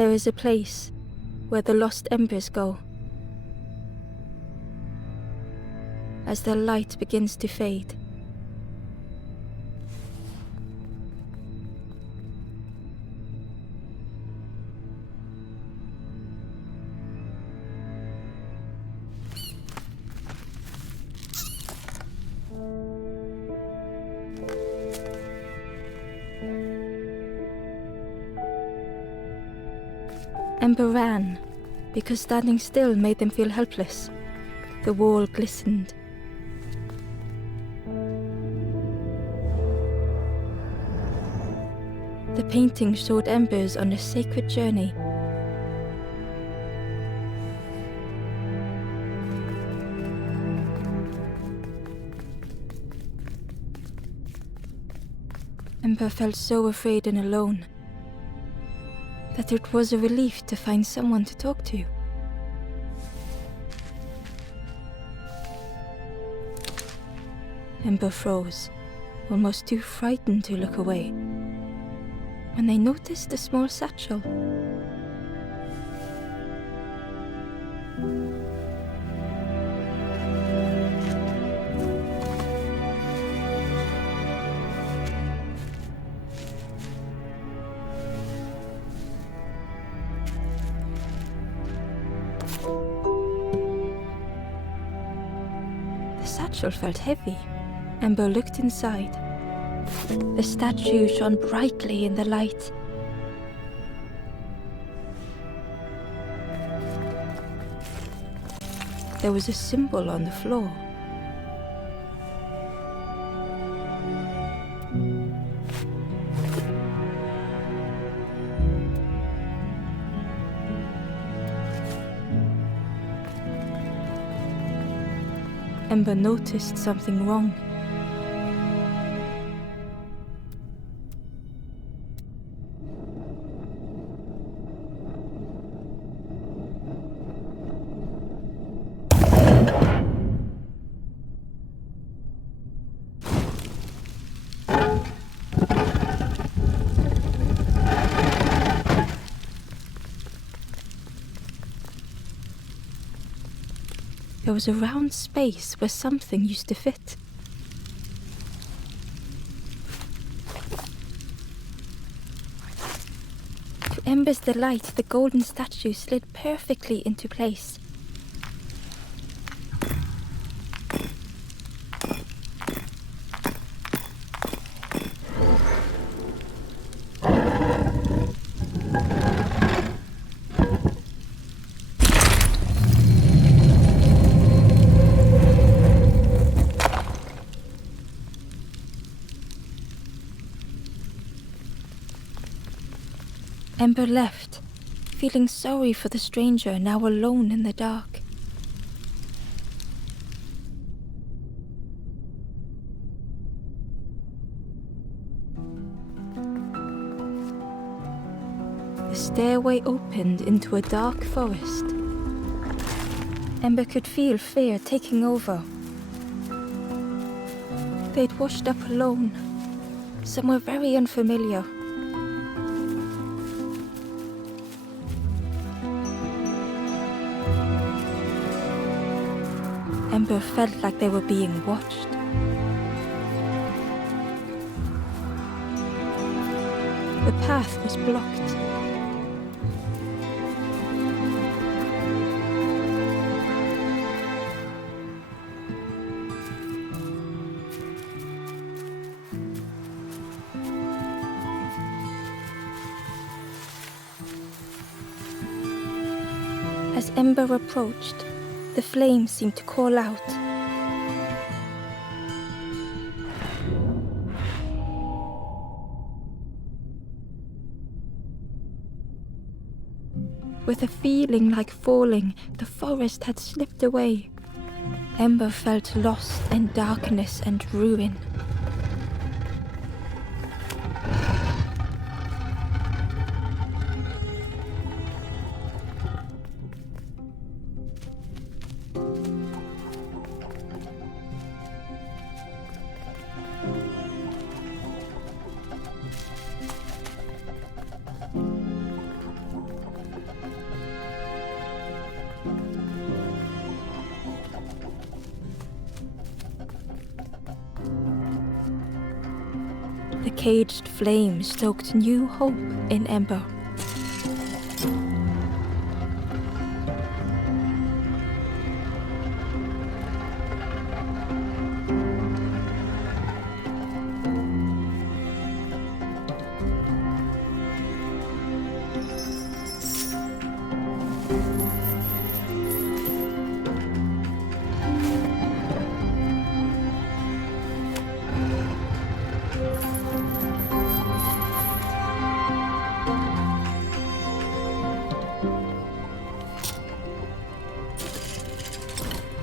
There is a place where the lost embers go. As their light begins to fade, Ember ran, because standing still made them feel helpless. The wall glistened. The painting showed embers on a sacred journey. Ember felt so afraid and alone that it was a relief to find someone to talk to. Ember froze, almost too frightened to look away, when they noticed a small satchel. The satchel felt heavy. Ember looked inside. The statue shone brightly in the light. There was a symbol on the floor. Ember noticed something wrong. There was a round space where something used to fit. To Ember's delight, the golden statue slid perfectly into place. Ember left, feeling sorry for the stranger now alone in the dark. The stairway opened into a dark forest. Ember could feel fear taking over. They'd washed up alone, somewhere very unfamiliar. Ember felt like they were being watched. The path was blocked. As Ember approached, the flames seemed to call out. With a feeling like falling, the forest had slipped away. Ember felt lost in darkness and ruin. The caged flame stoked new hope in Ember.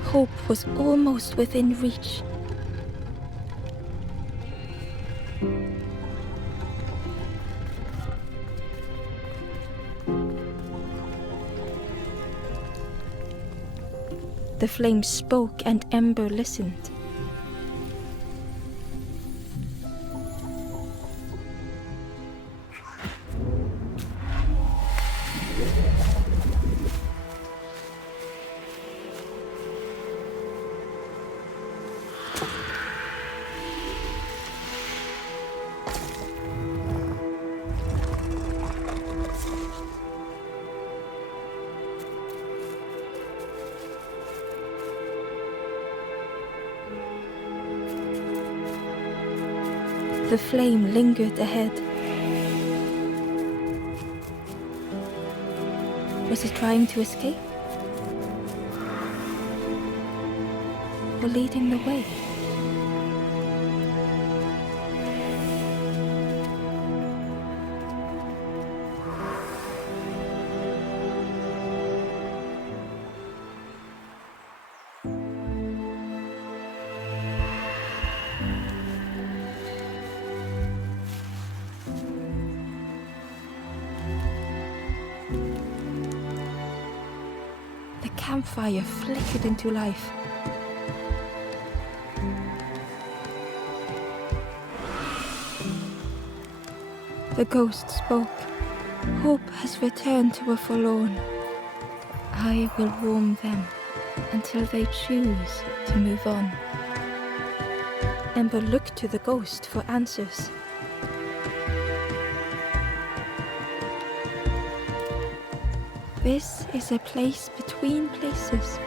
Hope was almost within reach. The flame spoke and Ember listened. The flame lingered ahead. Was it trying to escape? Or leading the way? The campfire flickered into life. The ghost spoke. Hope has returned to a forlorn. I will warm them until they choose to move on. Ember looked to the ghost for answers. This is a place between places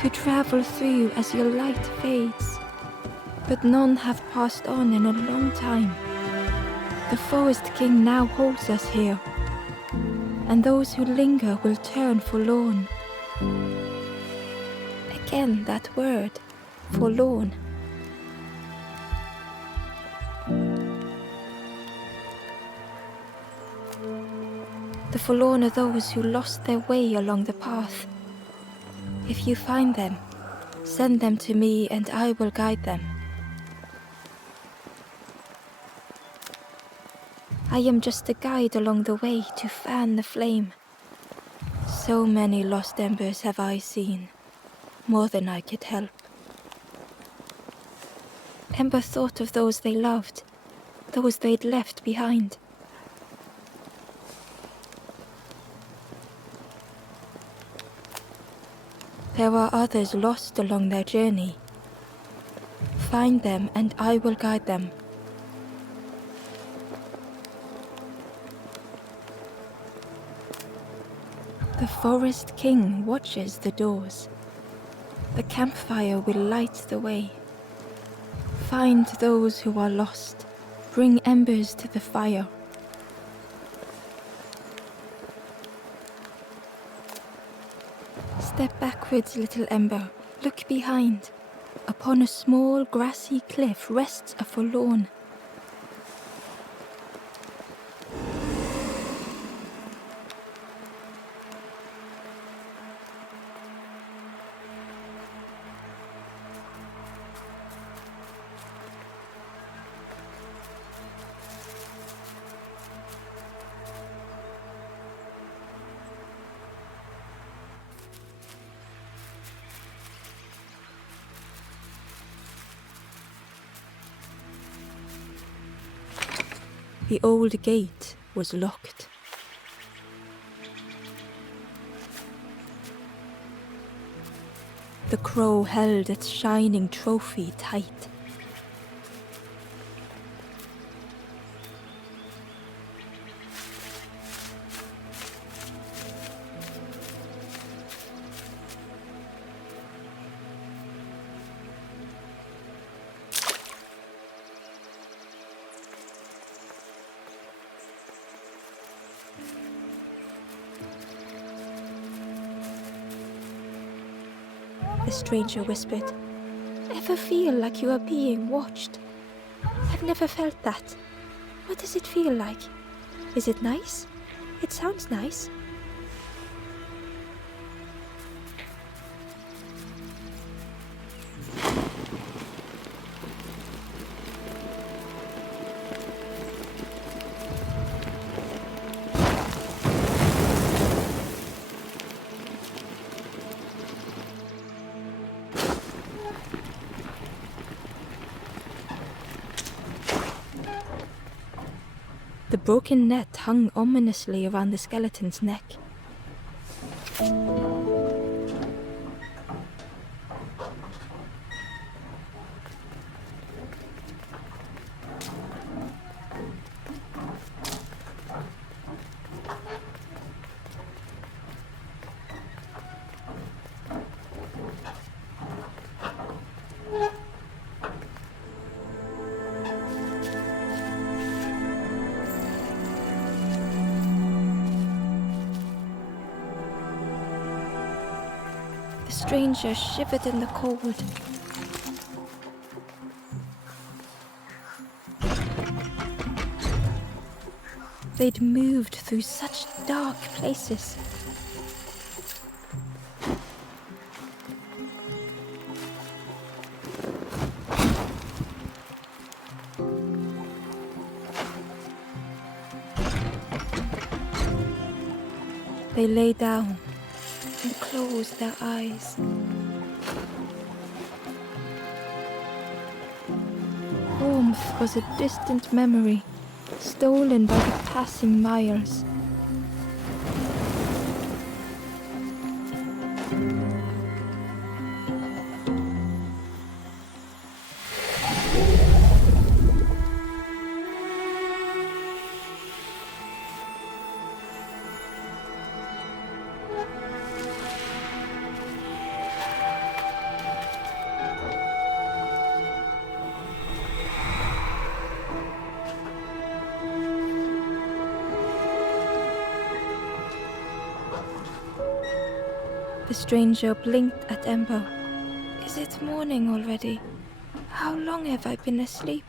to travel through as your light fades, but none have passed on in a long time. The Forest King now holds us here, and those who linger will turn forlorn. Again that word, forlorn. The forlorn are those who lost their way along the path. If you find them, send them to me and I will guide them. I am just a guide along the way to fan the flame. So many lost embers have I seen, more than I could help. Ember thought of those they loved, those they'd left behind. There are others lost along their journey. Find them and I will guide them. The Forest King watches the doors. The campfire will light the way. Find those who are lost. Bring embers to the fire. Step backwards, little Ember. Look behind. Upon a small grassy cliff rests a forlorn. The old gate was locked. The crow held its shining trophy tight. the stranger whispered. Ever feel like you are being watched? I've never felt that. What does it feel like? Is it nice? It sounds nice. The broken net hung ominously around the skeleton's neck. The stranger shivered in the cold. They'd moved through such dark places. They lay down and closed their eyes. Warmth was a distant memory, stolen by the passing miles. The stranger blinked at Ember. Is it morning already? How long have I been asleep?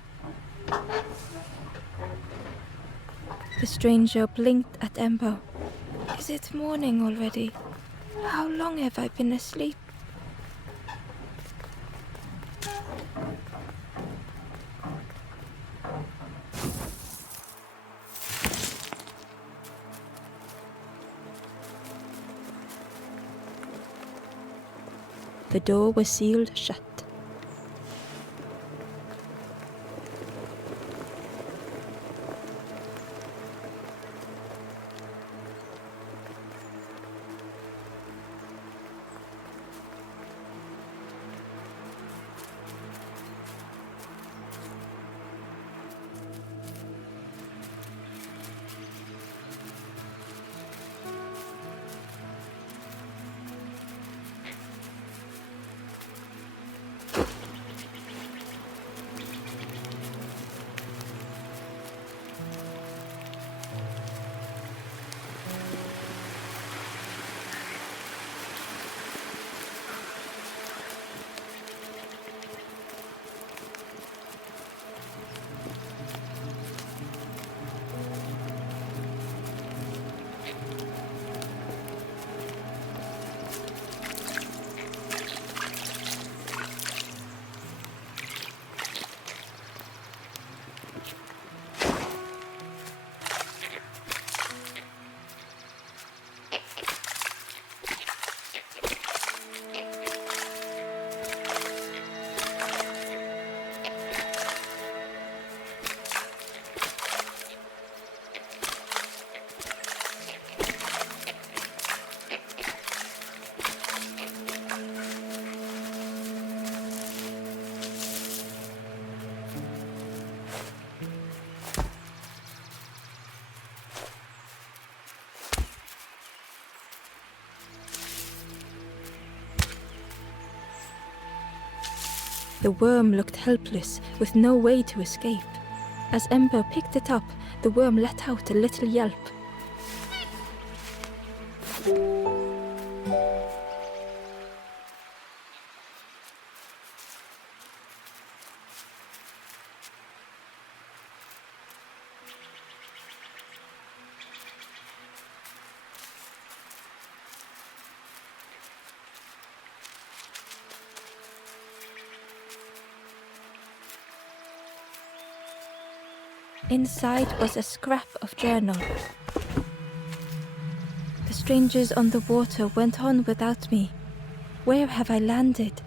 The stranger blinked at Ember. Is it morning already? How long have I been asleep? The door was sealed shut. The worm looked helpless, with no way to escape. As Ember picked it up, the worm let out a little yelp. Inside was a scrap of journal. The strangers on the water went on without me. Where have I landed?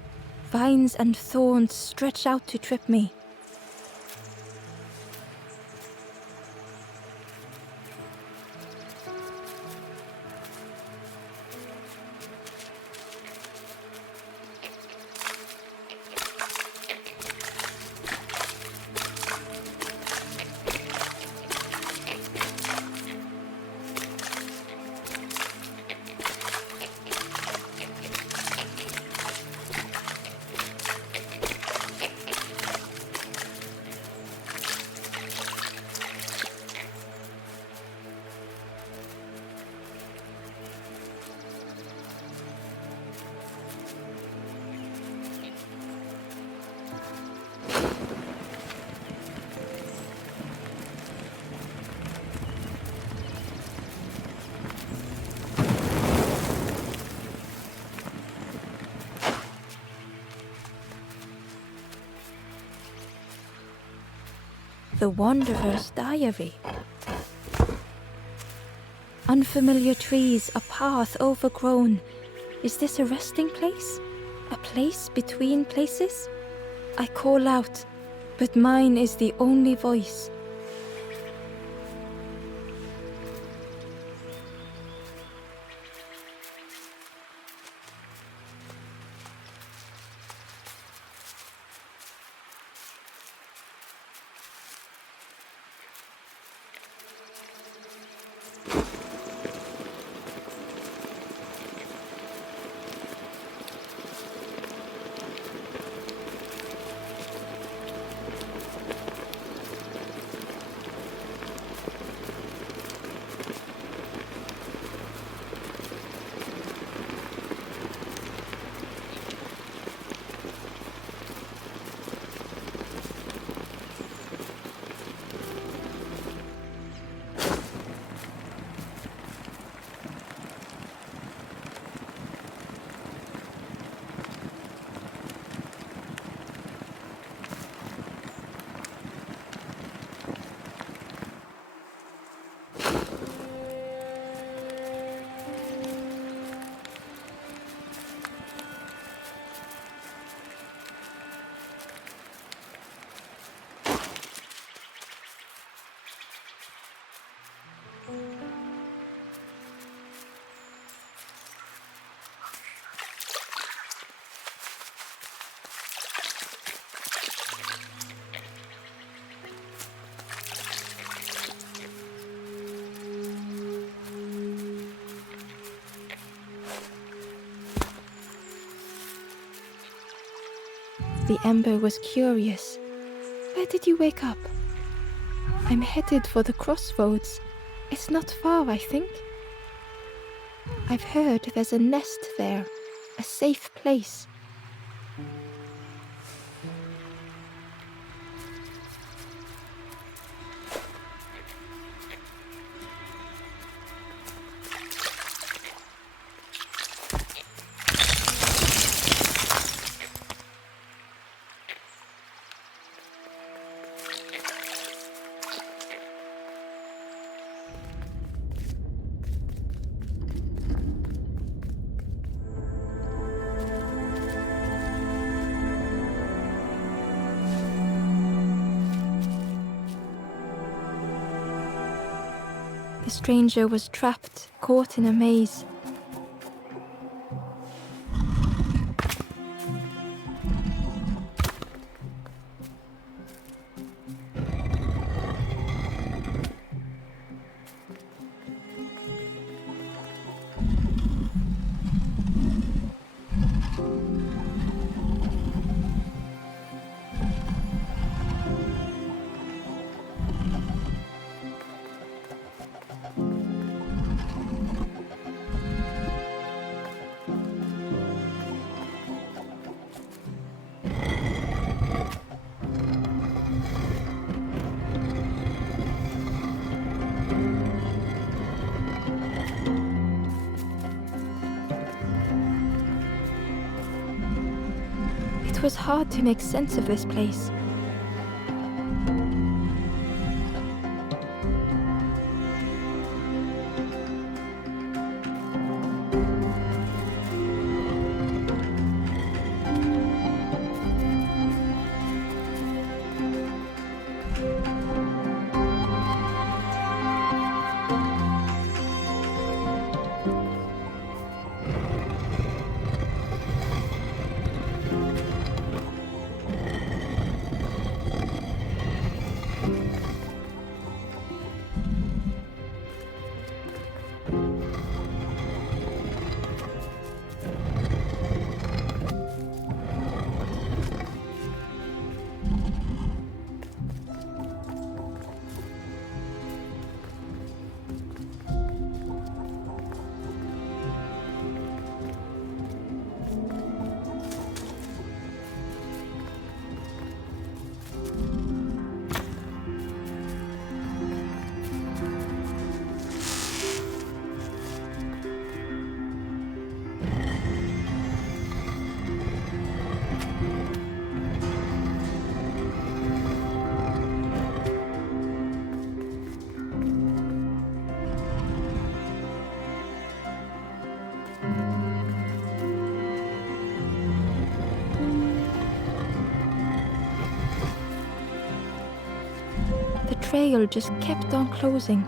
Vines and thorns stretch out to trip me. The Wanderer's Diary. Unfamiliar trees, a path overgrown. Is this a resting place? A place between places? I call out, but mine is the only voice. The ember was curious. Where did you wake up? I'm headed for the crossroads. It's not far, I think. I've heard there's a nest there, a safe place. The stranger was trapped, caught in a maze. It was hard to make sense of this place. trail just kept on closing.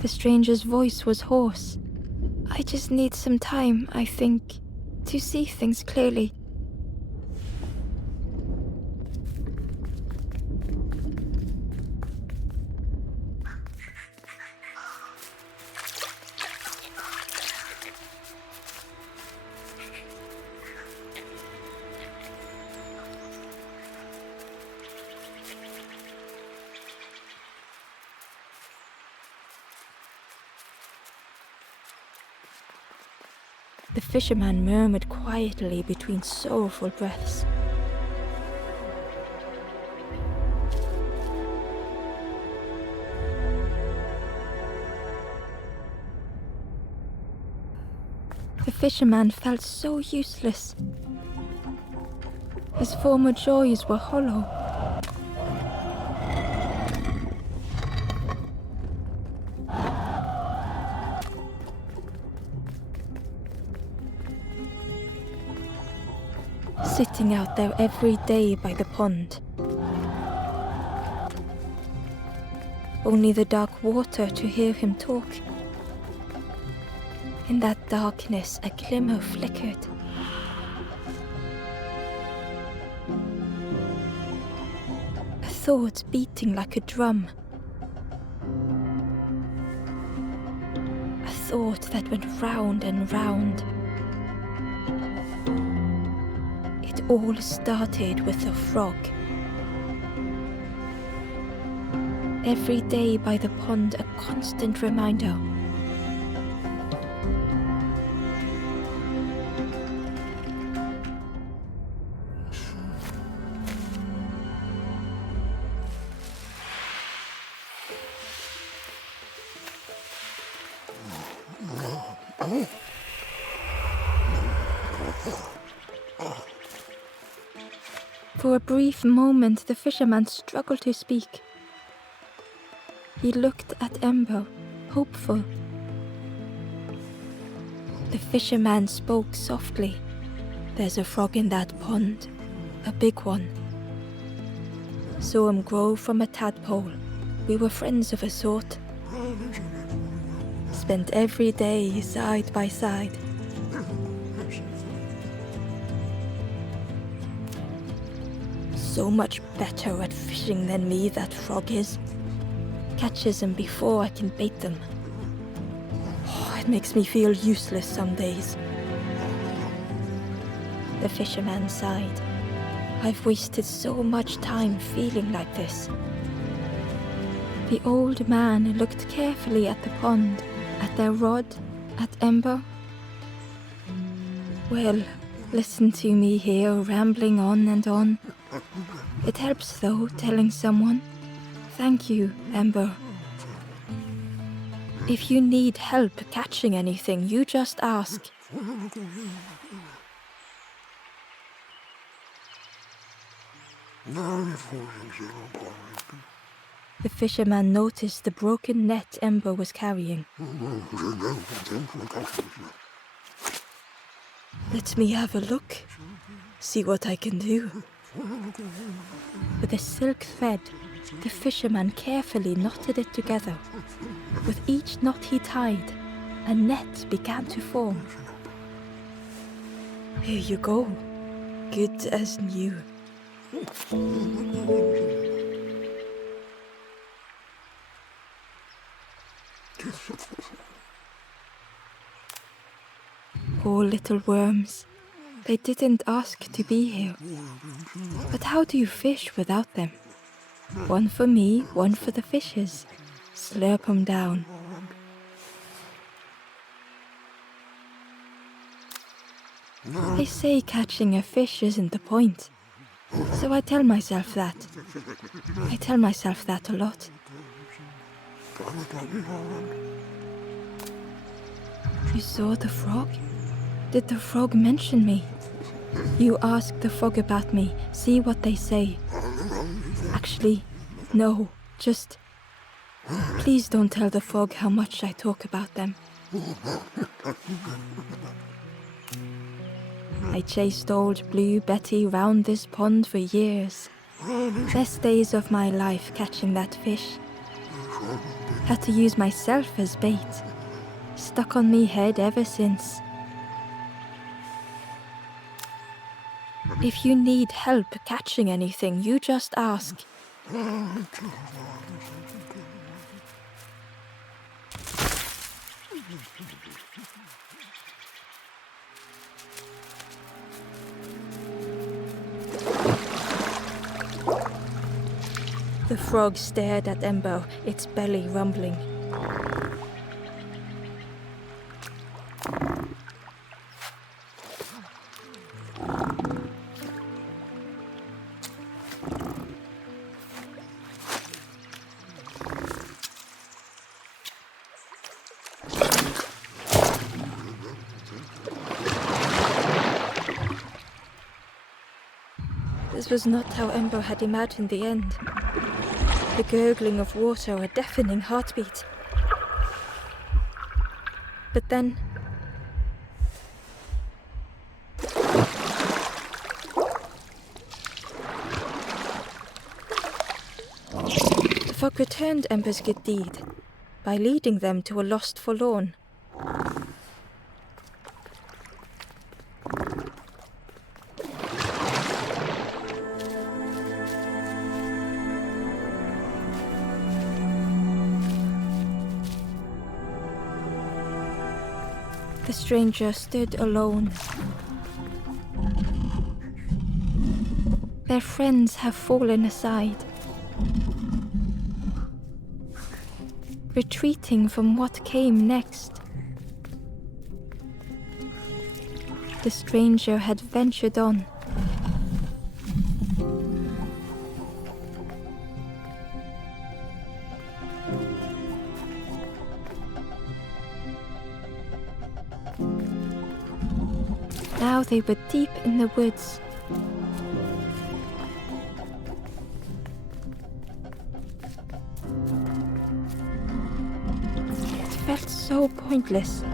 The stranger's voice was hoarse. I just need some time, I think, to see things clearly. The fisherman murmured quietly between sorrowful breaths. The fisherman felt so useless. His former joys were hollow. Sitting out there every day by the pond. Only the dark water to hear him talk. In that darkness, a glimmer flickered. A thought beating like a drum. A thought that went round and round. It all started with a frog. Every day by the pond, a constant reminder. For a brief moment, the fisherman struggled to speak. He looked at Ember, hopeful. The fisherman spoke softly. "There's a frog in that pond, a big one. Saw him grow from a tadpole. We were friends of a sort. Spent every day side by side. So much better at fishing than me, that frog is. Catches them before I can bait them. Oh, it makes me feel useless some days." The fisherman sighed. "I've wasted so much time feeling like this." The old man looked carefully at the pond, at their rod, at Ember. "Well, listen to me here rambling on and on. It helps though, telling someone. Thank you, Ember. If you need help catching anything, you just ask." The fisherman noticed the broken net Ember was carrying. "Let me have a look, see what I can do." With a silk thread, the fisherman carefully knotted it together. With each knot he tied, a net began to form. Here you go. Good as new. Poor little worms. They didn't ask to be here. But how do you fish without them? One for me, one for the fishes. Slurp 'em down. They say catching a fish isn't the point. So I tell myself that. I tell myself that a lot. You saw the frog? Did the frog mention me? You ask the frog about me, see what they say. Actually, no, just... Please don't tell the frog how much I talk about them. I chased old Blue Betty round this pond for years. Best days of my life catching that fish. Had to use myself as bait. Stuck on me head ever since. If you need help catching anything, you just ask. The frog stared at Ember, its belly rumbling. This was not how Ember had imagined the end. The gurgling of water, a deafening heartbeat. But then... the frog returned Ember's good deed by leading them to a lost forlorn. The stranger stood alone. Their friends have fallen aside, retreating from what came next. The stranger had ventured on. Now they were deep in the woods. It felt so pointless.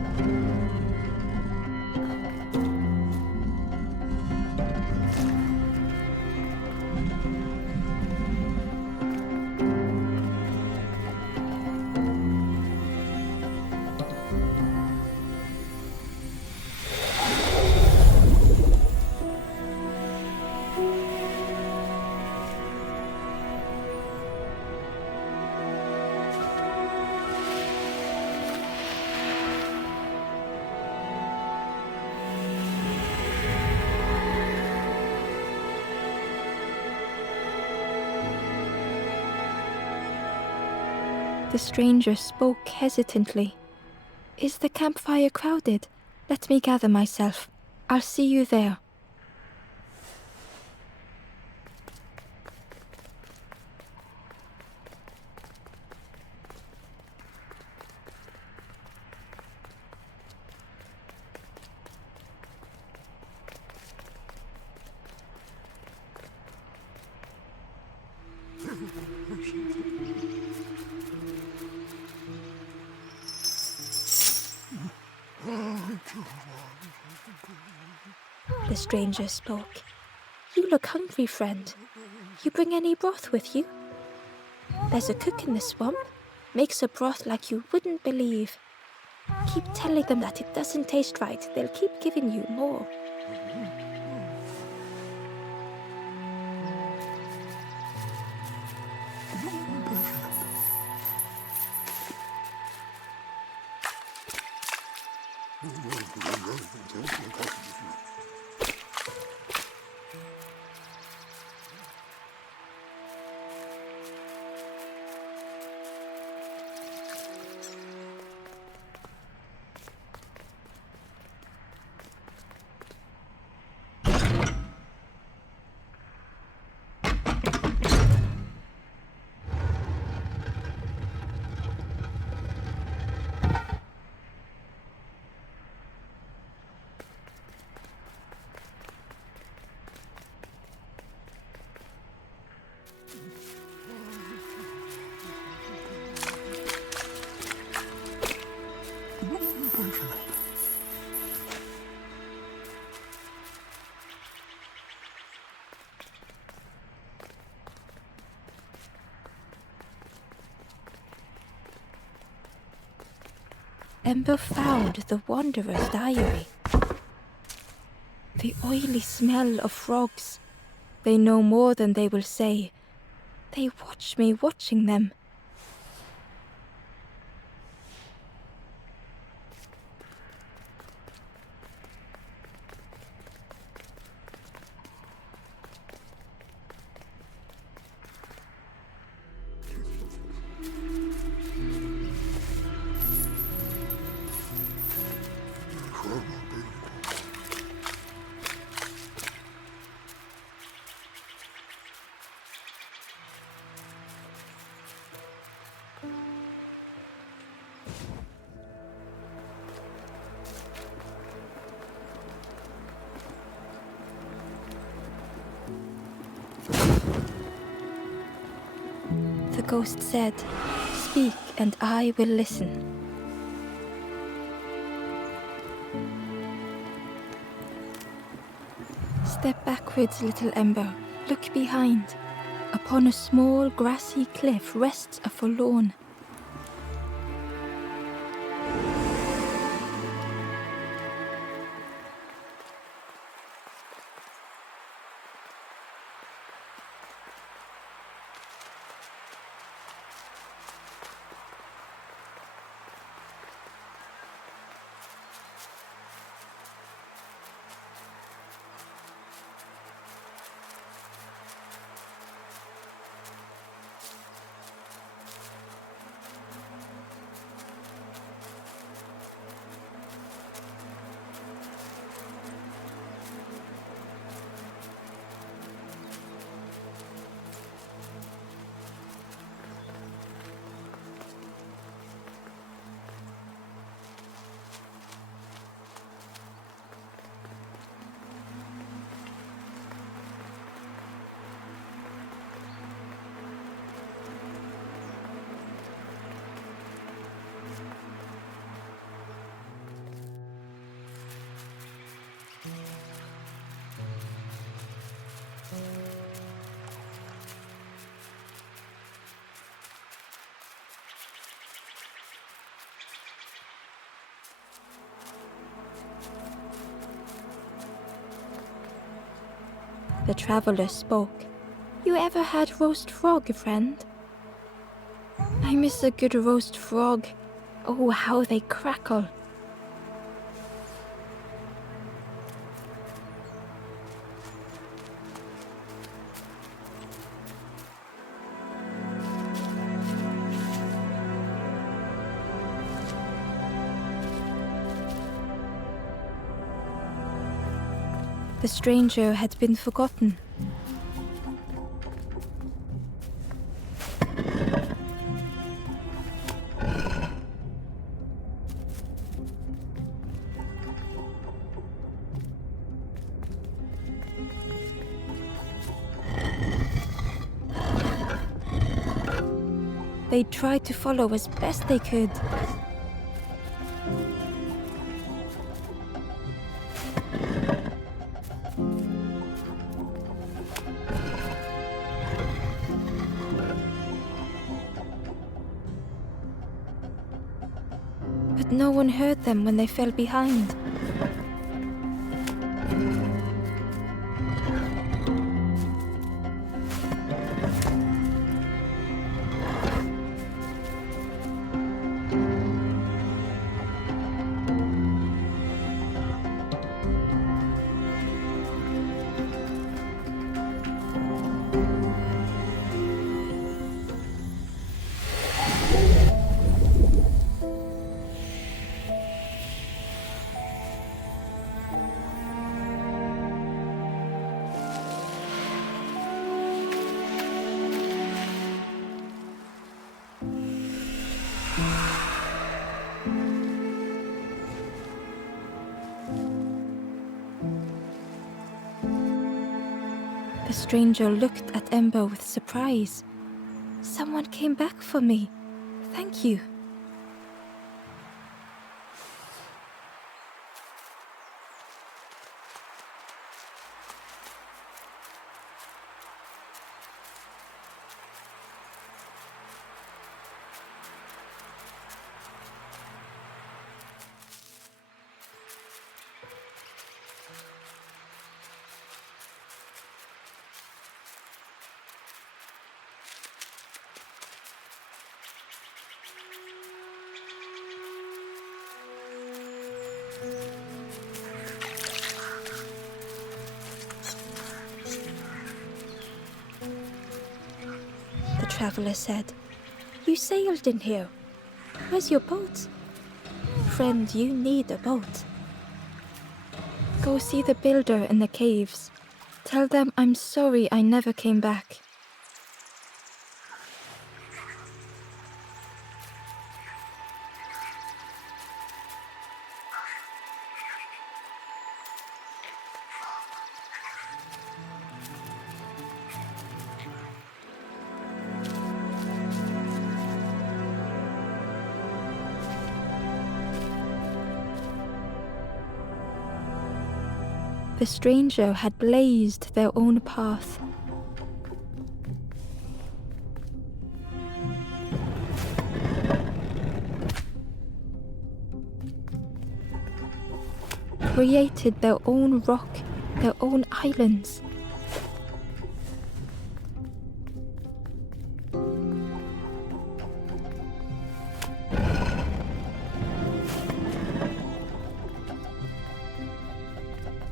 The stranger spoke hesitantly. Is the campfire crowded? Let me gather myself. I'll see you there. The stranger spoke. You look hungry, friend. You bring any broth with you? There's a cook in the swamp. Makes a broth like you wouldn't believe. Keep telling them that it doesn't taste right. They'll keep giving you more. Ember found the Wanderer's diary. The oily smell of frogs. They know more than they will say. They watch me watching them. The ghost said, "Speak and I will listen." Step backwards, little Ember. Look behind. Upon a small grassy cliff rests a forlorn. The traveler spoke. "You ever had roast frog, friend?" "I miss a good roast frog. Oh, how they crackle." The stranger had been forgotten. They tried to follow as best they could. but no one heard them when they fell behind. The stranger looked at Ember with surprise. Someone came back for me. Thank you. The traveler said, "You sailed in here. Where's your boat?" "Friend, you need a boat. Go see the builder in the caves. Tell them I'm sorry I never came back." The stranger had blazed their own path. Created their own rock, their own islands.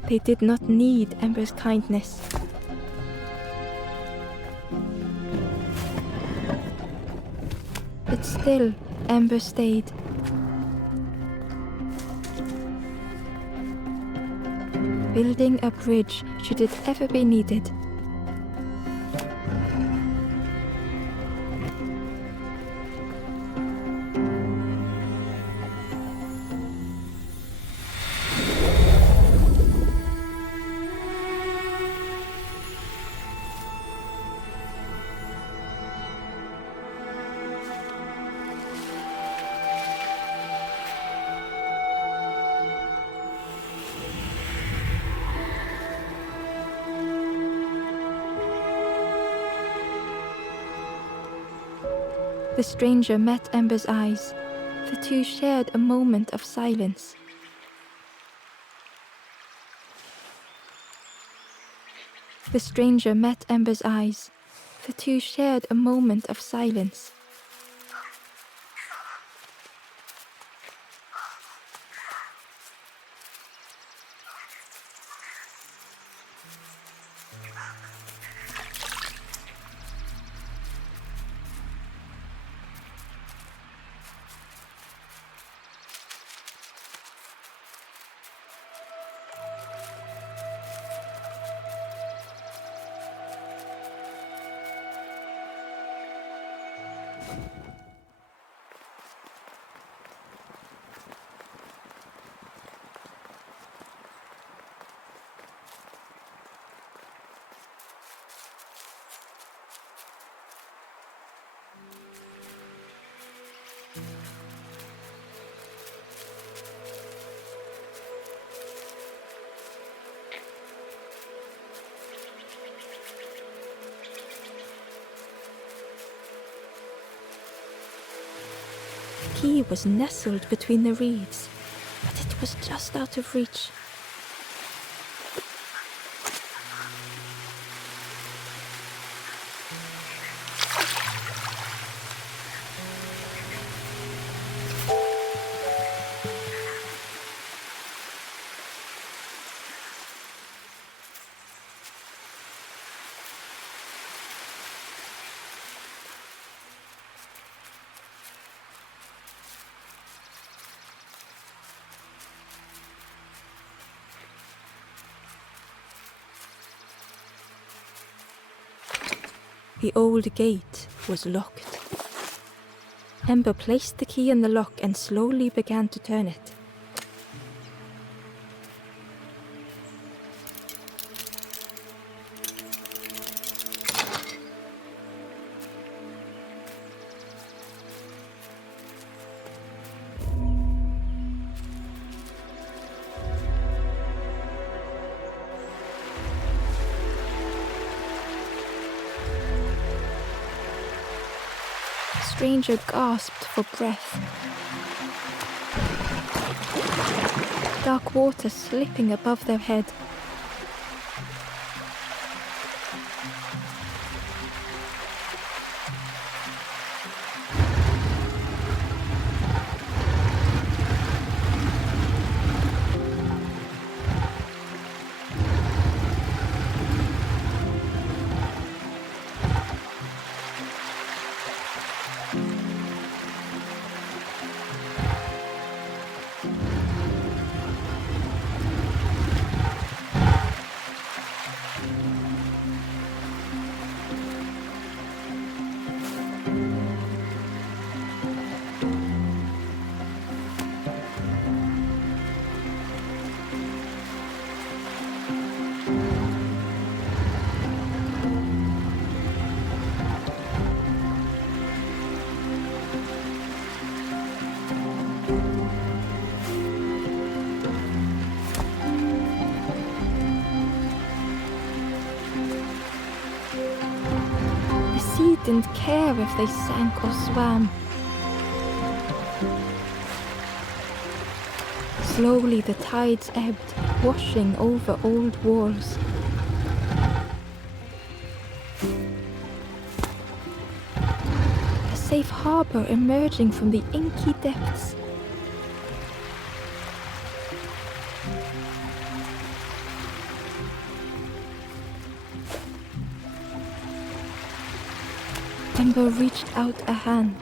They did not need Ember's kindness. But still, Ember stayed. Building a bridge should it ever be needed. The stranger met Ember's eyes. The two shared a moment of silence. The stranger met Ember's eyes. The two shared a moment of silence. key was nestled between the reeds, but it was just out of reach. The old gate was locked. Ember placed the key in the lock and slowly began to turn it. The stranger gasped for breath. Dark water slipping above their head. Didn't care if they sank or swam. Slowly the tides ebbed, washing over old walls. A safe harbor emerging from the inky depths. Ember reached out a hand.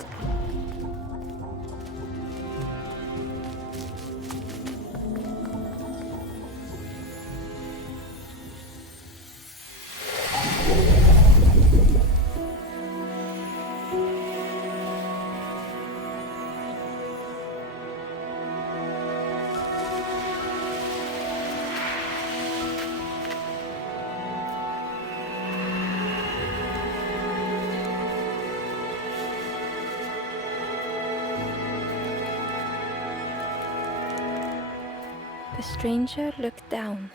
The stranger looked down.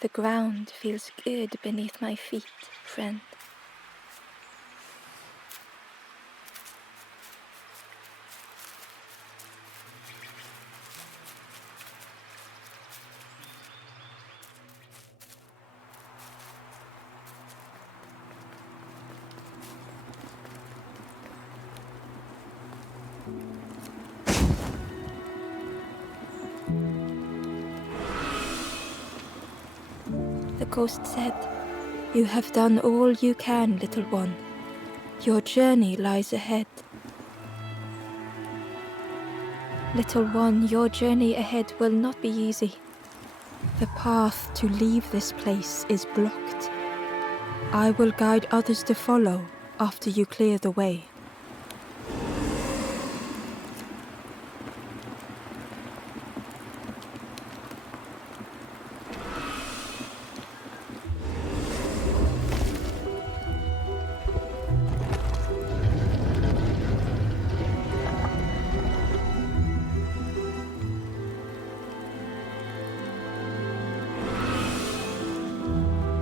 The ground feels good beneath my feet, friend. The ghost said, "You have done all you can, little one. Your journey lies ahead." Little one, your journey ahead will not be easy. The path to leave this place is blocked. I will guide others to follow after you clear the way.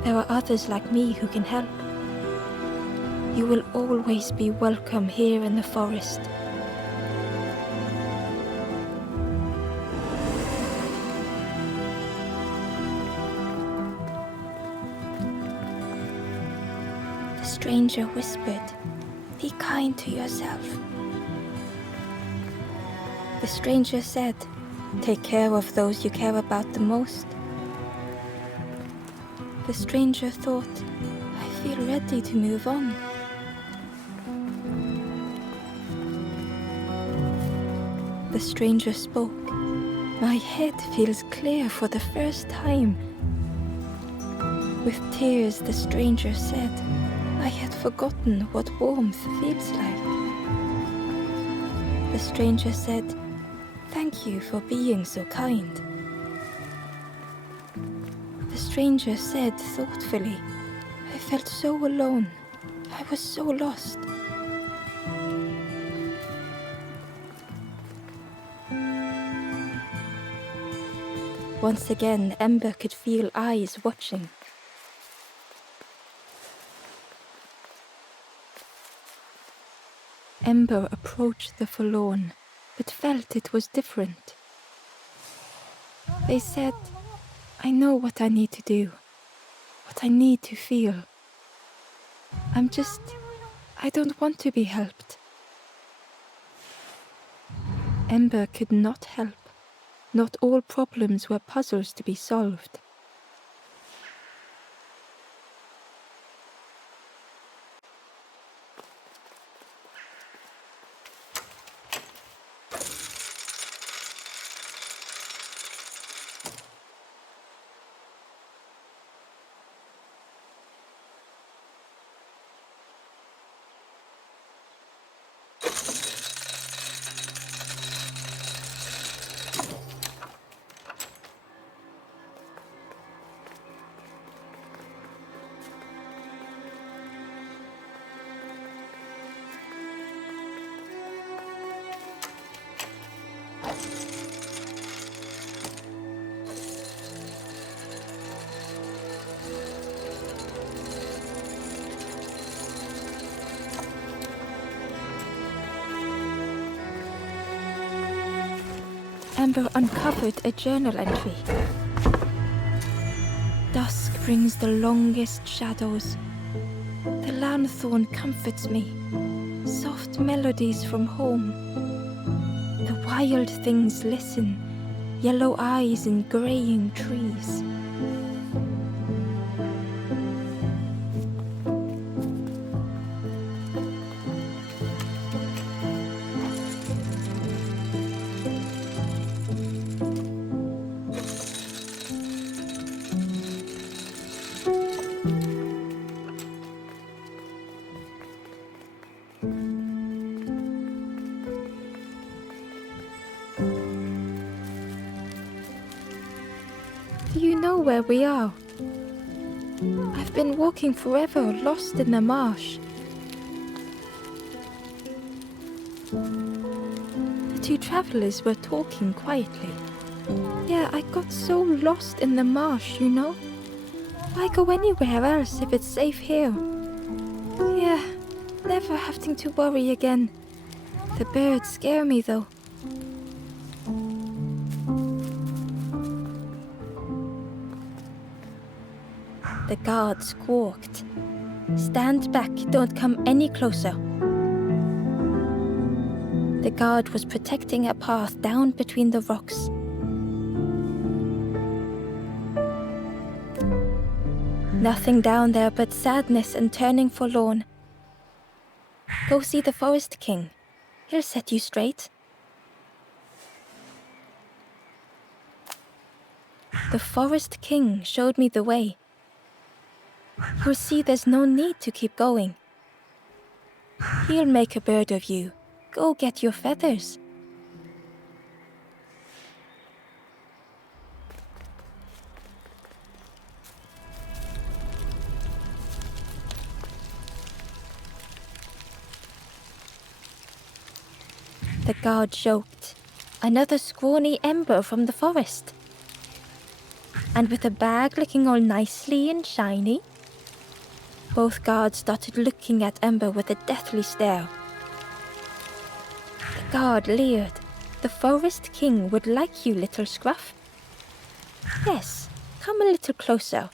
There are others like me who can help. You will always be welcome here in the forest. stranger whispered, "Be kind to yourself." The stranger said, "Take care of those you care about the most." The stranger thought, "I feel ready to move on." The stranger spoke, "My head feels clear for the first time." With tears, the stranger said, "I had forgotten what warmth feels like." The stranger said, "Thank you for being so kind." The stranger said thoughtfully, "I felt so alone. I was so lost." Once again, Ember could feel eyes watching. Ember approached the forlorn, but felt it was different. They said, "I know what I need to do, what I need to feel. I don't want to be helped." Ember could not help. Not all problems were puzzles to be solved. Ember uncovered a journal entry. "Dusk brings the longest shadows. The lanthorn comforts me. Soft melodies from home. The wild things listen, yellow eyes in graying trees." "Do you know where we are? I've been walking forever, lost in the marsh." The two travelers were talking quietly. "Yeah, I got so lost in the marsh, you know. Why go anywhere else if it's safe here? Yeah, never having to worry again. The birds scare me though." The guard squawked, "Stand back, don't come any closer." The guard was protecting a path down between the rocks. Nothing down there but sadness and turning forlorn. "Go see the Forest King. He'll set you straight." The Forest King showed me the way. "You'll see there's no need to keep going. He'll make a bird of you. Go get your feathers." The guard joked, "Another scrawny Ember from the forest. And with a bag looking all nicely and shiny." Both guards started looking at Ember with a deathly stare. The guard leered. "The Forest King would like you, little scruff. Yes, come a little closer.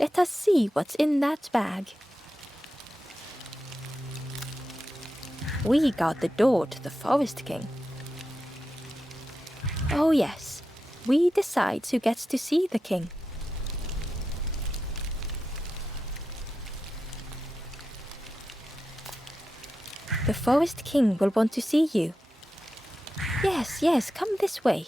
Let us see what's in that bag." We guard the door to the Forest King. Oh yes, we decide who gets to see the king. The Forest King will want to see you. Yes, yes, come this way.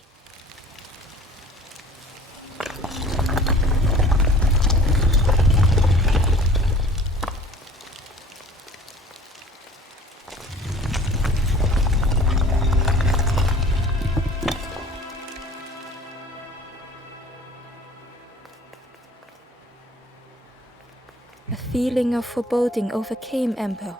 A feeling of foreboding overcame Ember.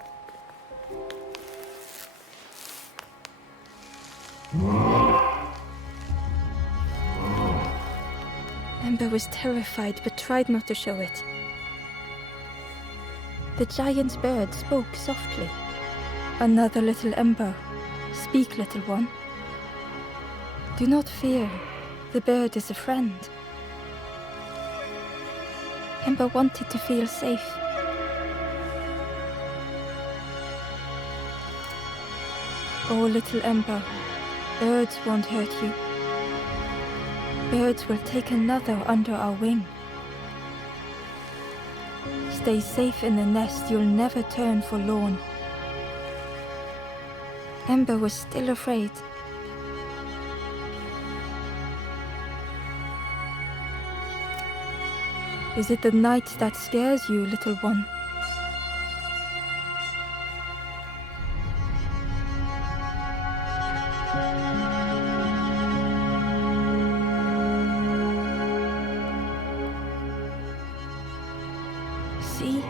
Ember was terrified but tried not to show it. The giant bird spoke softly. Another little Ember. Speak, little one. Do not fear. The bird is a friend. Ember wanted to feel safe. Oh, little Ember, birds won't hurt you. Birds will take another under our wing. Stay safe in the nest, you'll never turn forlorn. Ember was still afraid. Is it the night that scares you, little one? See,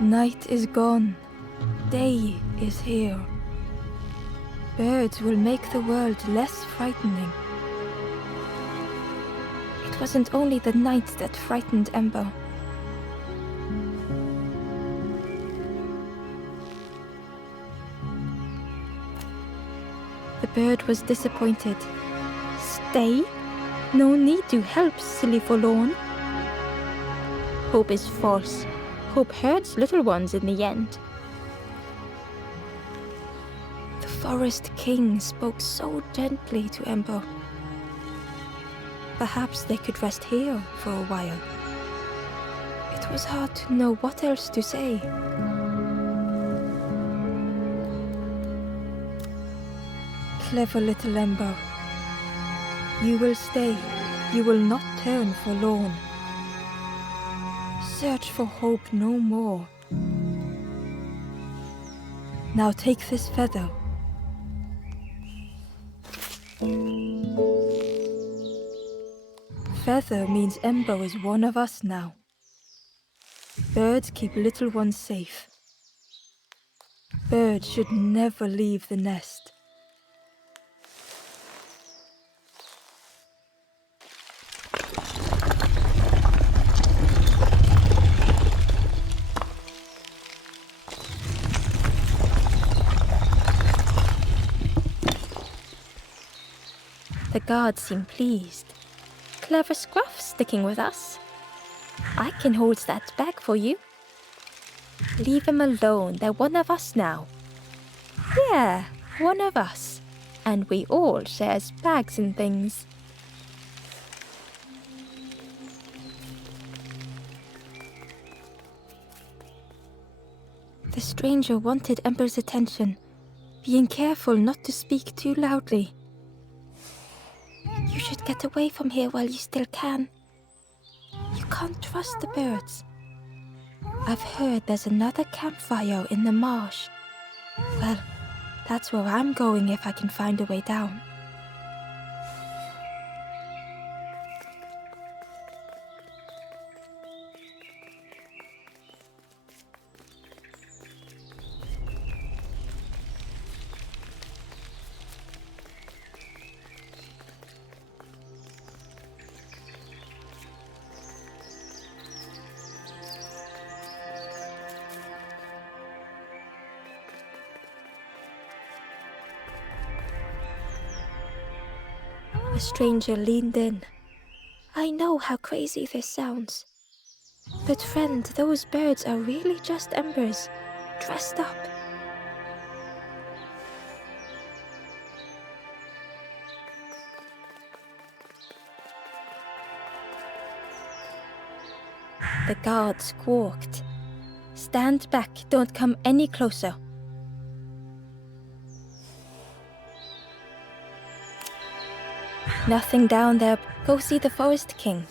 night is gone. Day is here. Birds will make the world less frightening. It wasn't only the night that frightened Ember. The bird was disappointed. Stay? No need to help, silly forlorn. Hope is false. Hope hurts little ones in the end. The Forest King spoke so gently to Ember. Perhaps they could rest here for a while. It was hard to know what else to say. Clever little Ember. You will stay. You will not turn forlorn. Search for hope no more. Now take this feather. Feather means Ember is one of us now. Birds keep little ones safe. Birds should never leave the nest. The guards seem pleased. Clever Scruff sticking with us. I can hold that bag for you. Leave him alone, they're one of us now. Yeah, one of us. And we all shares bags and things. The stranger wanted Ember's attention, being careful not to speak too loudly. You should get away from here while you still can. You can't trust the birds. I've heard there's another campfire in the marsh. Well, that's where I'm going if I can find a way down. The stranger leaned in. I know how crazy this sounds. But friend, those birds are really just embers, dressed up. The guard squawked. Stand back, don't come any closer. Nothing down there. Go see the Forest King.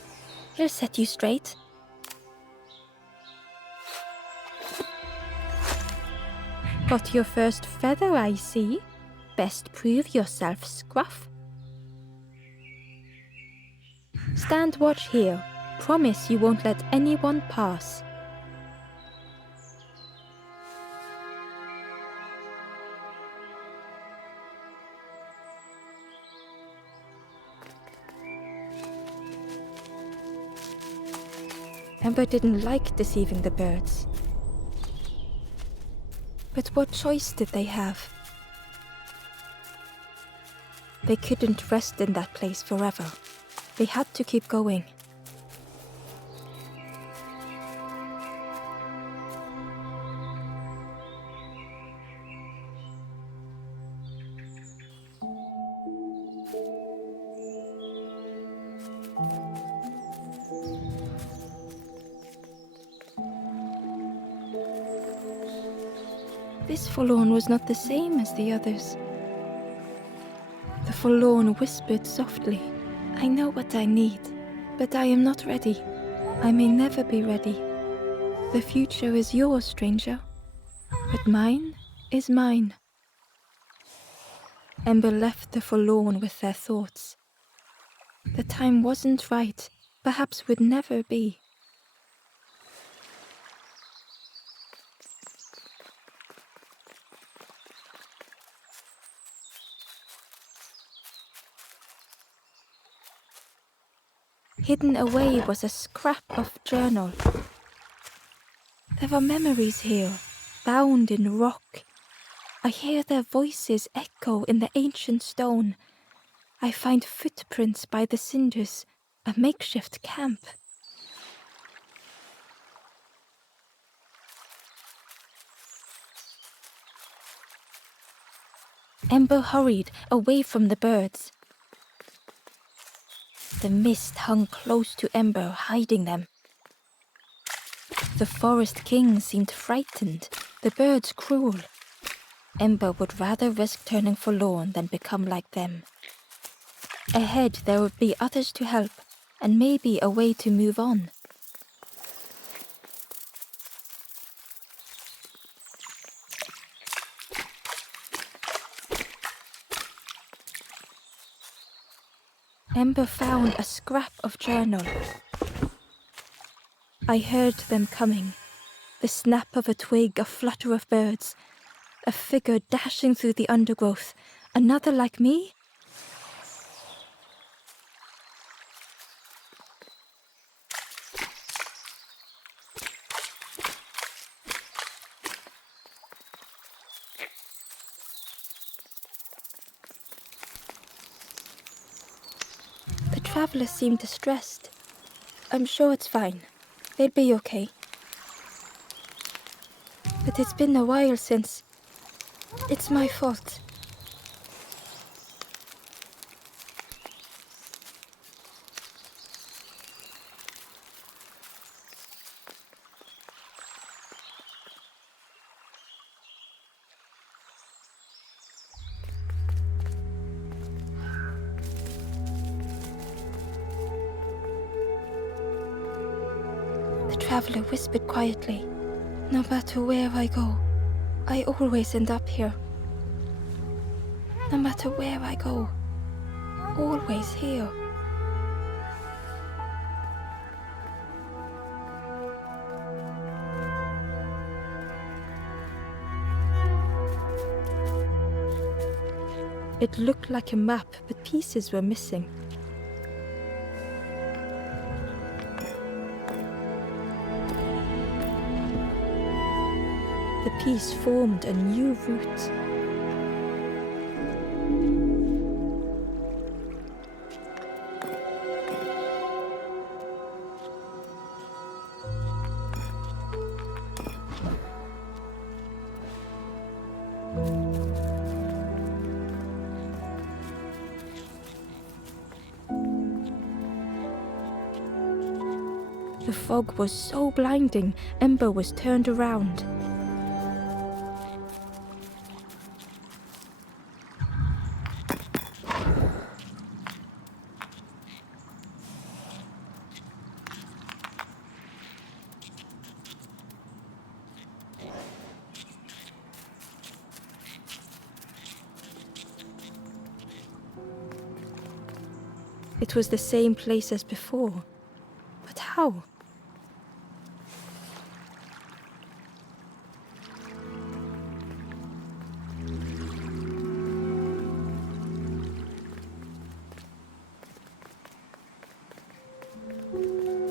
He'll set you straight. Got your first feather, I see. Best prove yourself, Scruff. Stand watch here. Promise you won't let anyone pass. Ember didn't like deceiving the birds. But what choice did they have? They couldn't rest in that place forever. They had to keep going. This forlorn was not the same as the others. The forlorn whispered softly, I know what I need, but I am not ready. I may never be ready. The future is yours, stranger, but mine is mine. Ember left the forlorn with their thoughts. The time wasn't right, perhaps would never be. Hidden away was a scrap of journal. There were memories here, bound in rock. I hear their voices echo in the ancient stone. I find footprints by the cinders, a makeshift camp. Ember hurried away from the birds. The mist hung close to Ember, hiding them. The Forest King seemed frightened, the birds cruel. Ember would rather risk turning forlorn than become like them. Ahead there would be others to help, and maybe a way to move on. Ember found a scrap of journal. I heard them coming. The snap of a twig, a flutter of birds. A figure dashing through the undergrowth. Another like me? The travelers seemed distressed. I'm sure it's fine. They'll be okay. But it's been a while since... It's my fault. The traveler whispered quietly. No matter where I go, I always end up here. No matter where I go, always here. It looked like a map, but pieces were missing. The piece formed a new route. The fog was so blinding, Ember was turned around. It was the same place as before. But how?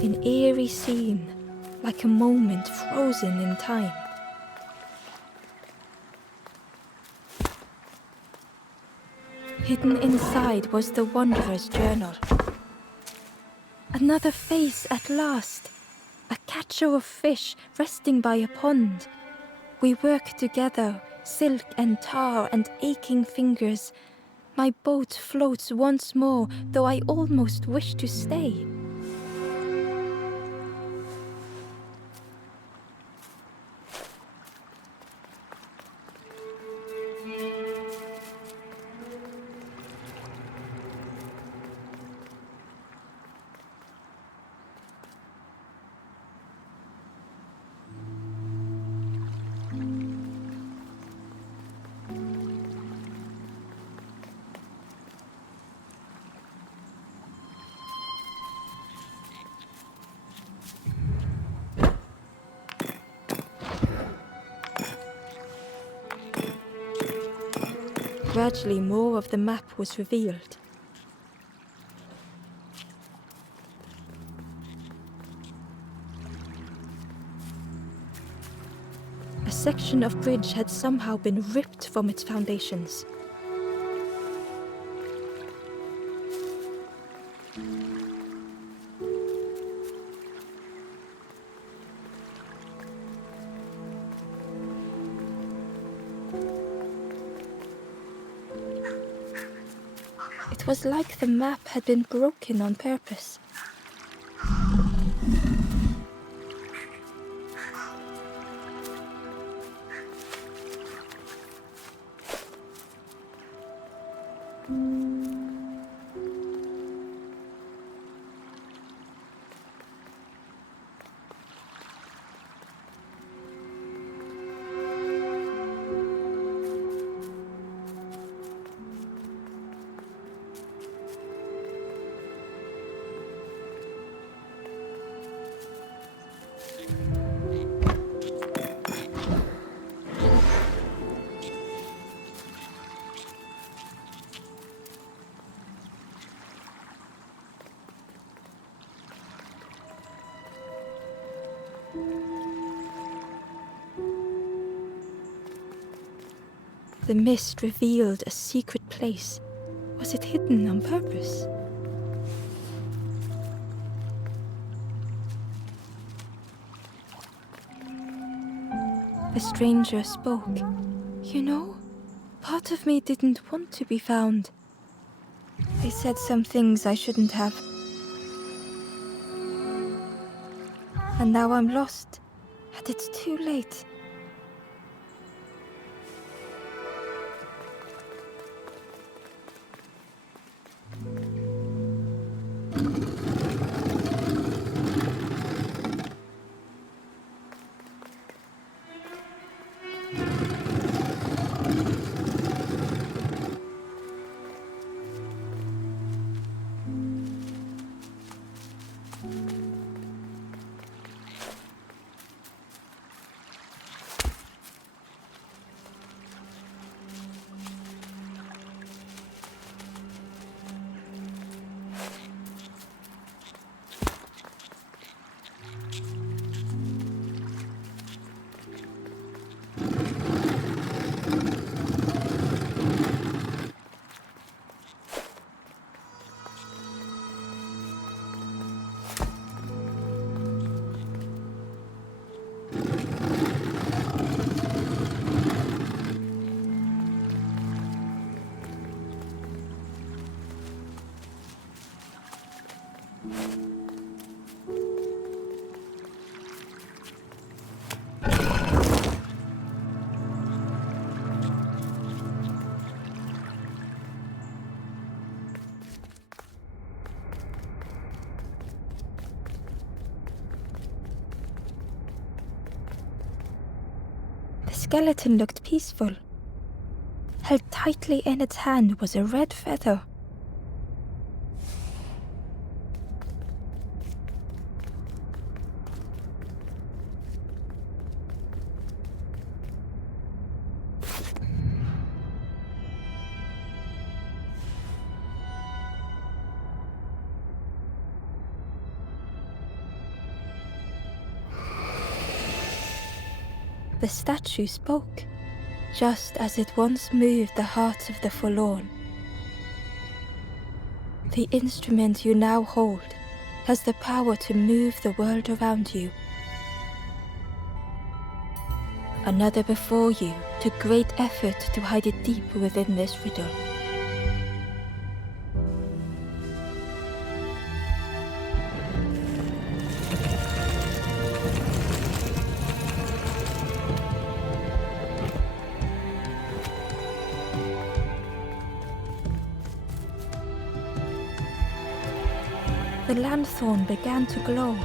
An eerie scene, like a moment frozen in time. Hidden inside was the Wanderer's journal. Another face at last. A catcher of fish resting by a pond. We work together, silk and tar and aching fingers. My boat floats once more, though I almost wish to stay. Gradually, more of the map was revealed. A section of bridge had somehow been ripped from its foundations. It was like the map had been broken on purpose. The mist revealed a secret place. Was it hidden on purpose? The stranger spoke. You know, part of me didn't want to be found. I said some things I shouldn't have. And now I'm lost, and it's too late. skeleton looked peaceful. Held tightly in its hand was a red feather. The statue spoke, just as it once moved the hearts of the forlorn. The instrument you now hold has the power to move the world around you. Another before you took great effort to hide it deep within this riddle. The lanthorn began to glow.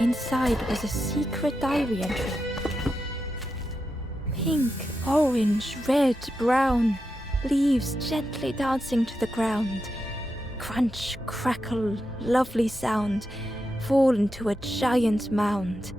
Inside was a secret diary entry. Pink, orange, red, brown, leaves gently dancing to the ground. Crunch, crackle, lovely sound, fall into a giant mound.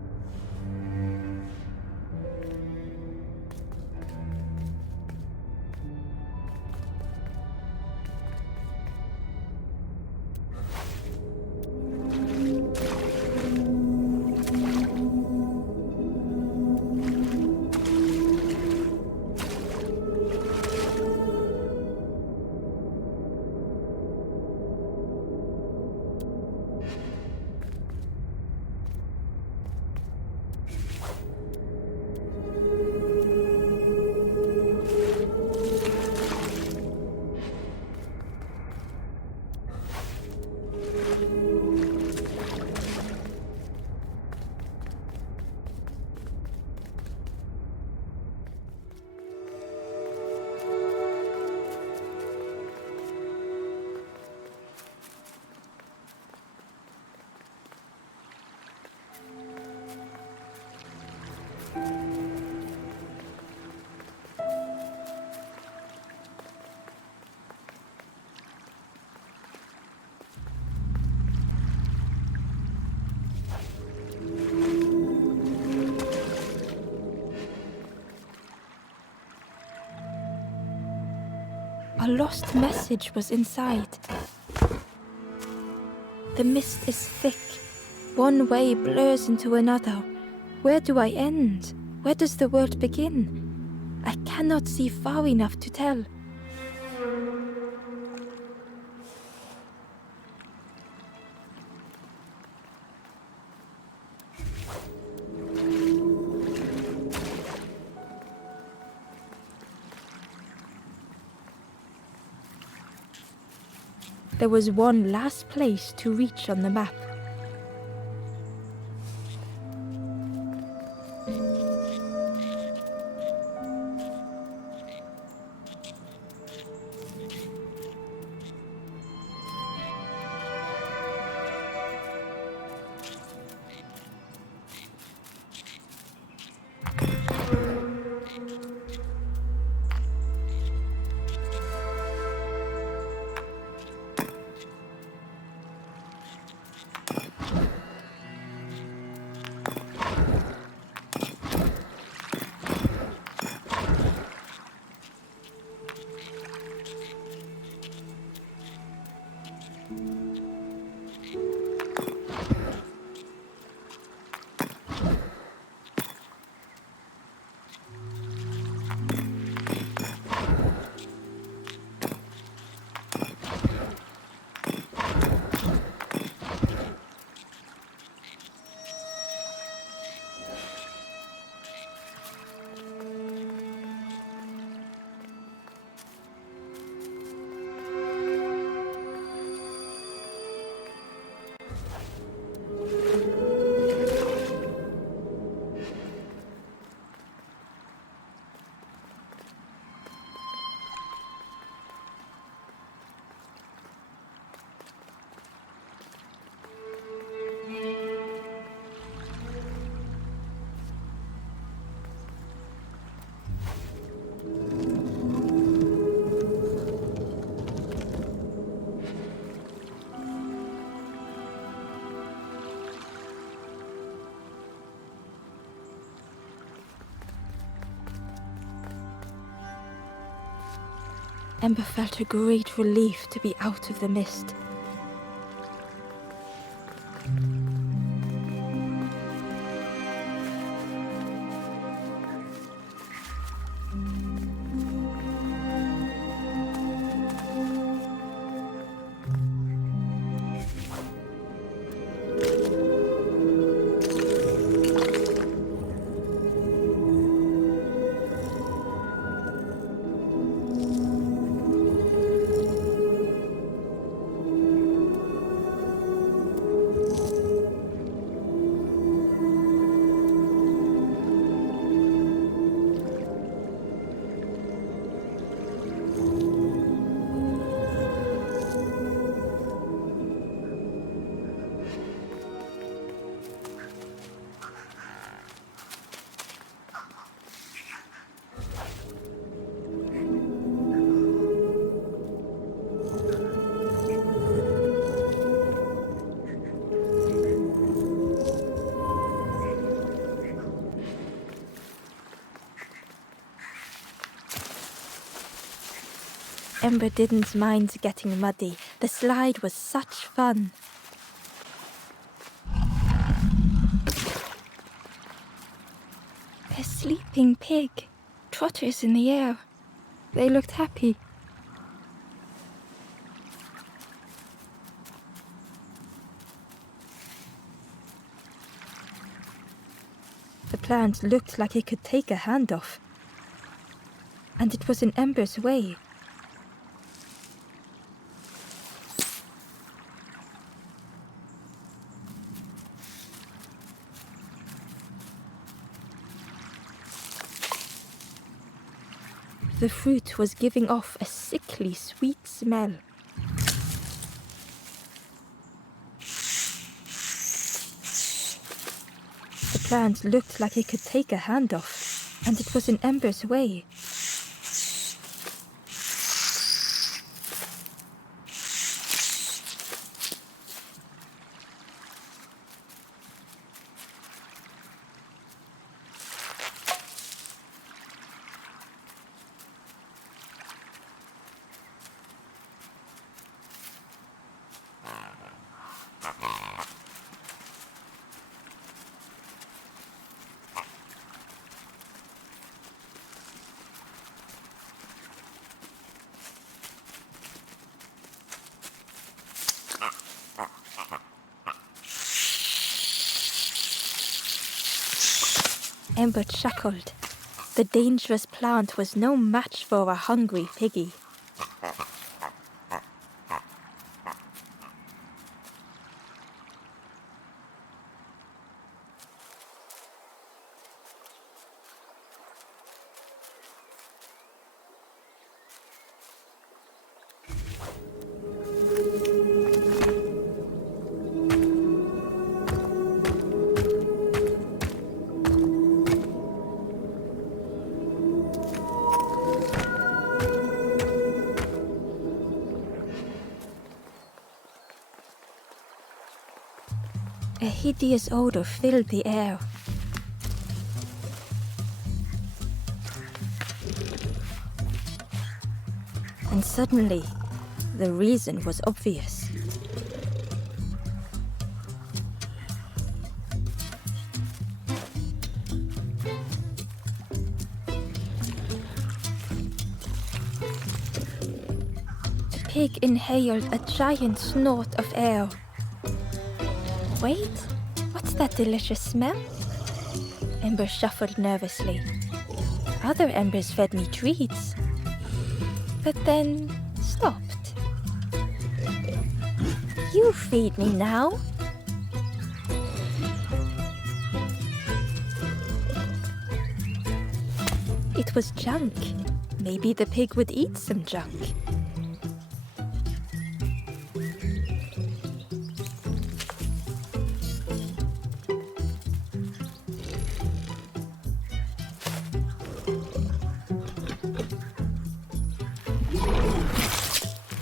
A lost message was inside. The mist is thick. One way blurs into another. Where do I end? Where does the world begin? I cannot see far enough to tell. There was one last place to reach on the map. Ember felt a great relief to be out of the mist. Ember didn't mind getting muddy. The slide was such fun. A sleeping pig, trotters in the air. They looked happy. The plant looked like it could take a hand off. And it was in Ember's way. The fruit was giving off a sickly sweet smell. The plant looked like it could take a hand off, and it was in Ember's way. Ember chuckled. The dangerous plant was no match for a hungry piggy. A hideous odor filled the air. And suddenly, the reason was obvious. The pig inhaled a giant snort of air. Wait, what's that delicious smell? Ember shuffled nervously. Other embers fed me treats, but then stopped. You feed me now. It was junk. Maybe the pig would eat some junk.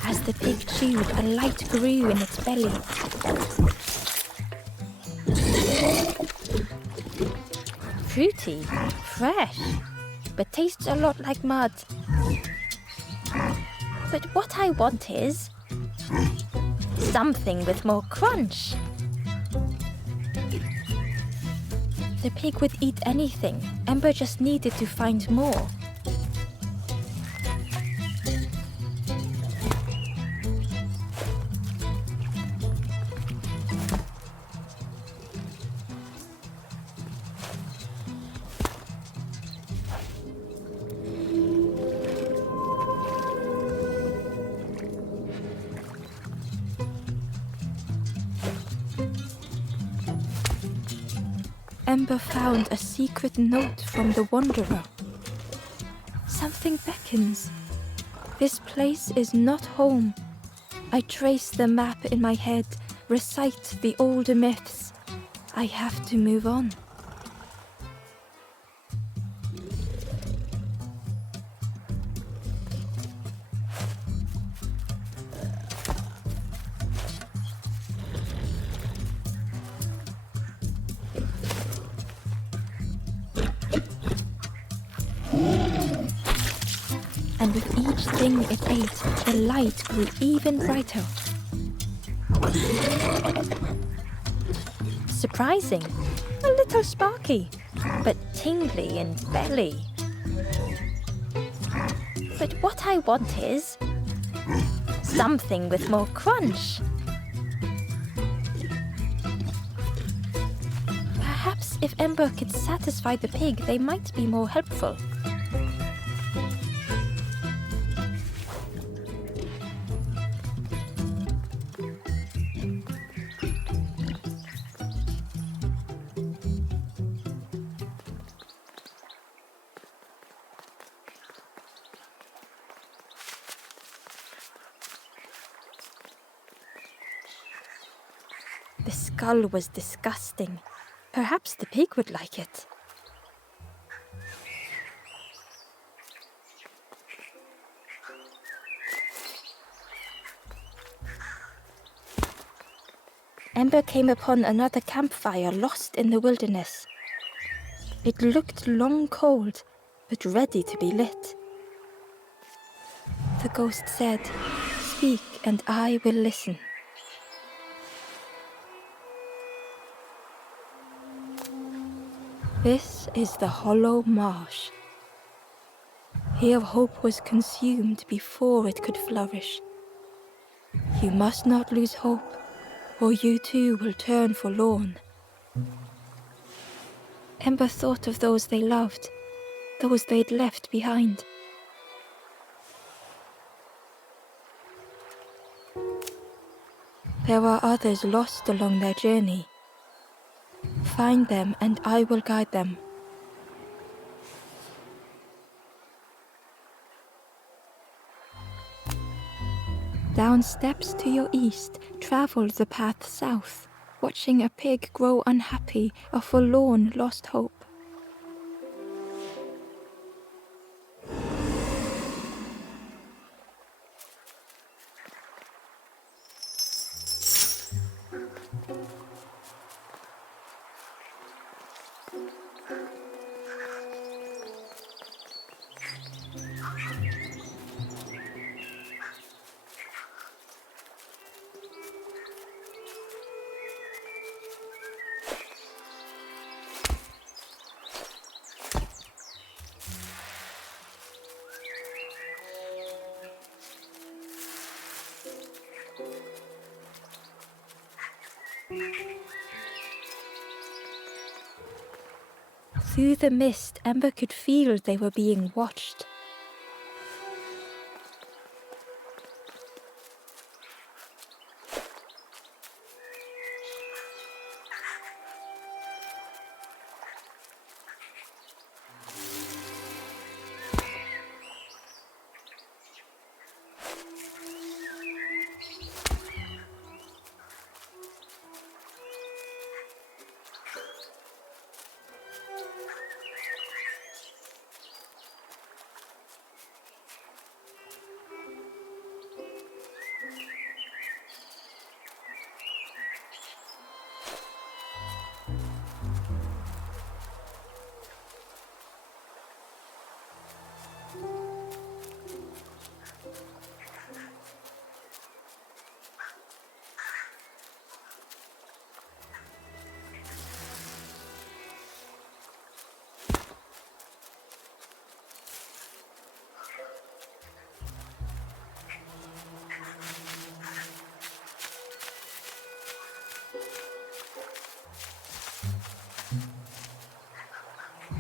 As the pig chewed, a light grew in its belly. Fruity, fresh, but tastes a lot like mud. But what I want is something with more crunch. The pig would eat anything. Ember just needed to find more. Ember found a secret note from the Wanderer. Something beckons. This place is not home. I trace the map in my head, recite the older myths. I have to move on. And with each thing it ate, the light grew even brighter. Surprising, a little sparky, but tingly in belly. But what I want is something with more crunch. Perhaps if Ember could satisfy the pig, they might be more helpful. The skull was disgusting. Perhaps the pig would like it. Ember came upon another campfire lost in the wilderness. It looked long cold, but ready to be lit. The ghost said, "Speak and I will listen." This is the hollow marsh. Here hope was consumed before it could flourish. You must not lose hope, or you too will turn forlorn. Ember thought of those they loved, those they'd left behind. There are others lost along their journey. Find them and I will guide them. Down steps to your east, travel the path south, watching a pig grow unhappy, a forlorn lost hope. Through the mist, Ember could feel they were being watched.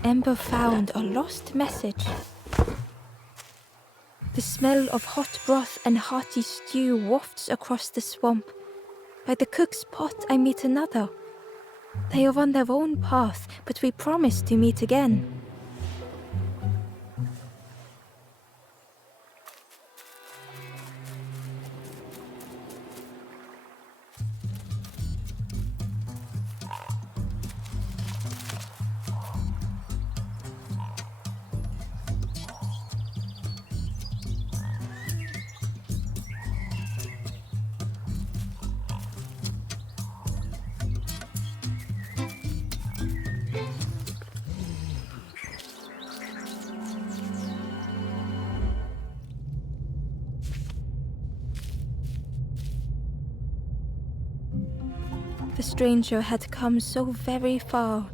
Ember found a lost message. The smell of hot broth and hearty stew wafts across the swamp. By the cook's pot I meet another. They are on their own path, but we promise to meet again. The stranger had come so very far.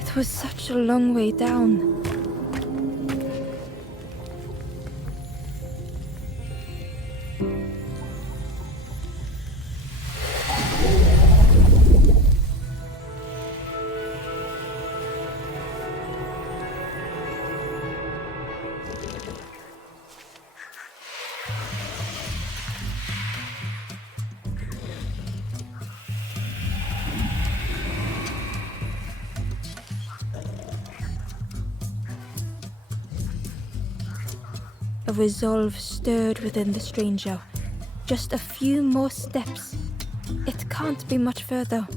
It was such a long way down. A resolve stirred within the stranger. Just a few more steps. It can't be much further.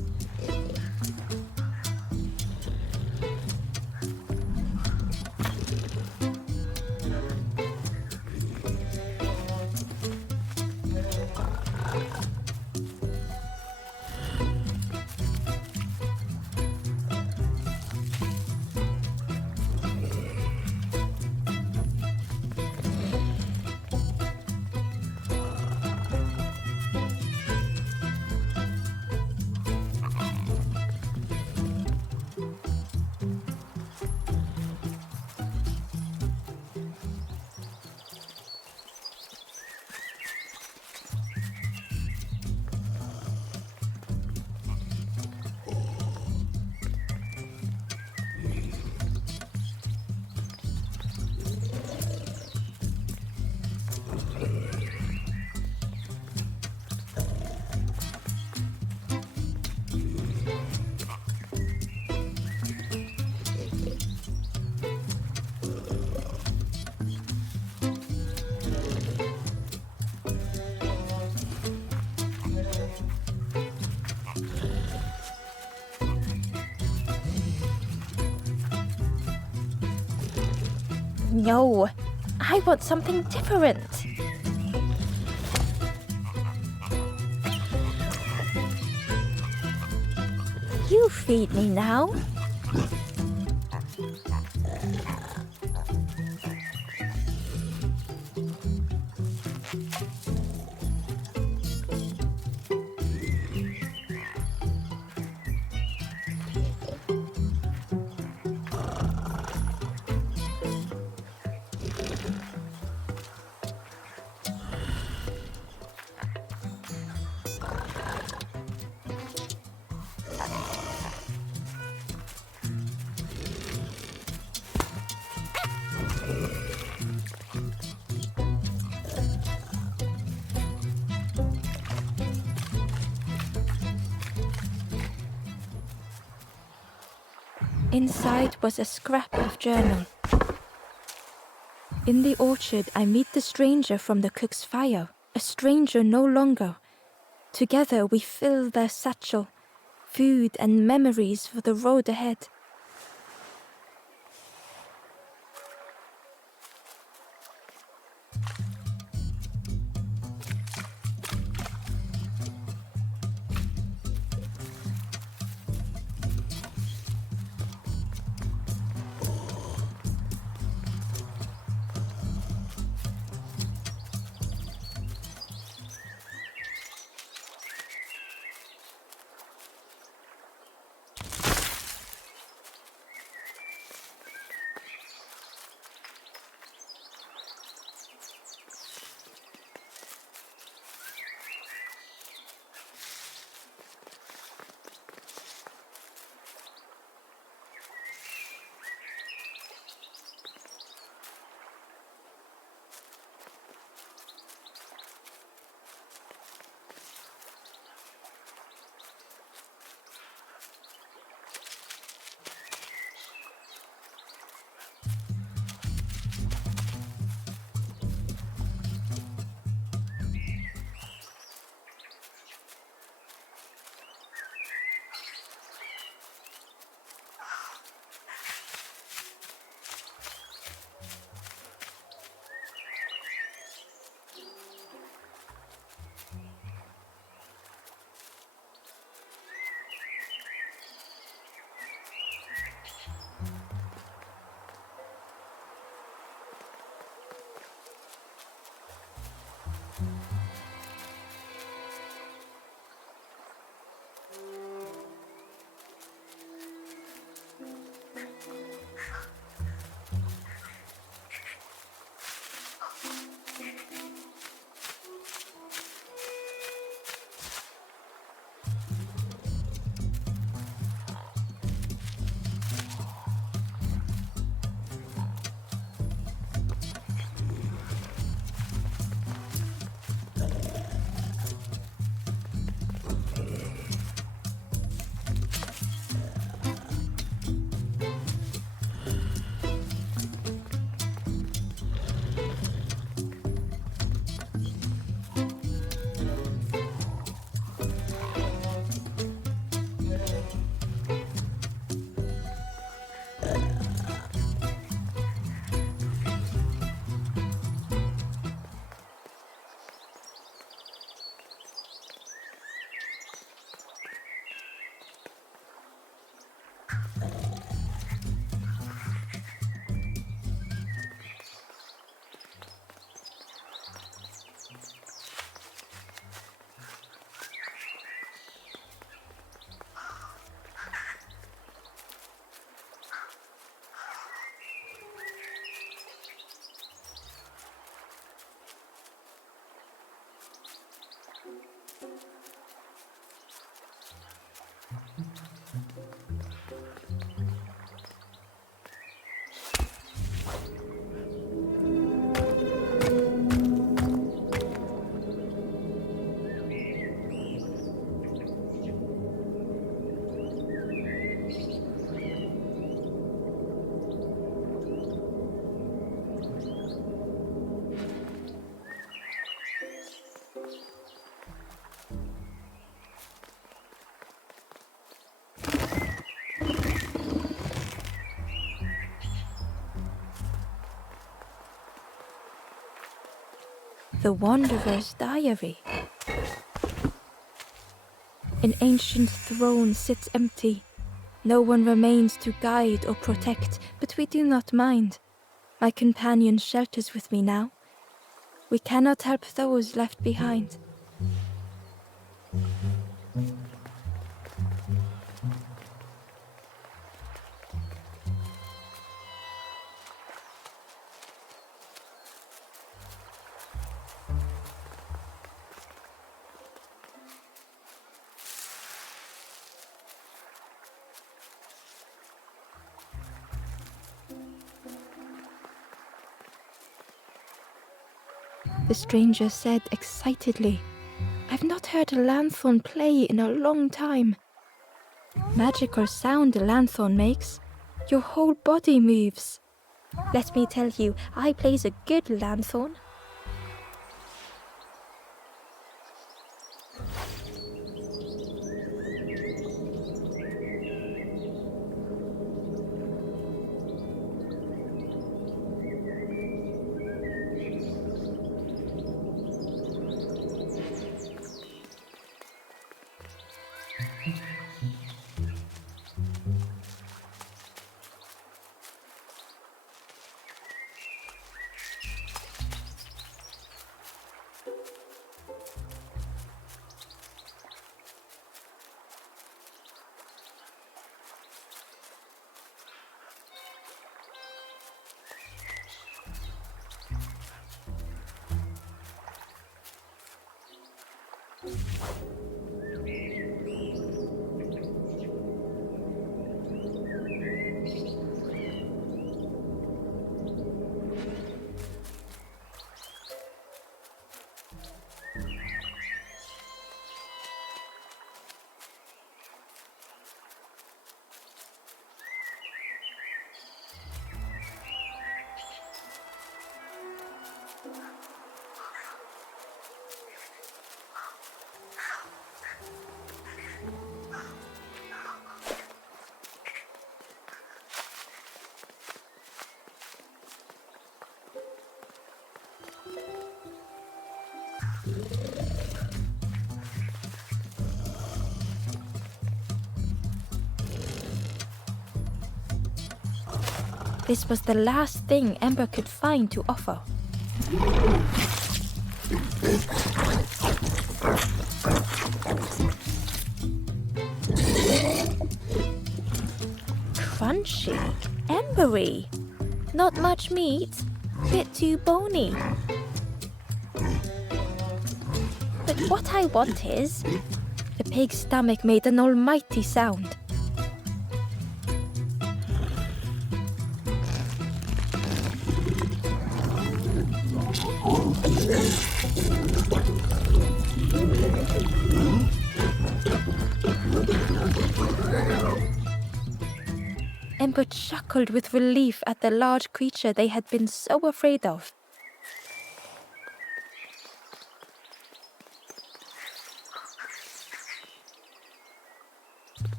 No, I want something different. You feed me now. Inside was a scrap of journal. In the orchard, I meet the stranger from the cook's fire, a stranger no longer. Together we fill their satchel, food and memories for the road ahead. The Wanderer's Diary. An ancient throne sits empty. No one remains to guide or protect, but we do not mind. My companion shelters with me now. We cannot help those left behind. The stranger said excitedly, "I've not heard a lanthorn play in a long time." Magical sound a lanthorn makes. Your whole body moves. Let me tell you, I plays a good lanthorn. This was the last thing Ember could find to offer. Crunchy, embery, not much meat, bit too bony. But what I want is... The pig's stomach made an almighty sound. Ember chuckled with relief at the large creature they had been so afraid of.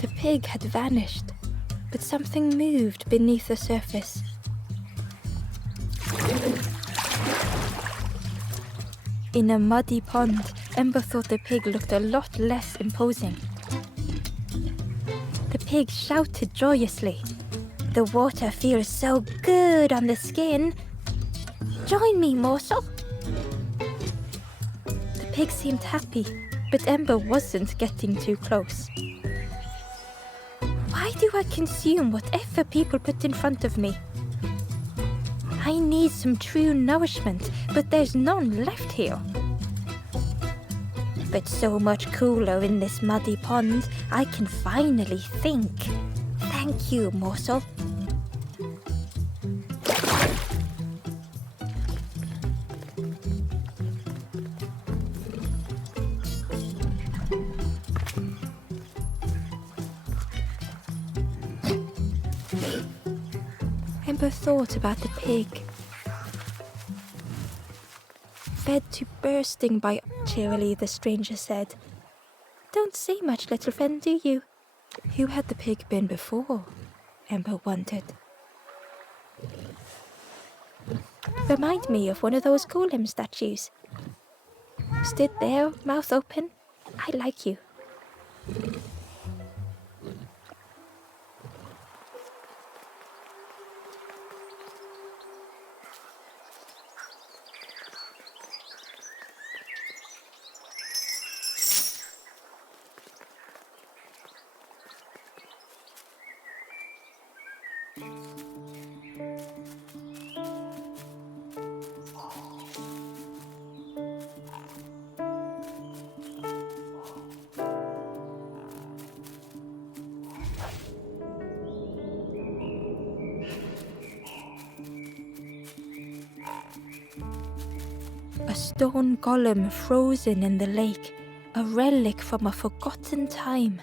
The pig had vanished, but something moved beneath the surface. In a muddy pond, Ember thought the pig looked a lot less imposing. The pig shouted joyously. "The water feels so good on the skin. Join me, morsel." The pig seemed happy, but Ember wasn't getting too close. Why do I consume whatever people put in front of me? I need some true nourishment, but there's none left here. But so much cooler in this muddy pond, I can finally think. Thank you, morsel. Ember thought about the pig. Fed to bursting by cheerily, the stranger said, "Don't say much, little friend, do you?" Who had the pig been before? Ember wondered. Remind me of one of those golem statues. Stood there, mouth open. I like you. A stone golem frozen in the lake, a relic from a forgotten time.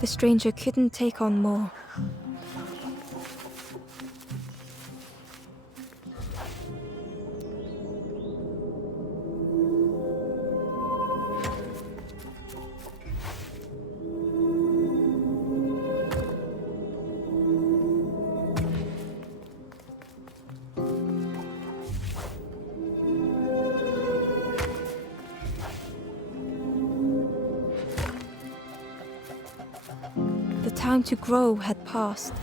The stranger couldn't take on more. The time to grow had passed.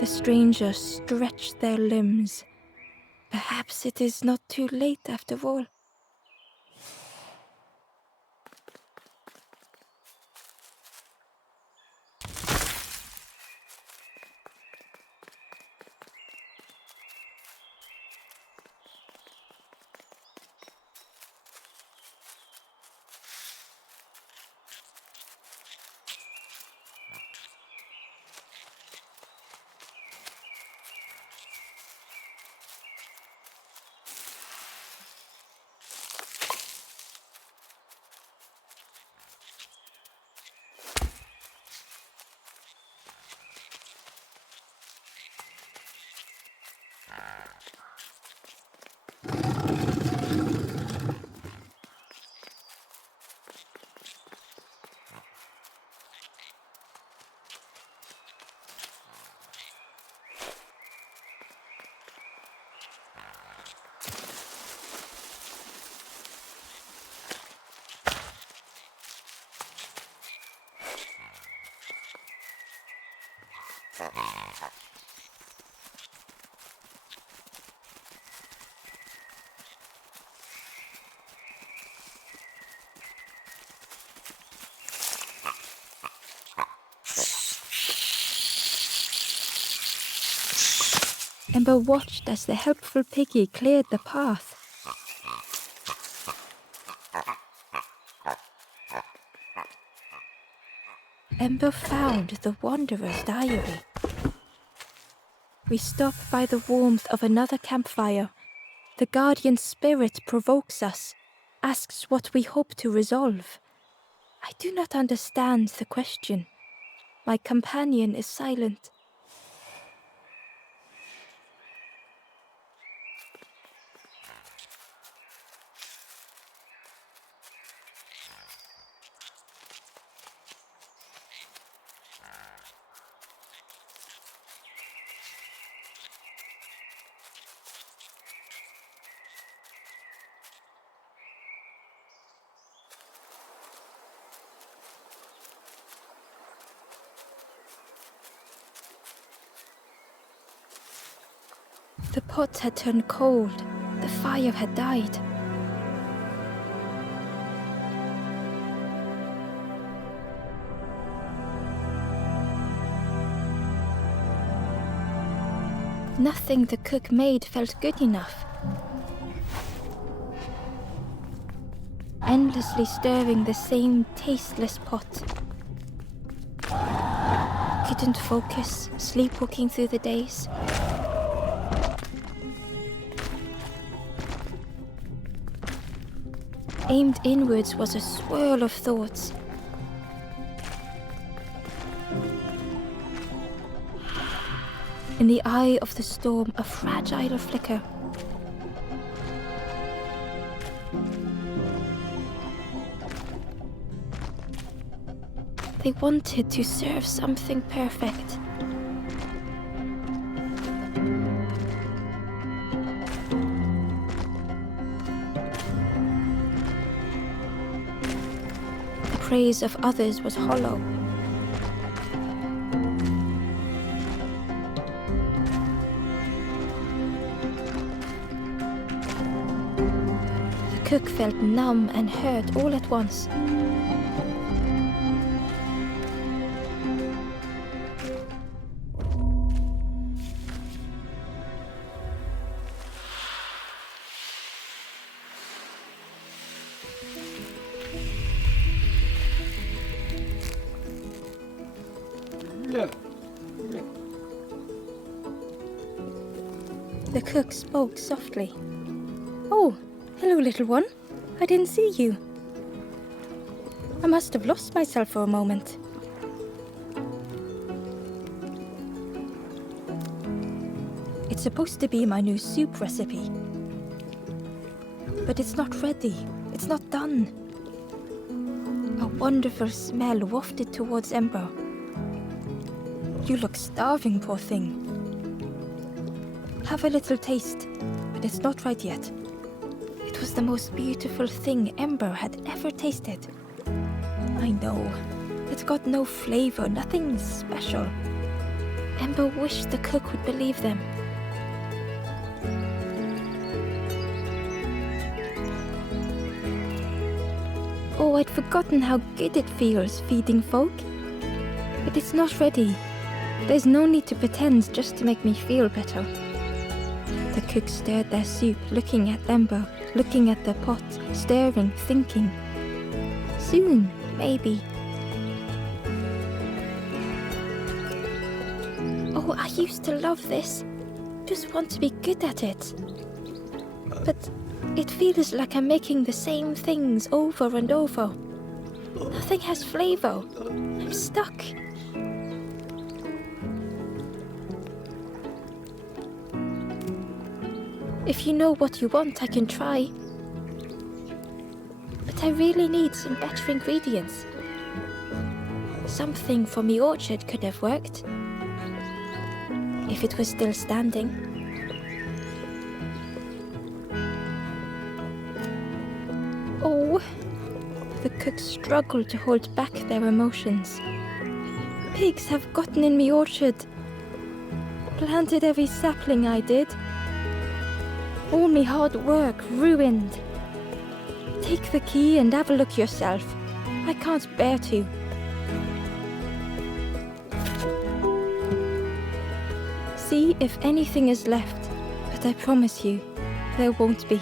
The stranger stretched their limbs. Perhaps it is not too late after all. Ember watched as the helpful piggy cleared the path. Ember found the Wanderer's diary. We stop by the warmth of another campfire. The guardian spirit provokes us, asks what we hope to resolve. I do not understand the question. My companion is silent. The pot had turned cold. The fire had died. Nothing the cook made felt good enough. Endlessly stirring the same tasteless pot. Couldn't focus, sleepwalking through the days. Aimed inwards was a swirl of thoughts. In the eye of the storm, a fragile flicker. They wanted to serve something perfect. The praise of others was hollow. The cook felt numb and hurt all at once. The cook spoke softly. "Oh, hello, little one. I didn't see you. I must have lost myself for a moment." It's supposed to be my new soup recipe. But it's not ready. It's not done. A wonderful smell wafted towards Ember. "You look starving, poor thing. Have a little taste, but it's not right yet." It was the most beautiful thing Ember had ever tasted. I know, it's got no flavor, nothing special. Ember wished the cook would believe them. Oh, I'd forgotten how good it feels feeding folk. But it's not ready. There's no need to pretend just to make me feel better. The cook stirred their soup, looking at Ember, looking at the pot, stirring, thinking. Soon, maybe. Oh, I used to love this. Just want to be good at it. But it feels like I'm making the same things over and over. Nothing has flavor. I'm stuck. If you know what you want, I can try. But I really need some better ingredients. Something from the orchard could have worked. If it was still standing. Oh, the cook struggled to hold back their emotions. Pigs have gotten in me orchard. Planted every sapling I did. All me hard work ruined. Take the key and have a look yourself. I can't bear to. See, If anything is left, but I promise you, there won't be.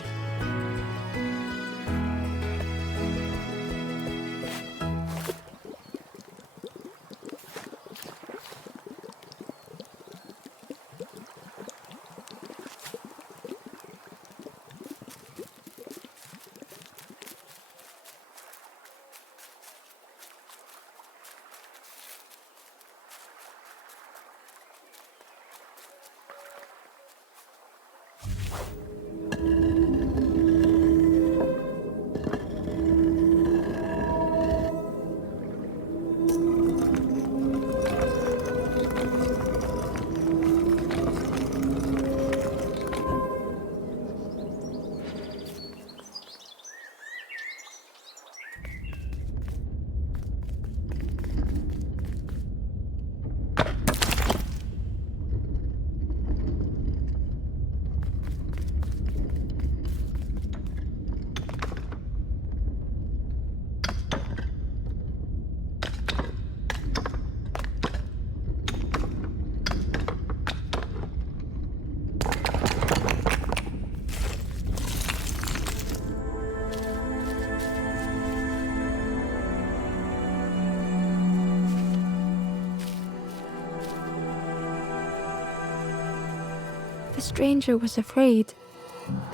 The stranger was afraid.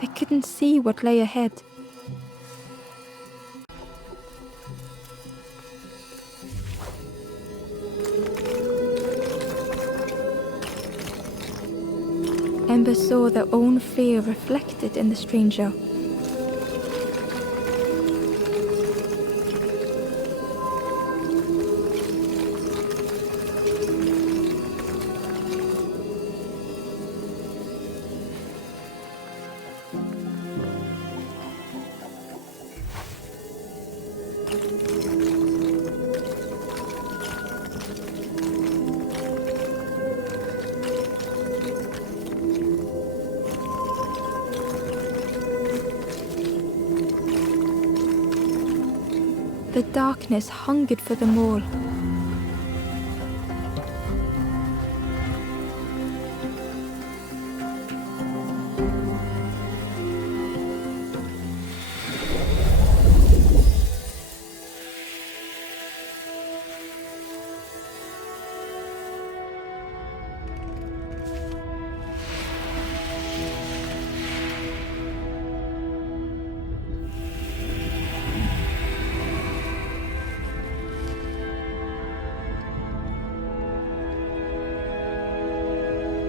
They couldn't see what lay ahead. Ember saw their own fear reflected in the stranger. The darkness hungered for them all.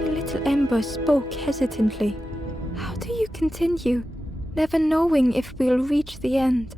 Little Ember spoke hesitantly. How do you continue, never knowing if we'll reach the end?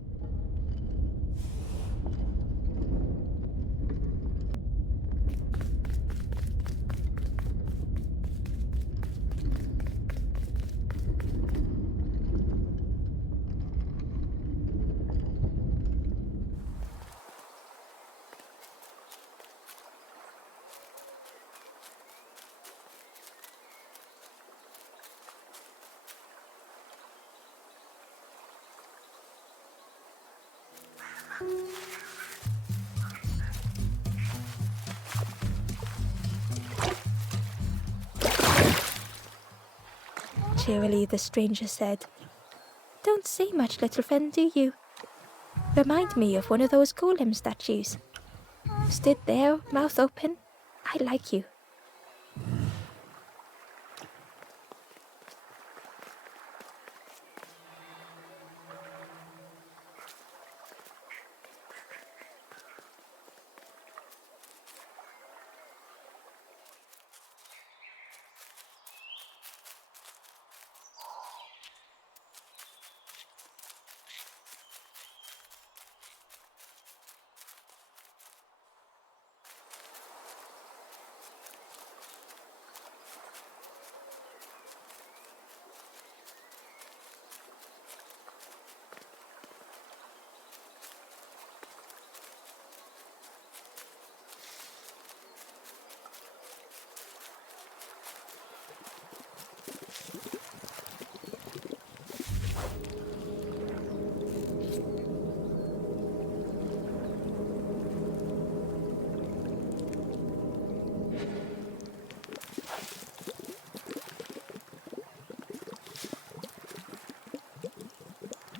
Cheerily, the stranger said, "Don't say much, little friend, do you? Remind me of one of those golem statues. Stood there, mouth open. I like you."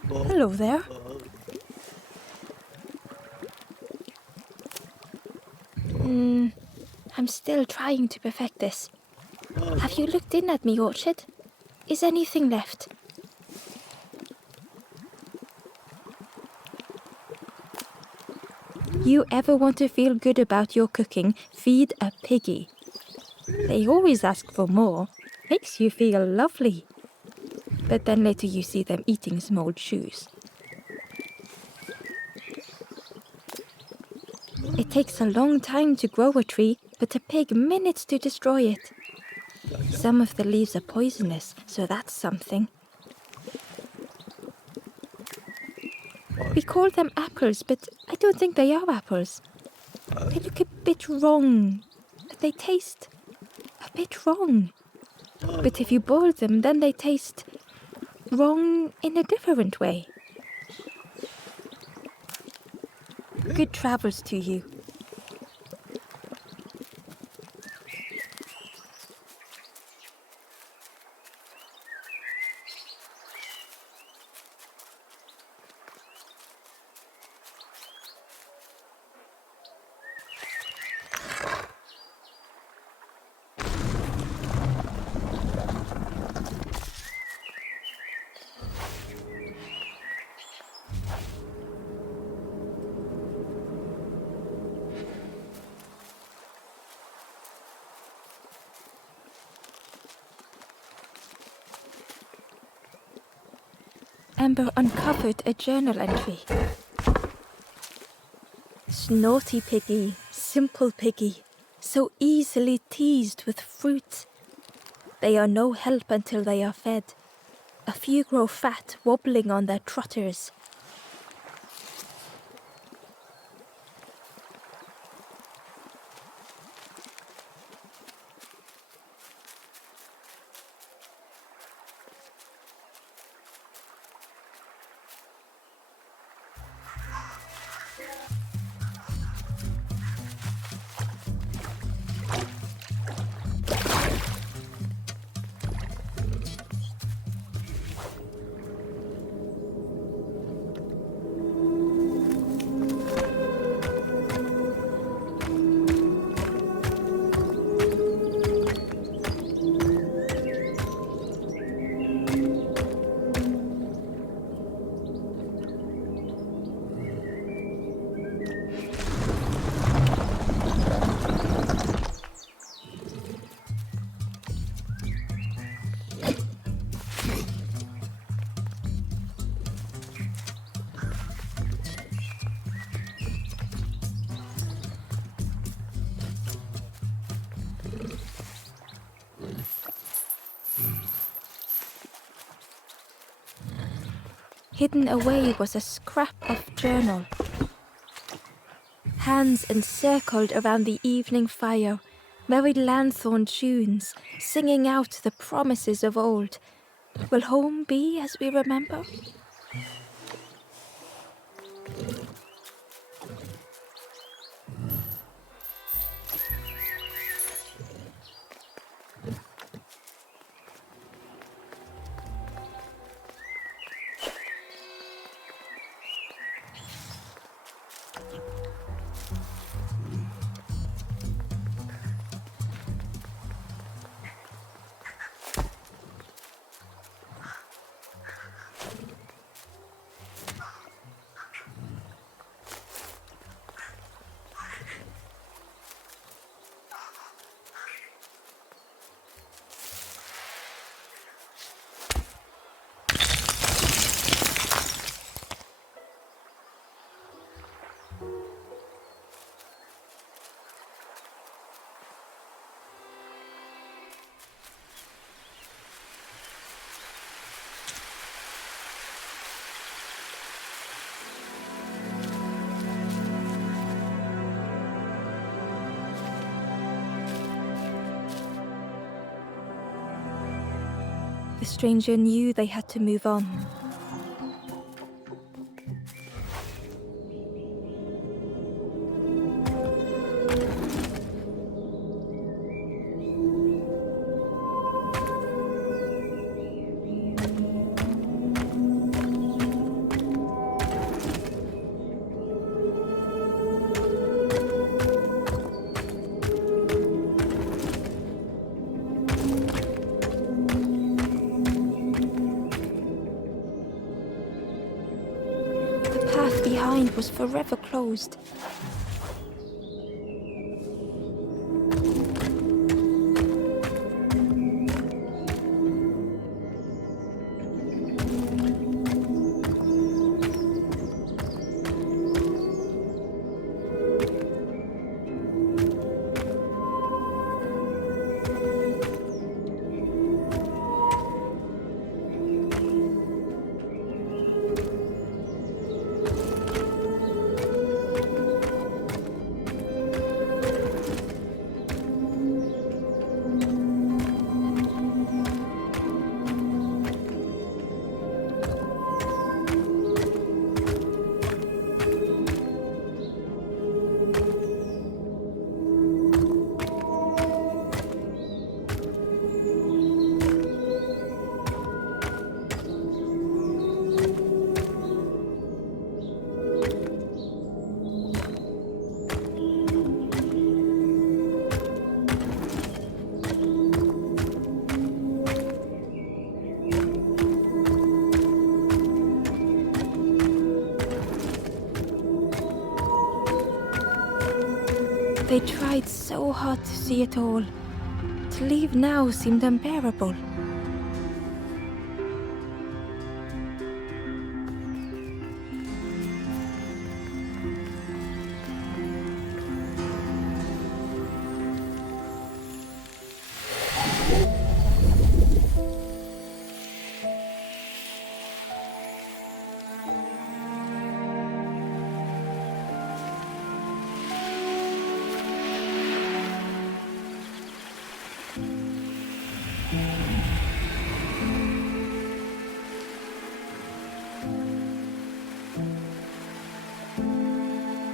Hello there. I'm still trying to perfect this. Have you looked in at me, Orchard? Is anything left? You ever want to feel good about your cooking, feed a piggy. They always ask for more. Makes you feel lovely. But then later you see them eating some old shoes. It takes a long time to grow a tree, but a pig minutes to destroy it. Some of the leaves are poisonous, so that's something. We call them apples, but I don't think they are apples. They look a bit wrong. They taste a bit wrong. But if you boil them, then they taste wrong in a different way. Good travels to you. Ember uncovered a journal entry. Snaughty piggy, simple piggy, so easily teased with fruit. They are no help until they are fed. A few grow fat, wobbling on their trotters. Hidden away was a scrap of journal. Hands encircled around the evening fire, merry lanthorn tunes, singing out the promises of old. Will home be as we remember? The stranger knew they had to move on. mind was forever closed. They tried so hard to see it all. To leave now seemed unbearable.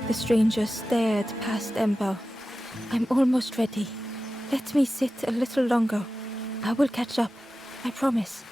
The stranger stared past Ember. I'm almost ready. Let me sit a little longer. I will catch up, I promise.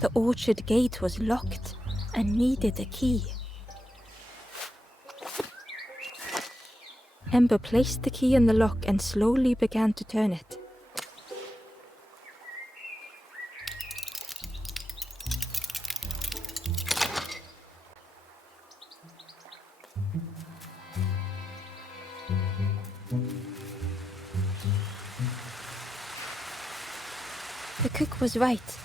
The orchard gate was locked and needed a key. Ember placed the key in the lock and slowly began to turn it. The cook was right.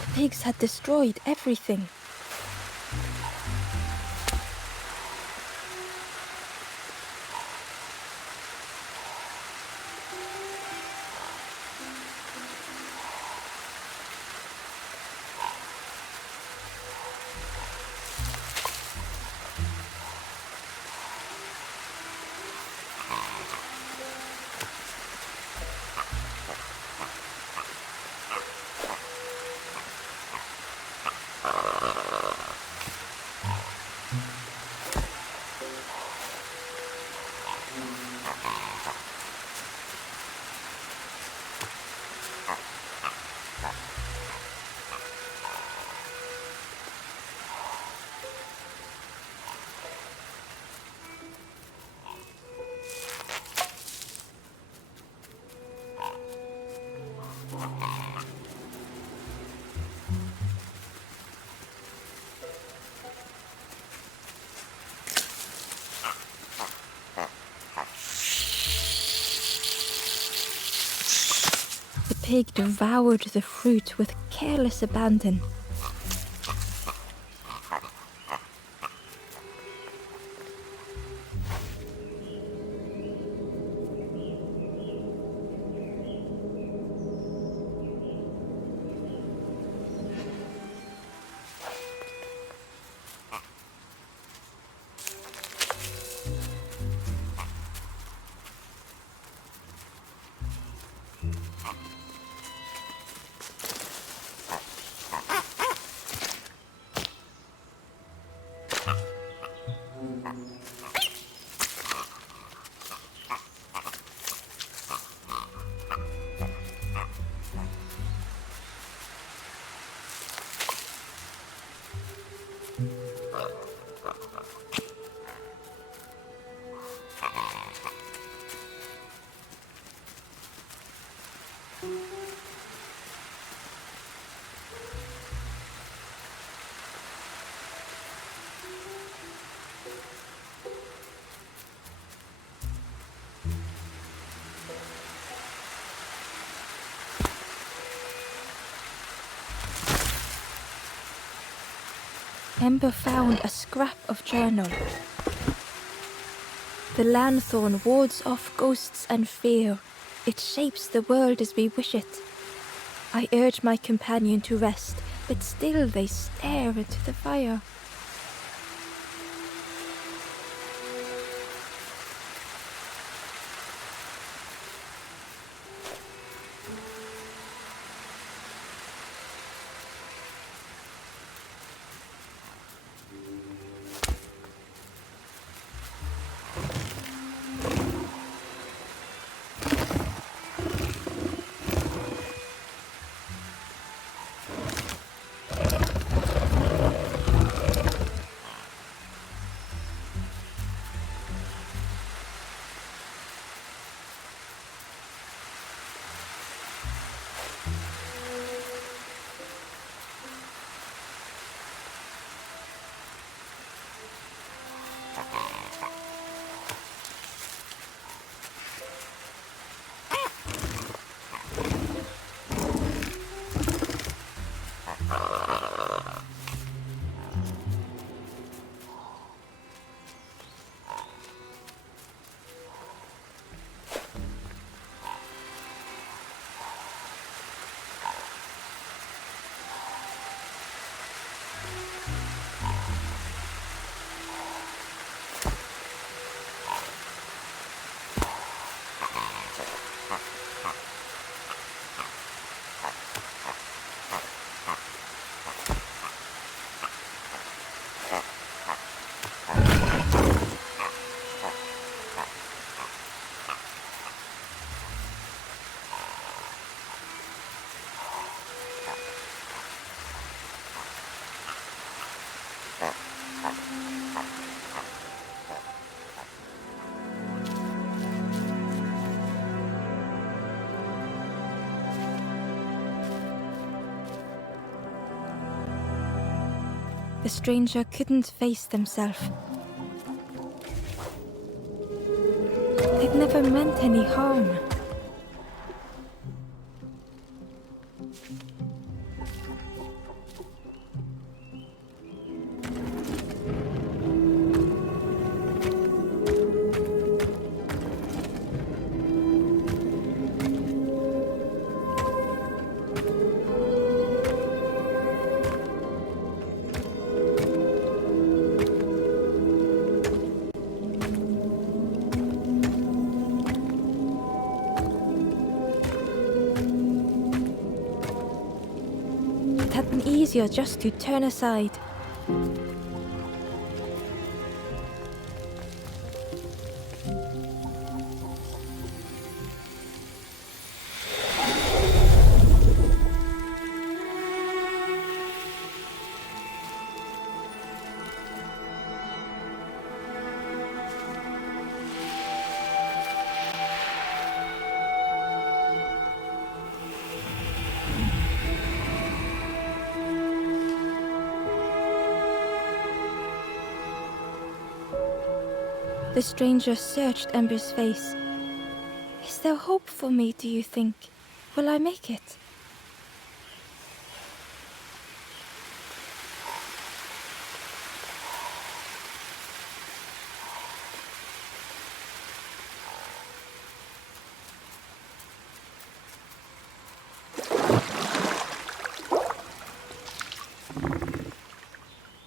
The pigs had destroyed everything. pig devoured the fruit with careless abandon. Ember found a scrap of journal. The lanthorn wards off ghosts and fear. It shapes the world as we wish it. I urge my companion to rest, but still they stare into the fire. The stranger couldn't face themselves. They'd never meant any harm. It had been easier just to turn aside. The stranger searched Ember's face. Is there hope for me, do you think? Will I make it?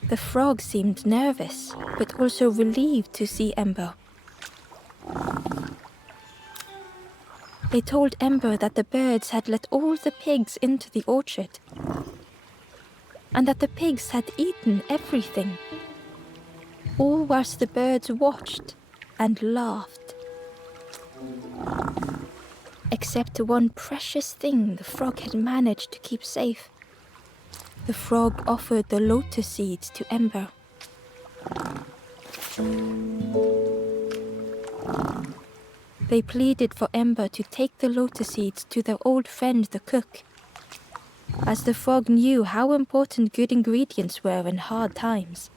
The frog seemed nervous, but also relieved to see Ember. They told Ember that the birds had let all the pigs into the orchard, and that the pigs had eaten everything, all whilst the birds watched and laughed. Except one precious thing the frog had managed to keep safe. The frog offered the lotus seeds to Ember. They pleaded for Ember to take the lotus seeds to their old friend the cook, as the frog knew how important good ingredients were in hard times.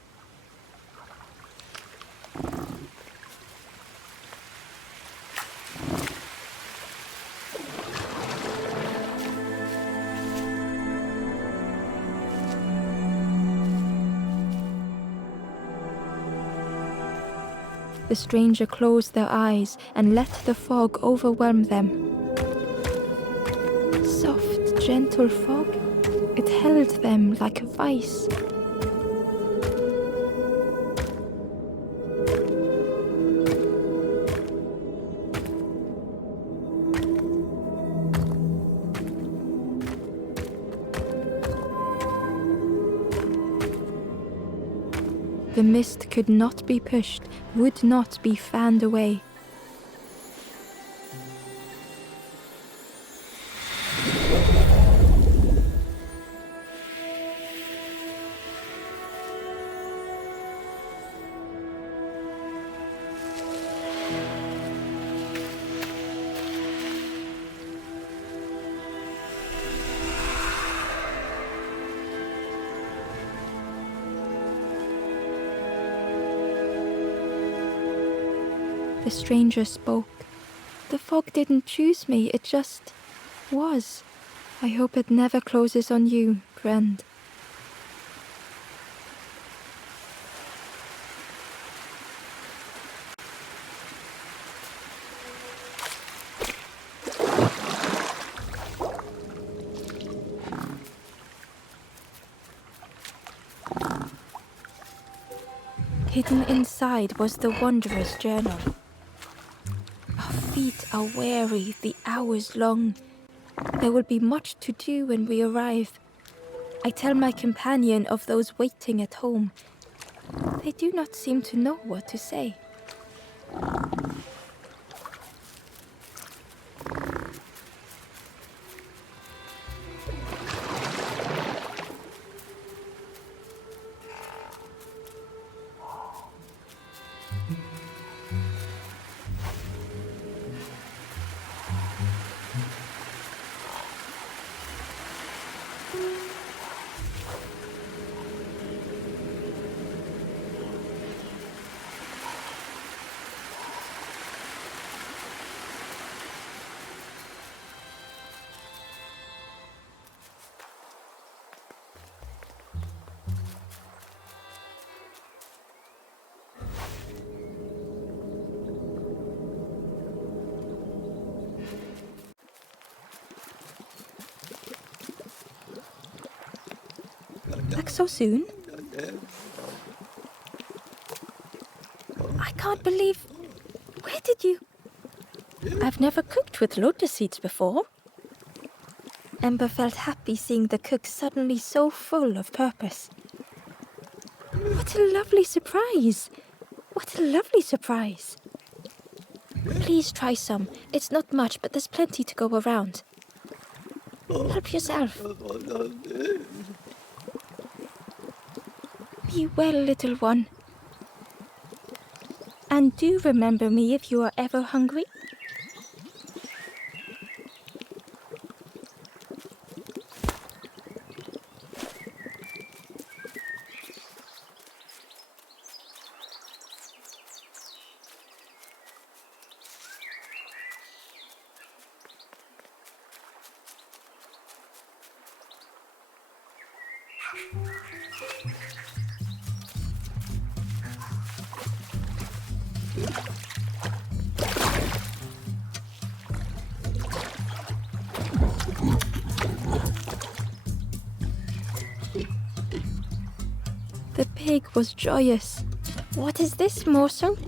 The stranger closed their eyes and let the fog overwhelm them. Soft, gentle fog, it held them like a vice. The mist could not be pushed, would not be fanned away. The stranger spoke. The fog didn't choose me, it just was. I hope it never closes on you, friend. Hidden inside was the wanderer's journal. Our feet are weary, the hours long. There will be much to do when we arrive. I tell my companion of those waiting at home. They do not seem to know what to say. Back so soon? I can't believe... Where did you... I've never cooked with lotus seeds before. Ember felt happy seeing the cook suddenly so full of purpose. What a lovely surprise! What a lovely surprise! Please try some. It's not much, but there's plenty to go around. Help yourself. Be well, little one. And do remember me if you are ever hungry. The pig was joyous. "What is this morsel?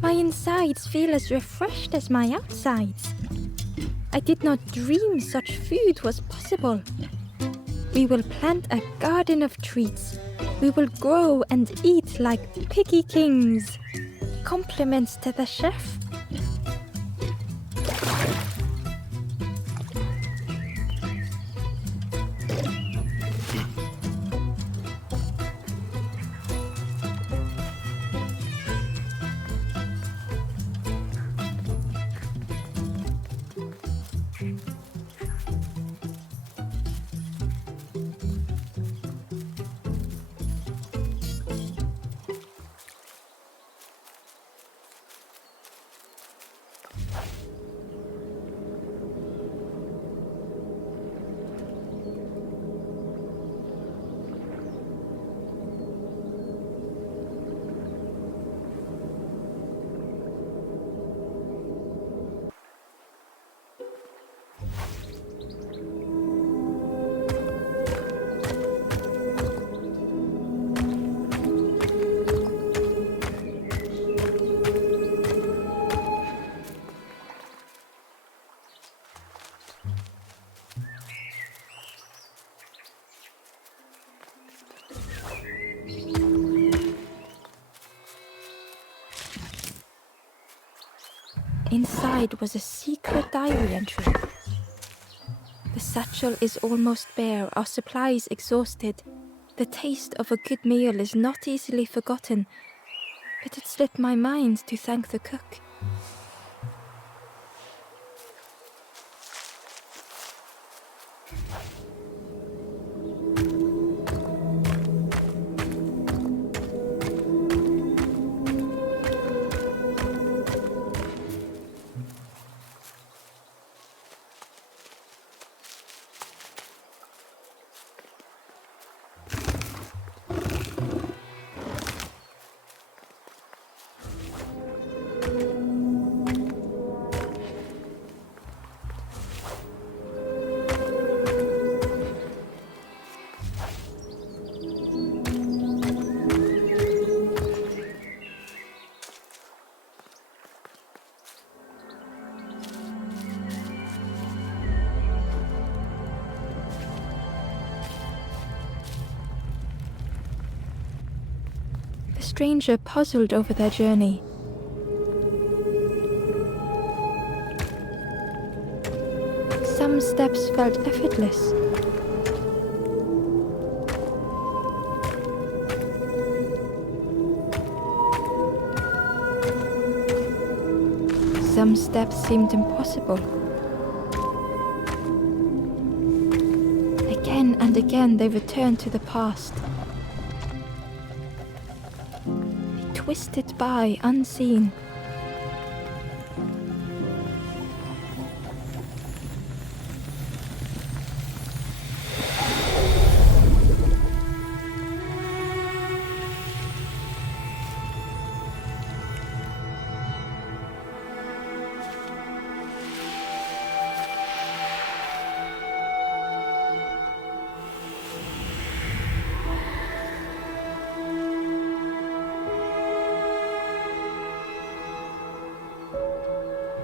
My insides feel as refreshed as my outsides. I did not dream such food was possible. We will plant a garden of treats. We will grow and eat like piggy kings. Compliments to the chef." Inside was a secret diary entry. "The satchel is almost bare, our supplies exhausted. The taste of a good meal is not easily forgotten, but it slipped my mind to thank the cook." The stranger puzzled over their journey. Some steps felt effortless. Some steps seemed impossible. Again and again they returned to the past. They twisted by unseen.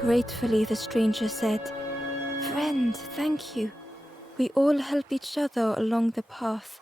Gratefully, the stranger said, "Friend, thank you. We all help each other along the path."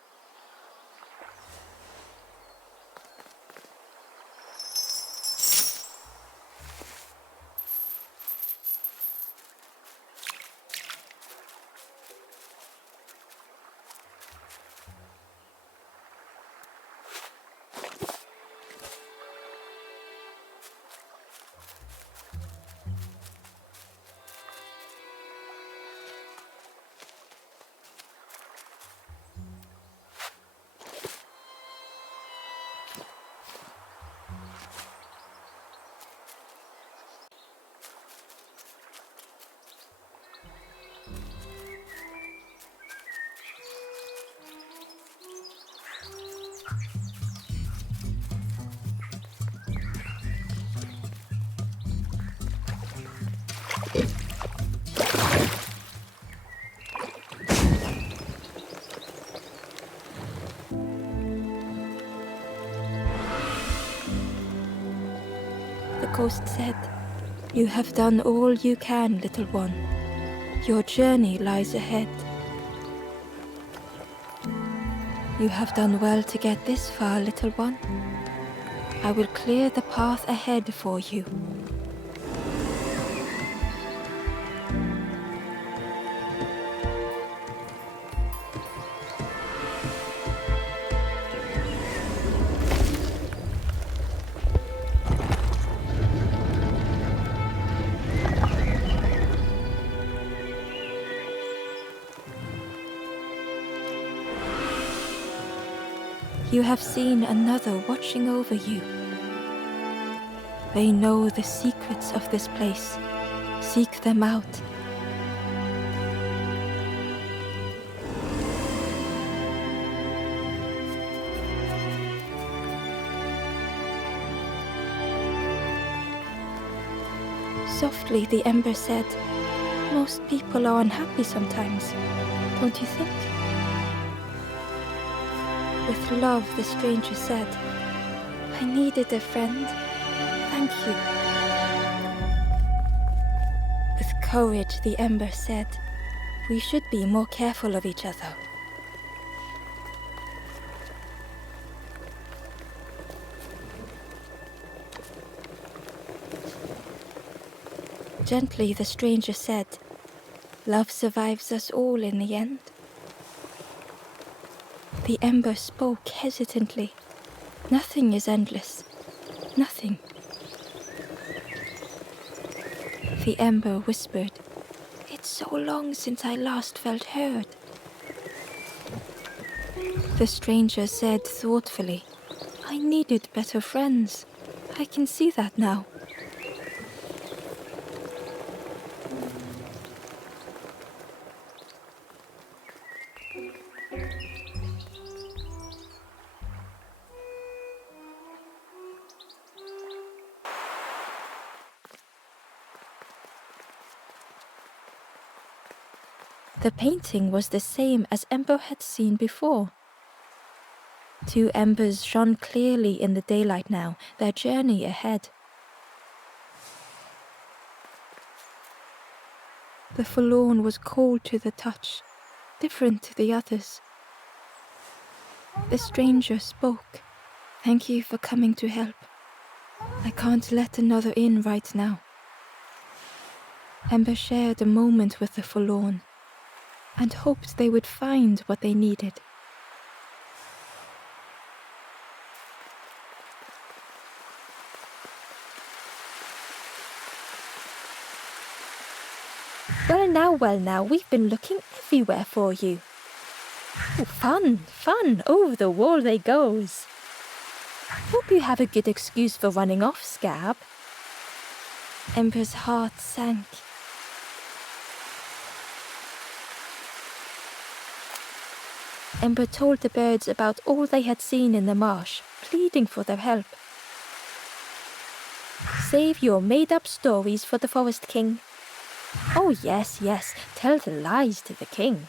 ghost said, "You have done all you can, little one. Your journey lies ahead." You have done well to get this far, little one. I will clear the path ahead for you. You have seen another watching over you. They know the secrets of this place. Seek them out. Softly, the ember said, "Most people are unhappy sometimes, don't you think?" With love, the stranger said, "I needed a friend. Thank you." With courage, the ember said, "We should be more careful of each other." Gently, the stranger said, "Love survives us all in the end." The ember spoke hesitantly. "Nothing is endless. Nothing." The ember whispered, "It's so long since I last felt heard." The stranger said thoughtfully, "I needed better friends. I can see that now." The painting was the same as Ember had seen before. Two embers shone clearly in the daylight now, their journey ahead. The forlorn was cold to the touch, different to the others. The stranger spoke. "Thank you for coming to help. I can't let another in right now." Ember shared a moment with the forlorn and hoped they would find what they needed. Well now, we've been looking everywhere for you." "Oh, fun, over the wall they goes." "Hope you have a good excuse for running off, Scab." Ember's heart sank. Ember told the birds about all they had seen in the marsh, pleading for their help. "Save your made-up stories for the Forest King." "Oh, yes, tell the lies to the king."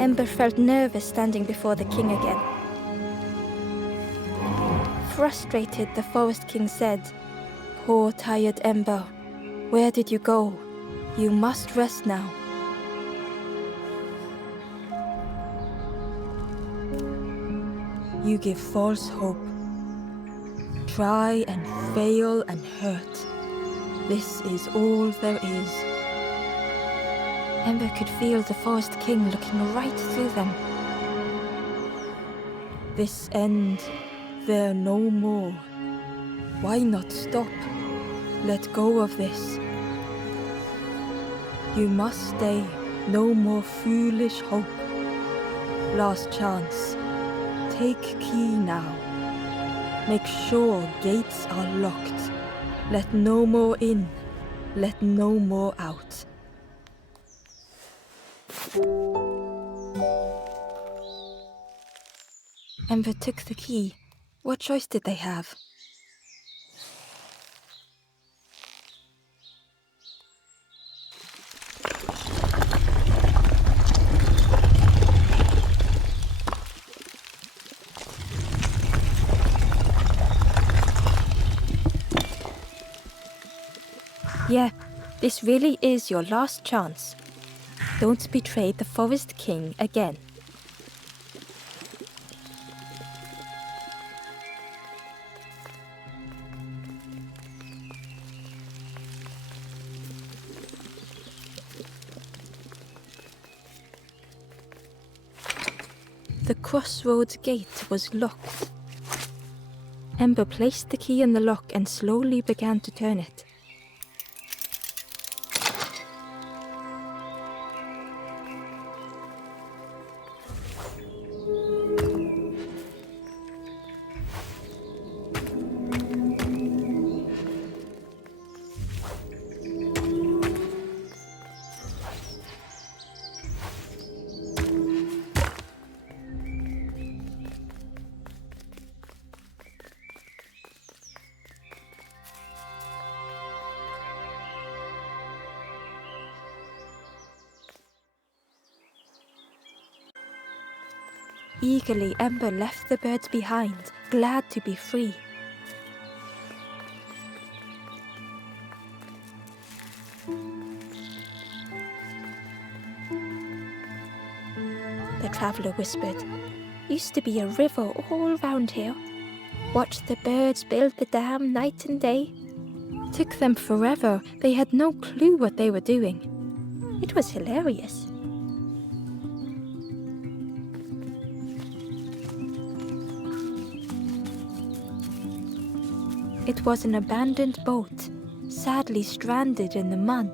Ember felt nervous standing before the king again. Frustrated, the Forest King said, "Poor tired Ember, where did you go? You must rest now." You give false hope. Try and fail and hurt. This is all there is. Ember could feel the Forest King looking right through them. This end, there no more. Why not stop? Let go of this. You must stay. No more foolish hope. Last chance. Take key now. Make sure gates are locked. Let no more in. Let no more out. Ember took the key. What choice did they have? Yeah, this really is your last chance. Don't betray the Forest King again. The crossroads gate was locked. Ember placed the key in the lock and slowly began to turn it. Eagerly, Ember left the birds behind, glad to be free. The traveller whispered, "Used to be a river all round here. Watched the birds build the dam night and day. Took them forever, they had no clue what they were doing. It was hilarious." It was an abandoned boat, sadly stranded in the mud.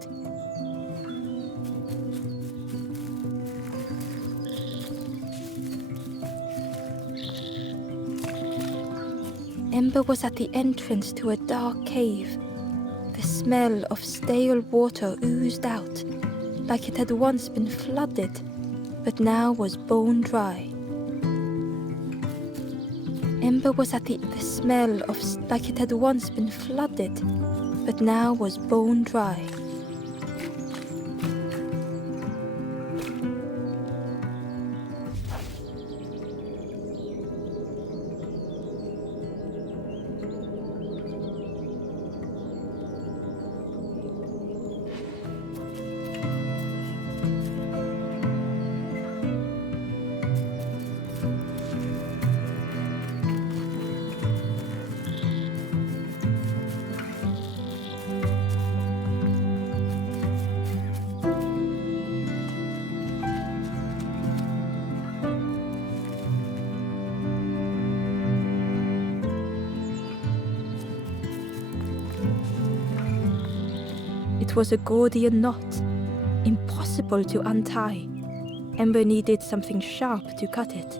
Ember was at the entrance to a dark cave. The smell of stale water oozed out, like it had once been flooded, but now was bone dry. Ember was at the smell of like it had once been flooded, but now was bone dry. It was a Gordian knot, impossible to untie. Ember needed something sharp to cut it.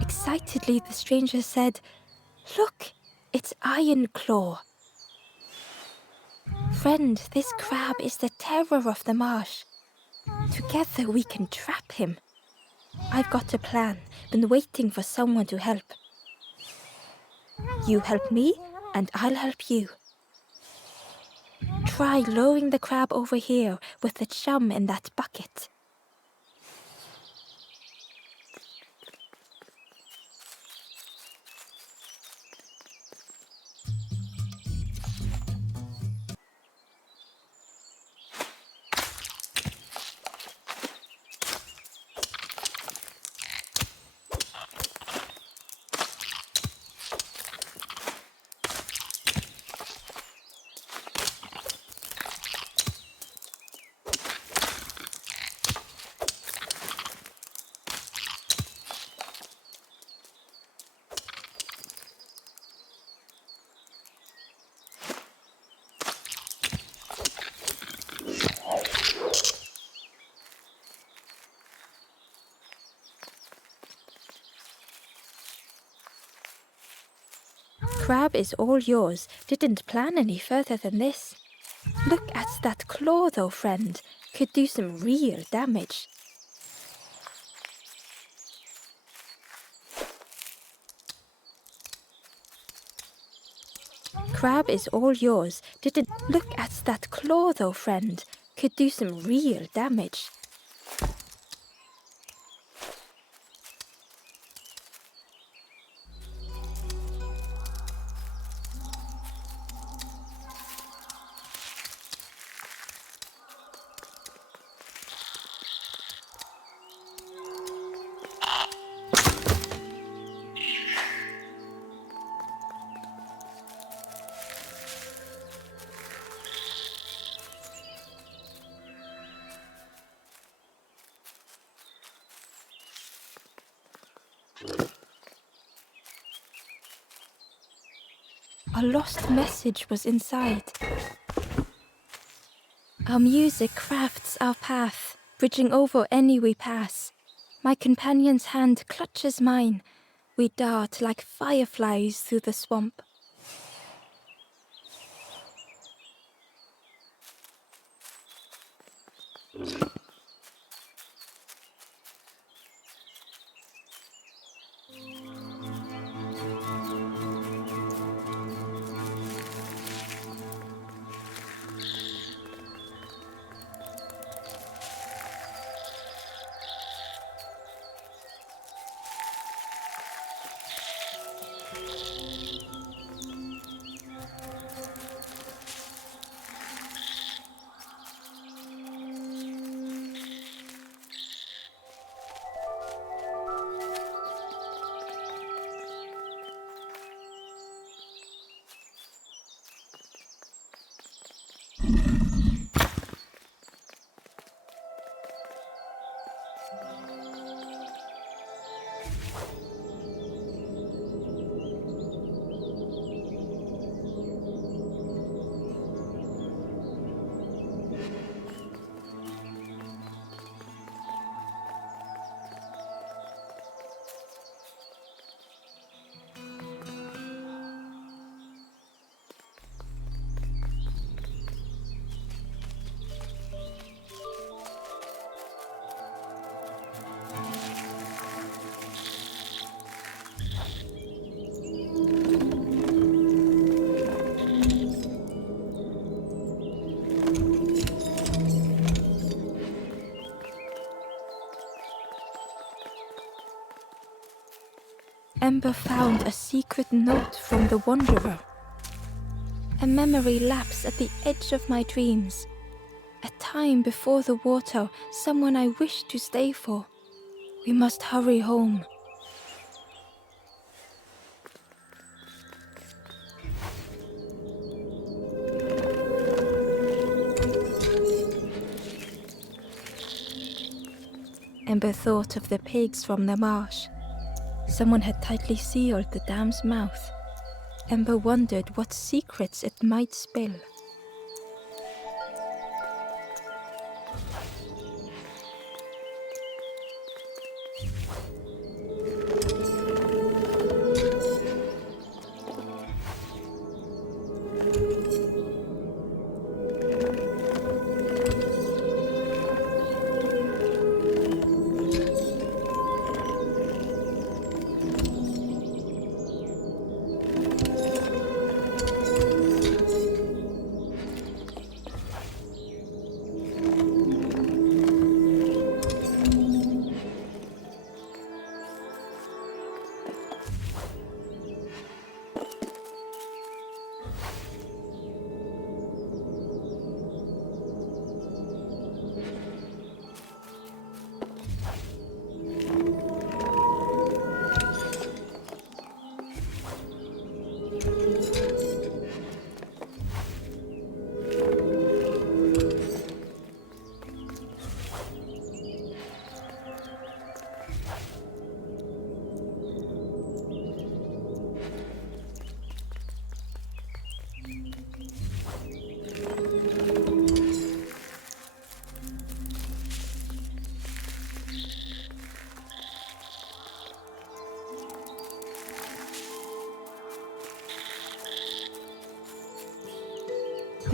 Excitedly, the stranger said, "Look, it's Iron Claw. Friend, this crab is the terror of the marsh. Together we can trap him. I've got a plan, been waiting for someone to help. You help me, and I'll help you. Try lowering the crab over here with the chum in that bucket." Crab is all yours. Didn't plan any further than this. Look at that claw though, friend. Could do some real damage. Crab is all yours. Didn't look at that claw though, friend. Could do some real damage. A lost message was inside. Our music crafts our path, bridging over any we pass. My companion's hand clutches mine. We dart like fireflies through the swamp. Ember found a secret note from the Wanderer. A memory lapse at the edge of my dreams. A time before the water, someone I wished to stay for. We must hurry home. Ember thought of the pigs from the marsh. Someone had tightly sealed the dam's mouth. Ember wondered what secrets it might spill.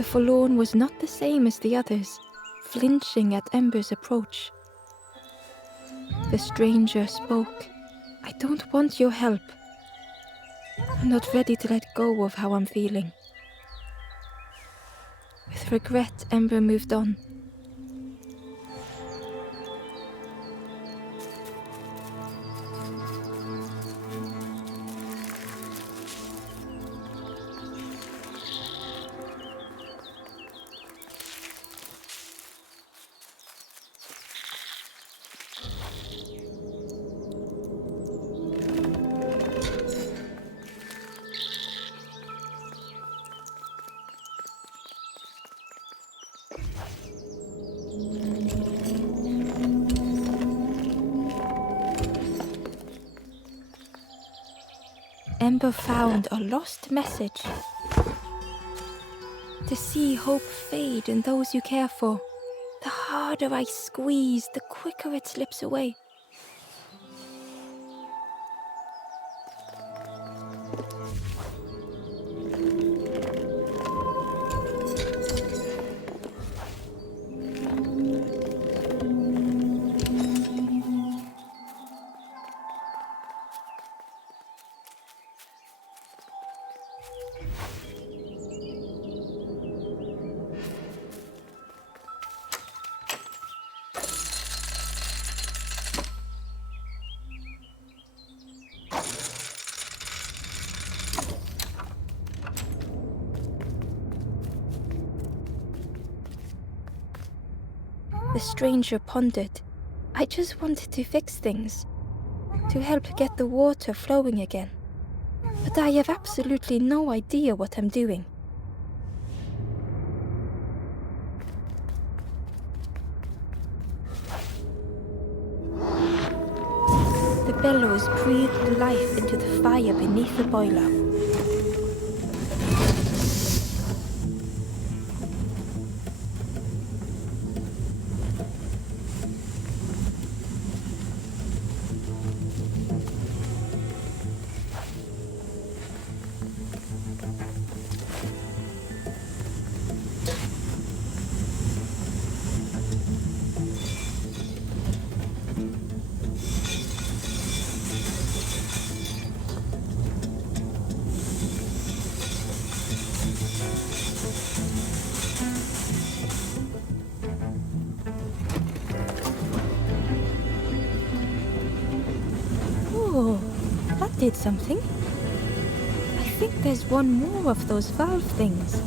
The forlorn was not the same as the others, flinching at Ember's approach. The stranger spoke. I don't want your help. I'm not ready to let go of how I'm feeling. With regret, Ember moved on. Ember found a lost message. To see hope fade in those you care for, the harder I squeeze, the quicker it slips away. The stranger pondered. I just wanted to fix things, to help get the water flowing again. But I have absolutely no idea what I'm doing. The bellows breathed life into the fire beneath the boiler. Oh, that did something. I think there's one more of those valve things.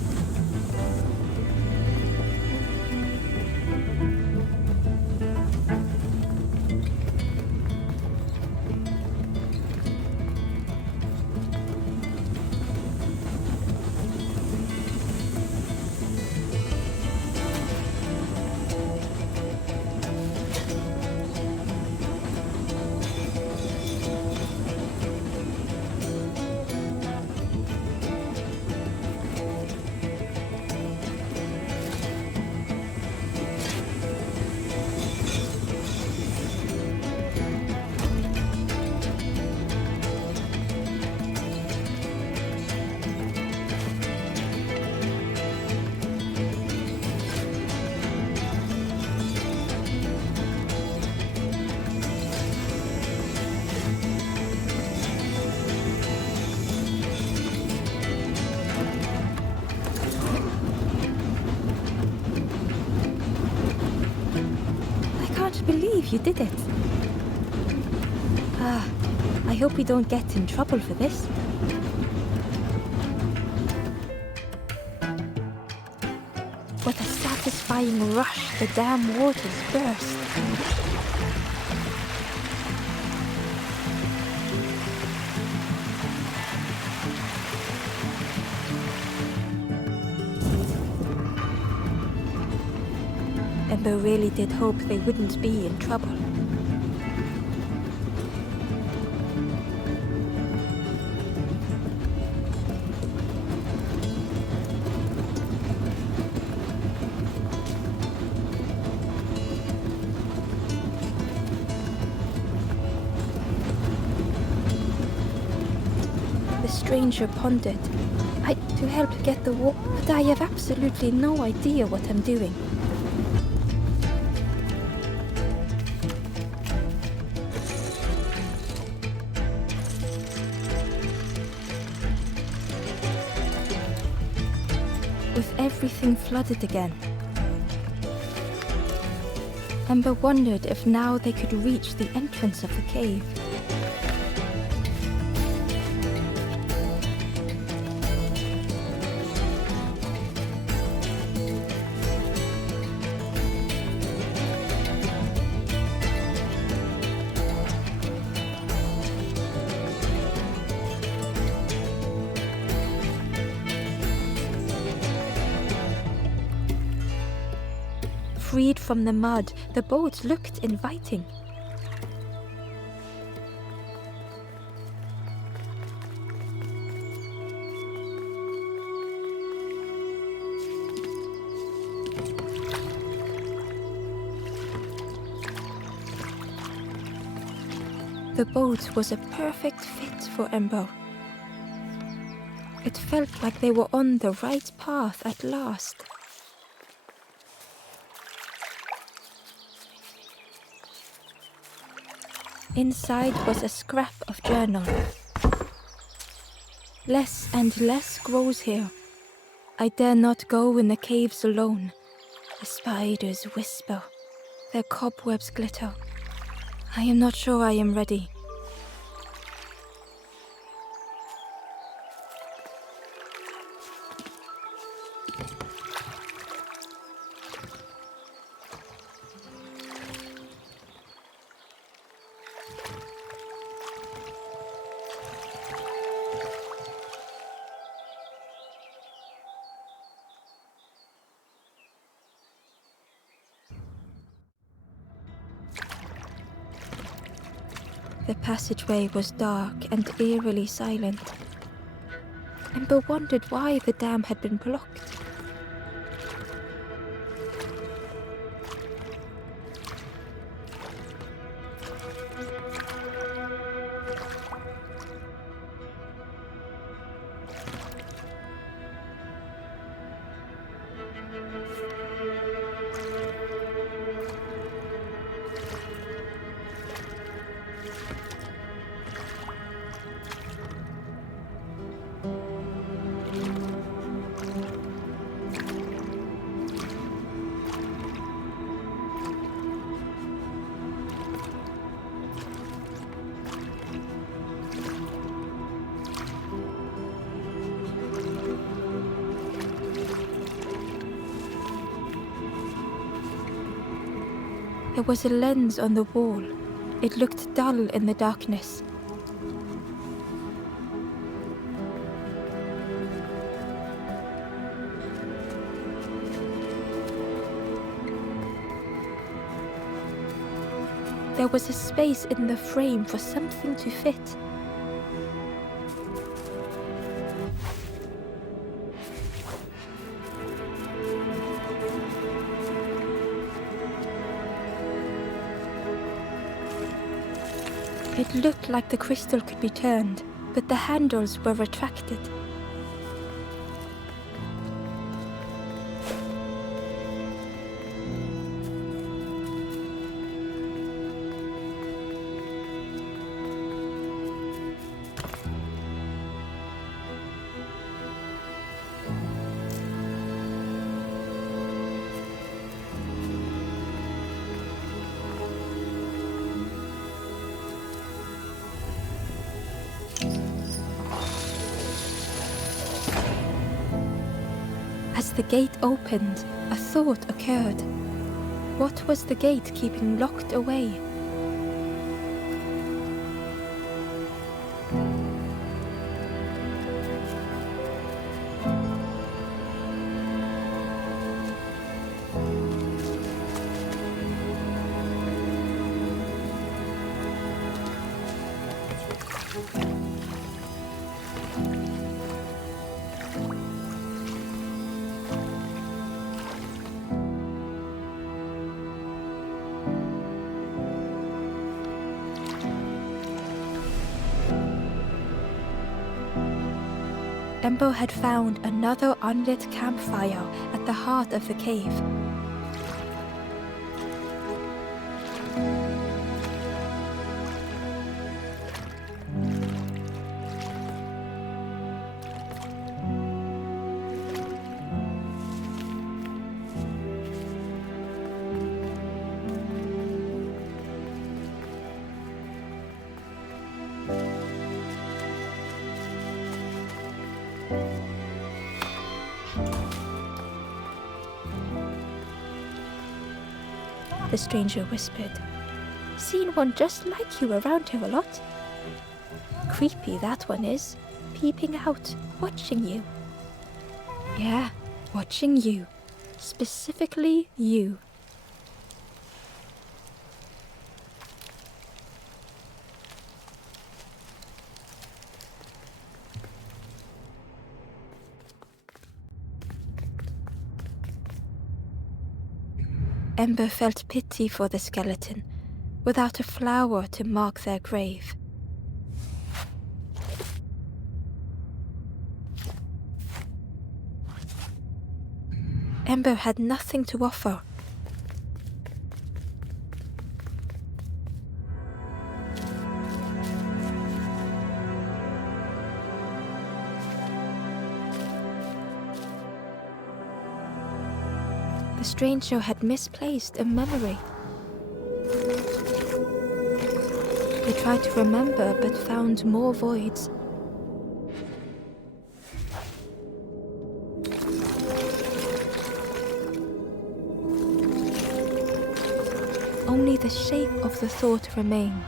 Believe you did it. I hope we don't get in trouble for this. With a satisfying rush, the dam waters burst. Ember really did hope they wouldn't be in trouble. The stranger pondered. to help get the water, but I have absolutely no idea what I'm doing. With everything flooded again, Ember wondered if now they could reach the entrance of the cave. Freed from the mud, the boat looked inviting. The boat was a perfect fit for Ember. It felt like they were on the right path at last. Inside was a scrap of journal. Less and less grows here. I dare not go in the caves alone. The spiders whisper. Their cobwebs glitter. I am not sure I am ready. The passageway was dark and eerily silent. Ember wondered why the dam had been blocked. There was a lens on the wall. It looked dull in the darkness. There was a space in the frame for something to fit. It looked like the crystal could be turned, but the handles were retracted. As the gate opened, a thought occurred. What was the gate keeping locked away? Ember had found another unlit campfire at the heart of the cave. The stranger whispered. Seen one just like you around here a lot. Creepy that one is, peeping out, watching you. Yeah, watching you. Specifically you. Ember felt pity for the skeleton, without a flower to mark their grave. Ember had nothing to offer. The stranger had misplaced a memory. They tried to remember but found more voids. Only the shape of the thought remained.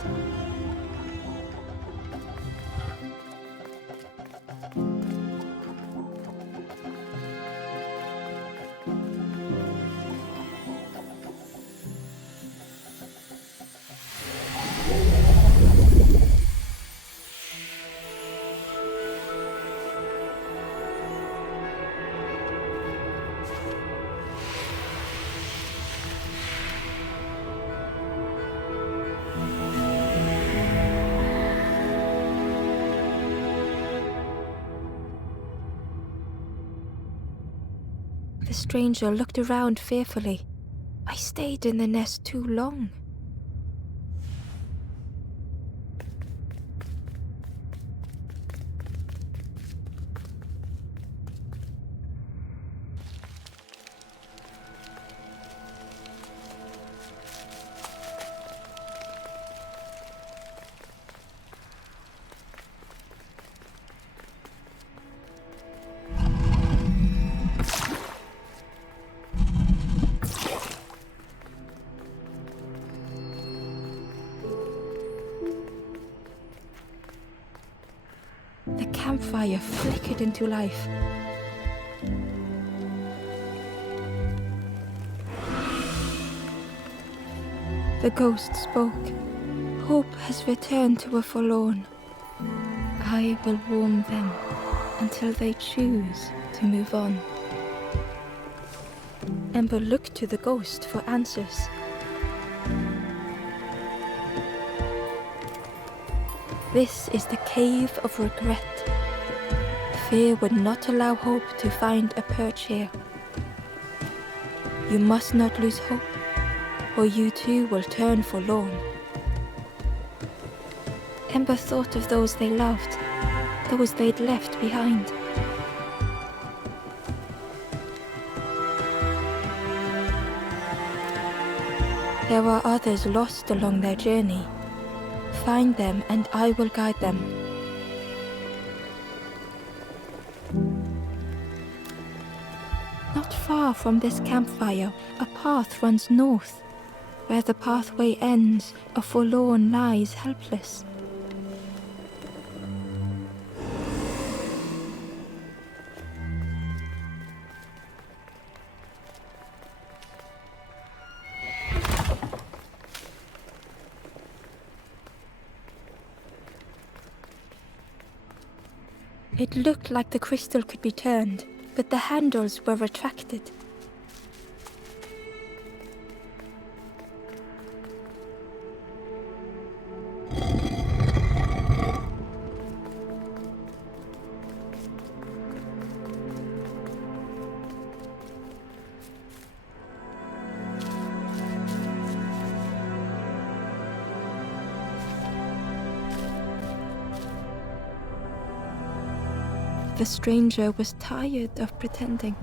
The stranger looked around fearfully. I stayed in the nest too long. The campfire flickered into life. The ghost spoke. Hope has returned to a forlorn. I will warm them until they choose to move on. Ember looked to the ghost for answers. This is the cave of regret. Fear would not allow hope to find a perch here. You must not lose hope, or you too will turn forlorn. Ember thought of those they loved, those they'd left behind. There are others lost along their journey. Find them and I will guide them. Not far from this campfire, a path runs north. Where the pathway ends, a forlorn lies helpless. It looked like the crystal could be turned, but the handles were retracted. The stranger was tired of pretending.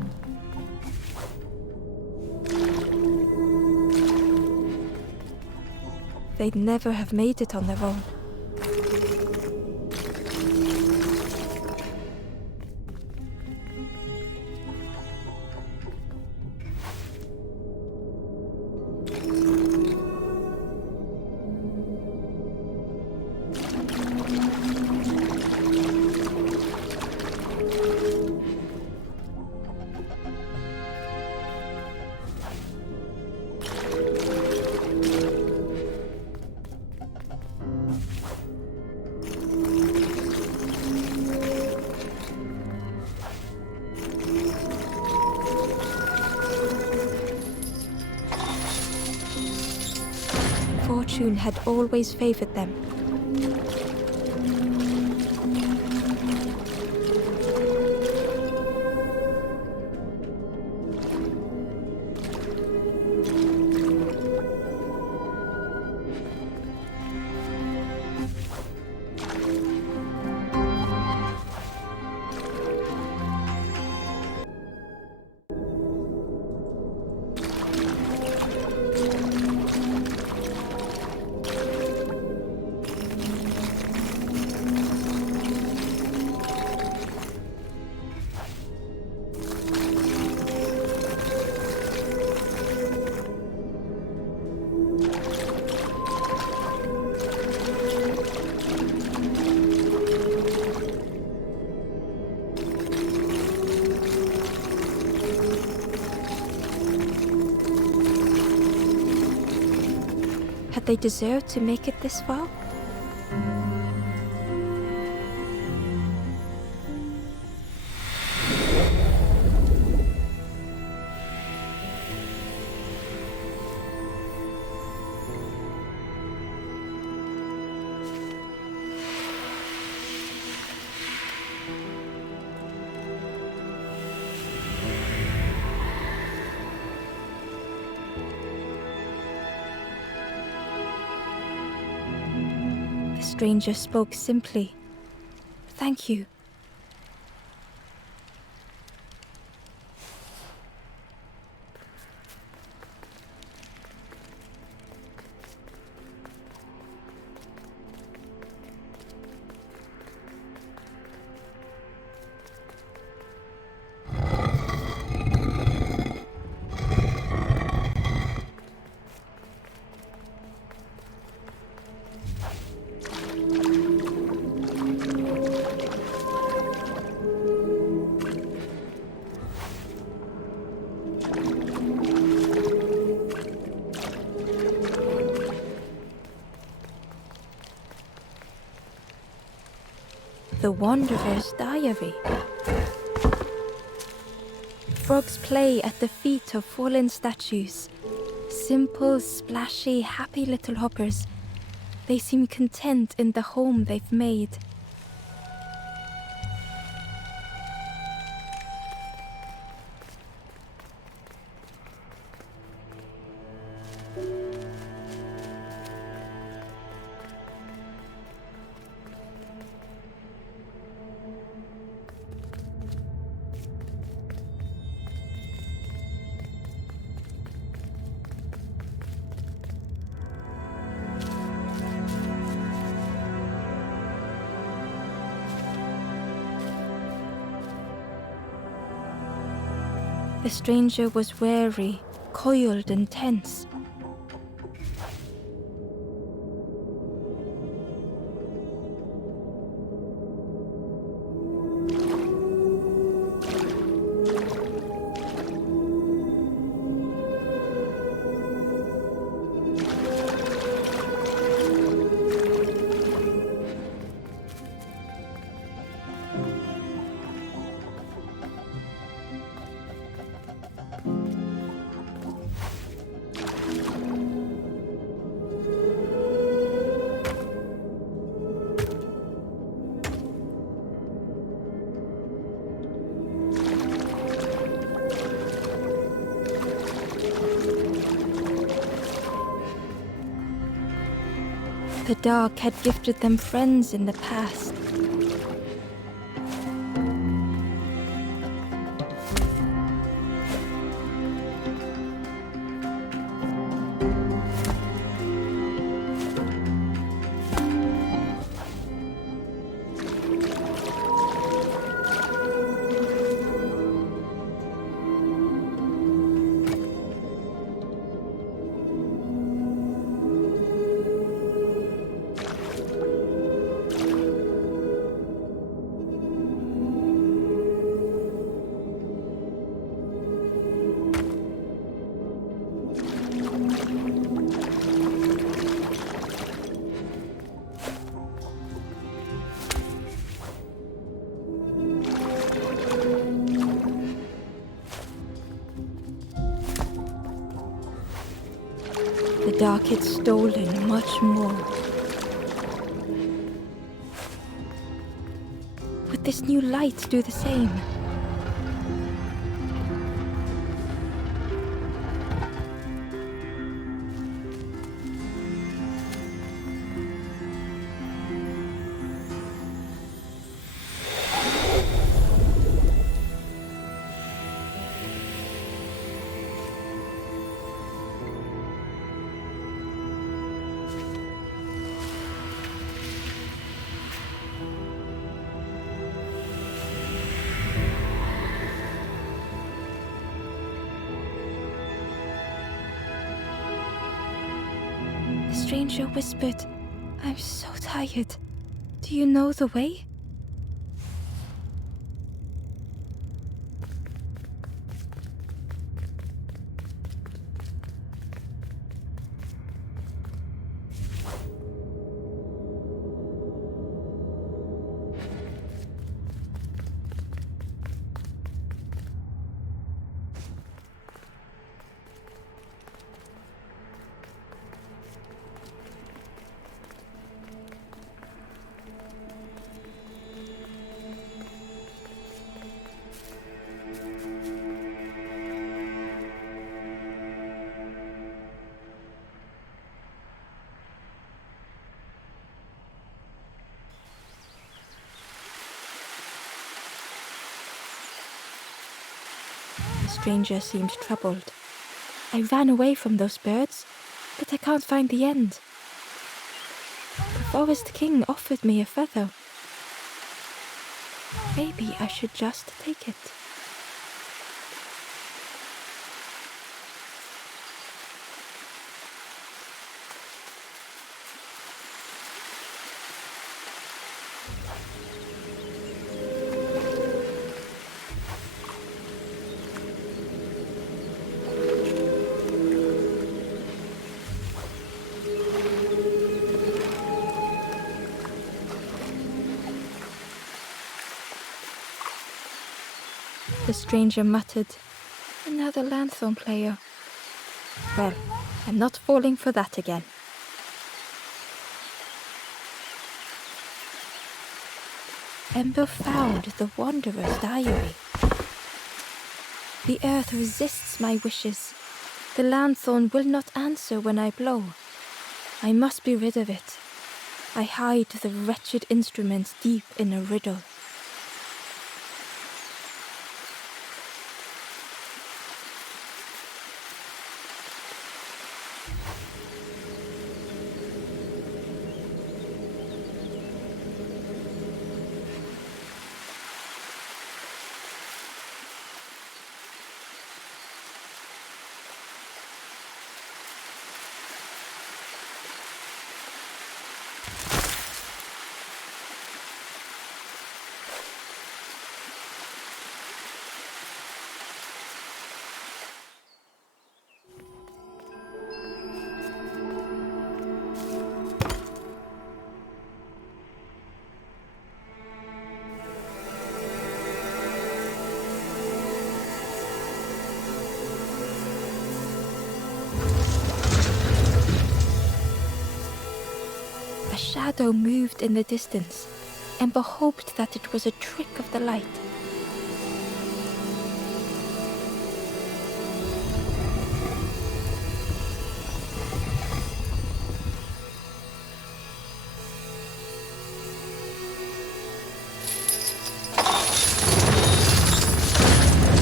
They'd never have made it on their own. Fortune had always favored them. Had they deserved to make it this far? The stranger spoke simply. Thank you. The Wanderer's Diary. Frogs play at the feet of fallen statues. Simple, splashy, happy little hoppers. They seem content in the home they've made. The stranger was wary, coiled and tense. The dark had gifted them friends in the past. The dark had stolen much more. Would this new light do the same? The stranger whispered, "I'm so tired. Do you know the way?" The stranger seemed troubled. "I ran away from those birds, but I can't find the end. The Forest King offered me a feather. Maybe I should just take it." The stranger muttered, "Another lanthorn player. Well, I'm not falling for that again." Ember found the Wanderer's diary. "The earth resists my wishes. The lanthorn will not answer when I blow. I must be rid of it. I hide the wretched instrument deep in a riddle." A shadow moved in the distance. Ember hoped that it was a trick of the light.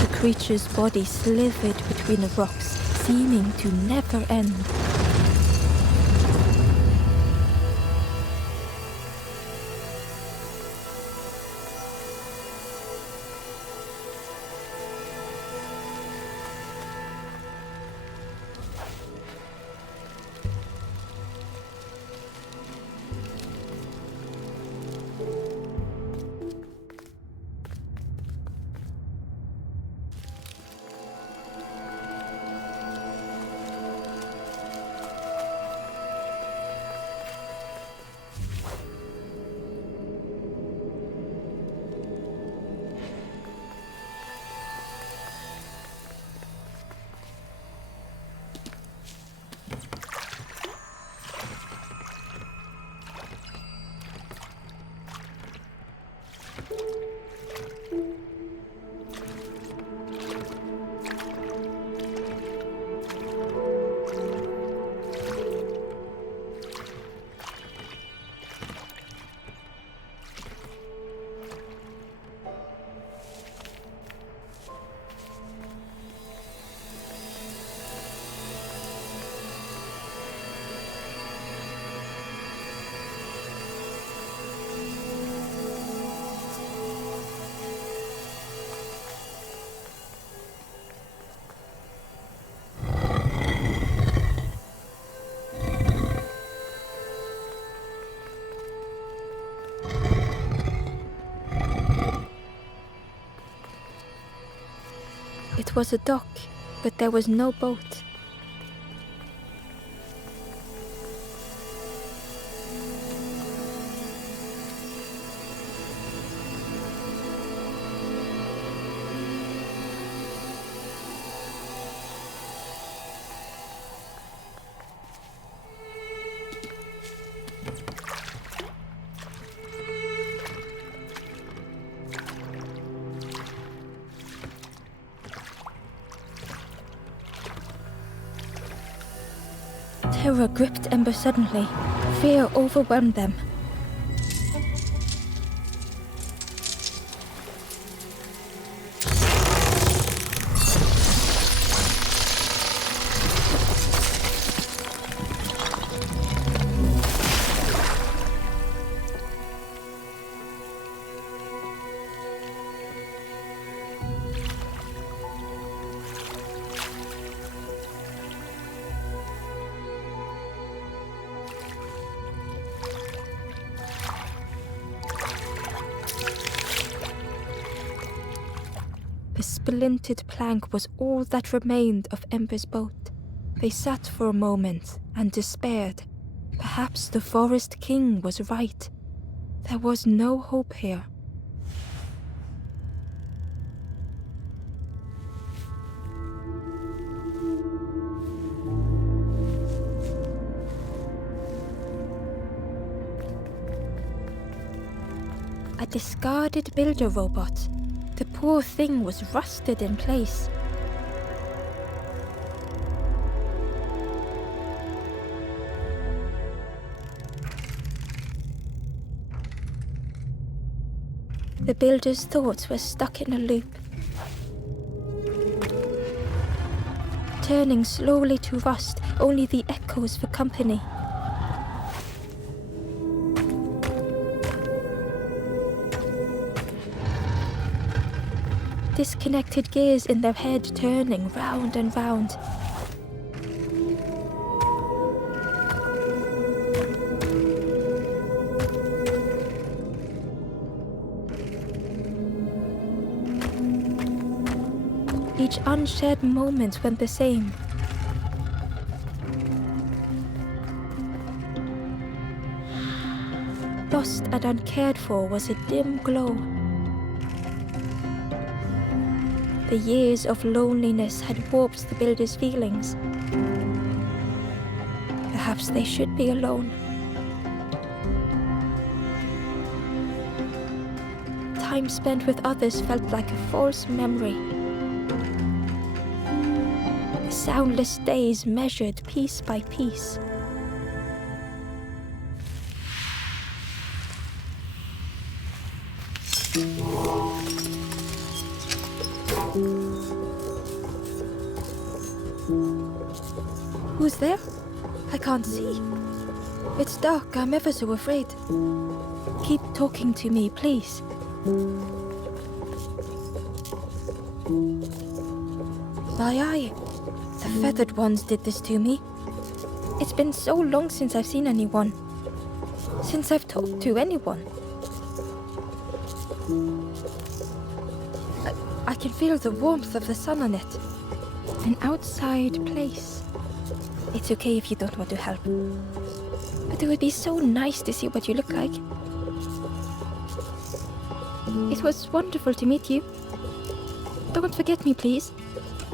The creature's body slithered between the rocks, seeming to never end. It was a dock, but there was no boat. Terror gripped Ember suddenly. Fear overwhelmed them. The splintered plank was all that remained of Ember's boat. They sat for a moment and despaired. Perhaps the Forest King was right. There was no hope here. A discarded builder robot. The poor thing was rusted in place. The builder's thoughts were stuck in a loop, turning slowly to rust, only the echoes for company. Disconnected gears in their head turning round and round. Each unshared moment went the same. Lost and uncared for was a dim glow. The years of loneliness had warped the builder's feelings. Perhaps they should be alone. Time spent with others felt like a false memory. The soundless days measured piece by piece. Who's there? I can't see. It's dark, I'm ever so afraid. Keep talking to me, please. Aye. The feathered ones did this to me. It's been so long since I've seen anyone. Since I've talked to anyone. I can feel the warmth of the sun on it. An outside place. It's okay if you don't want to help. But it would be so nice to see what you look like. It was wonderful to meet you. Don't forget me, please.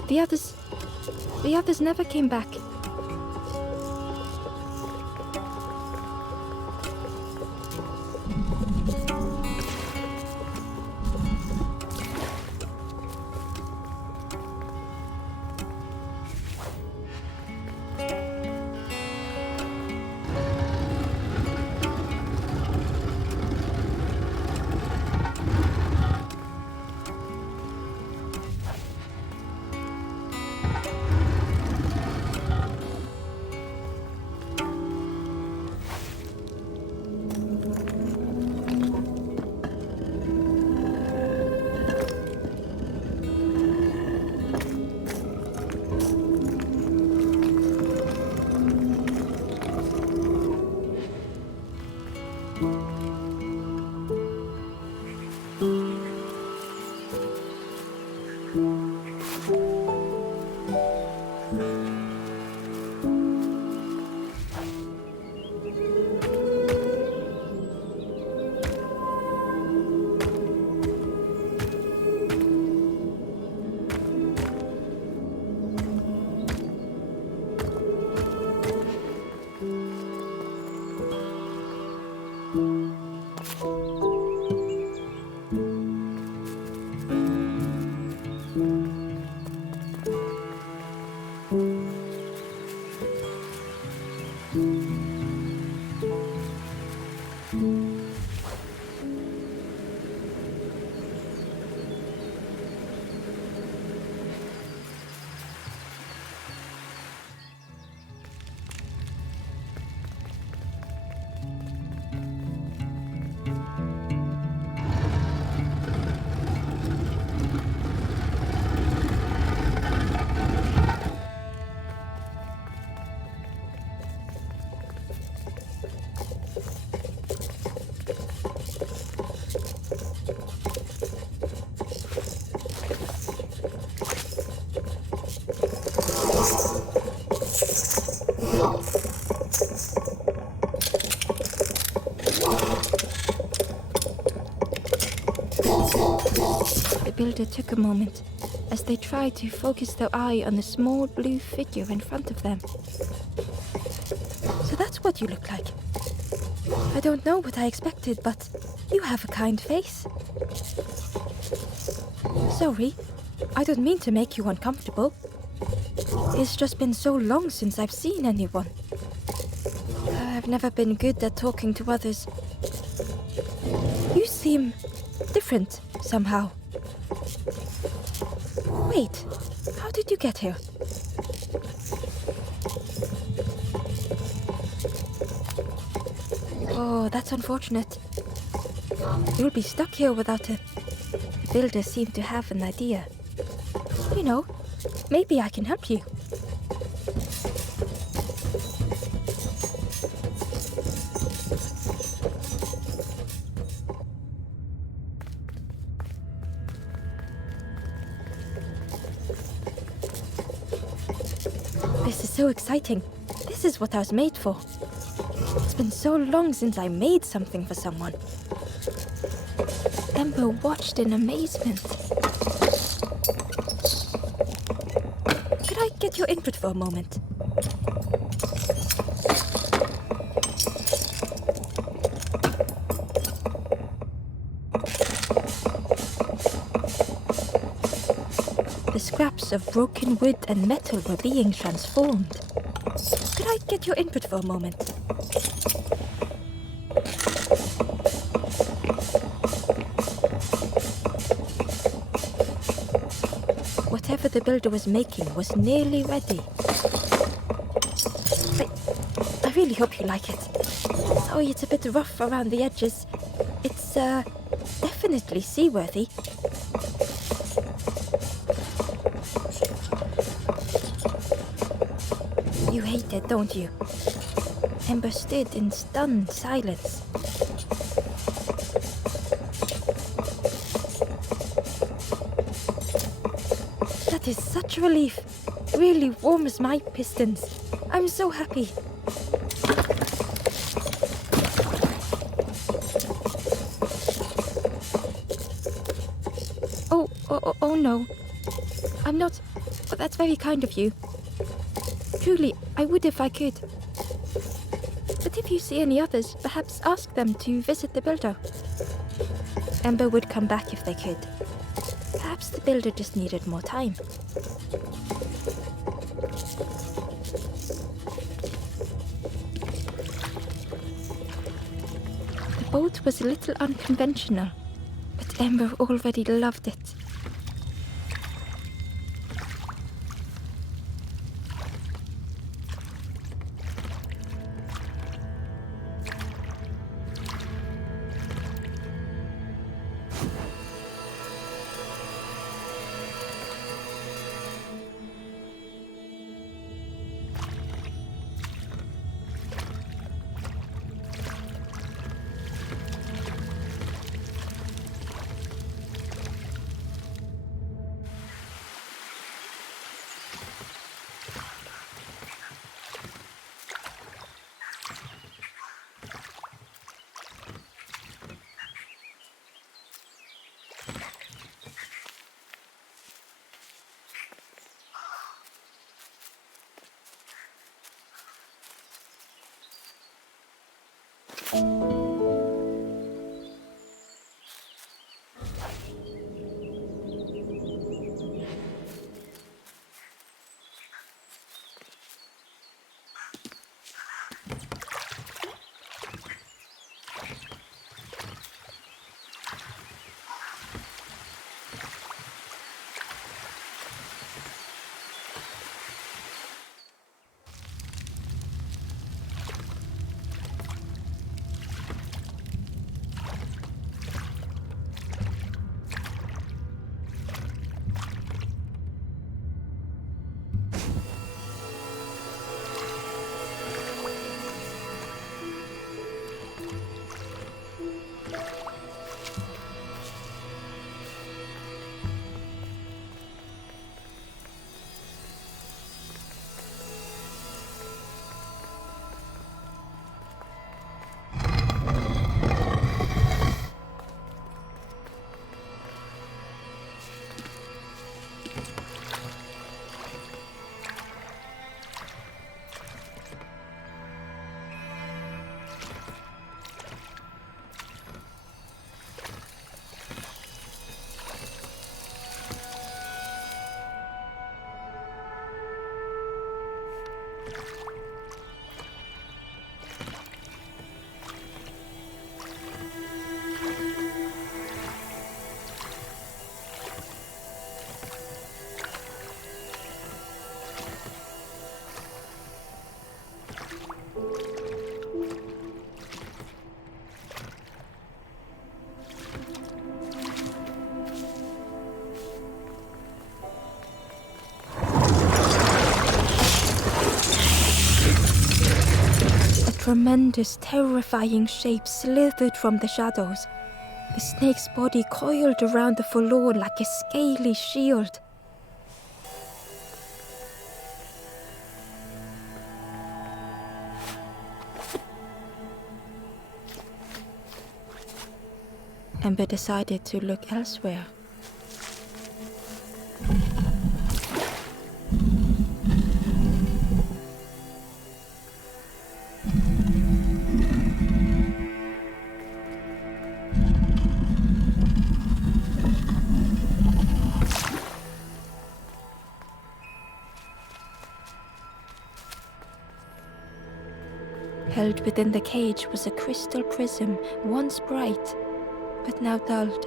The others never came back. The builder took a moment as they tried to focus their eye on the small blue figure in front of them. So that's what you look like. I don't know what I expected, but you have a kind face. Sorry, I don't mean to make you uncomfortable. It's just been so long since I've seen anyone. I've never been good at talking to others. You seem different somehow. Wait, how did you get here? Oh, that's unfortunate. You'll be stuck here without a... The builder seemed to have an idea. You know, maybe I can help you. This is so exciting. This is what I was made for. It's been so long since I made something for someone. Ember watched in amazement. Could I get your input for a moment? The scraps of broken wood and metal were being transformed. Could I get your input for a moment? Whatever the builder was making was nearly ready. I really hope you like it. Sorry, it's a bit rough around the edges. It's, definitely seaworthy. You hate it, don't you? Ember stood in stunned silence. That is such a relief. Really warms my pistons. I'm so happy. Oh no. I'm not... But that's very kind of you. Truly, I would if I could. But if you see any others, perhaps ask them to visit the builder. Ember would come back if they could. Perhaps the builder just needed more time. The boat was a little unconventional, but Ember already loved it. Tremendous, terrifying shape slithered from the shadows. The snake's body coiled around the forlorn like a scaly shield. Ember decided to look elsewhere. Held within the cage was a crystal prism, once bright, but now dulled.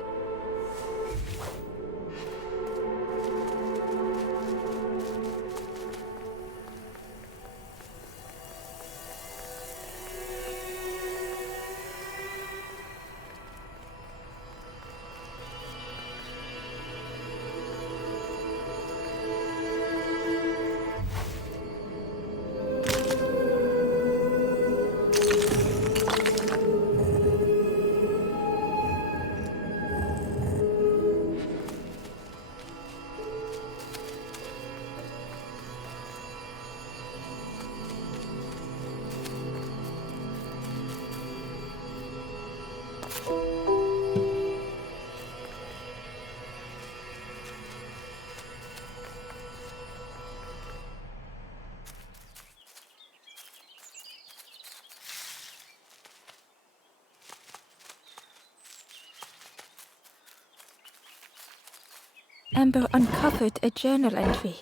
Ember uncovered a journal entry.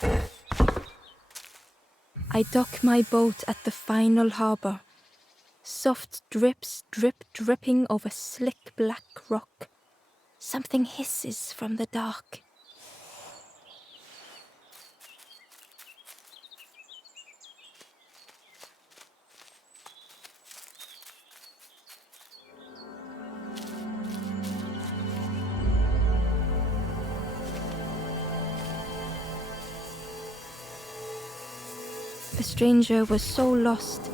I dock my boat at the final harbor. Soft drips dripping over slick black rock. Something hisses from the dark. The stranger was so lost.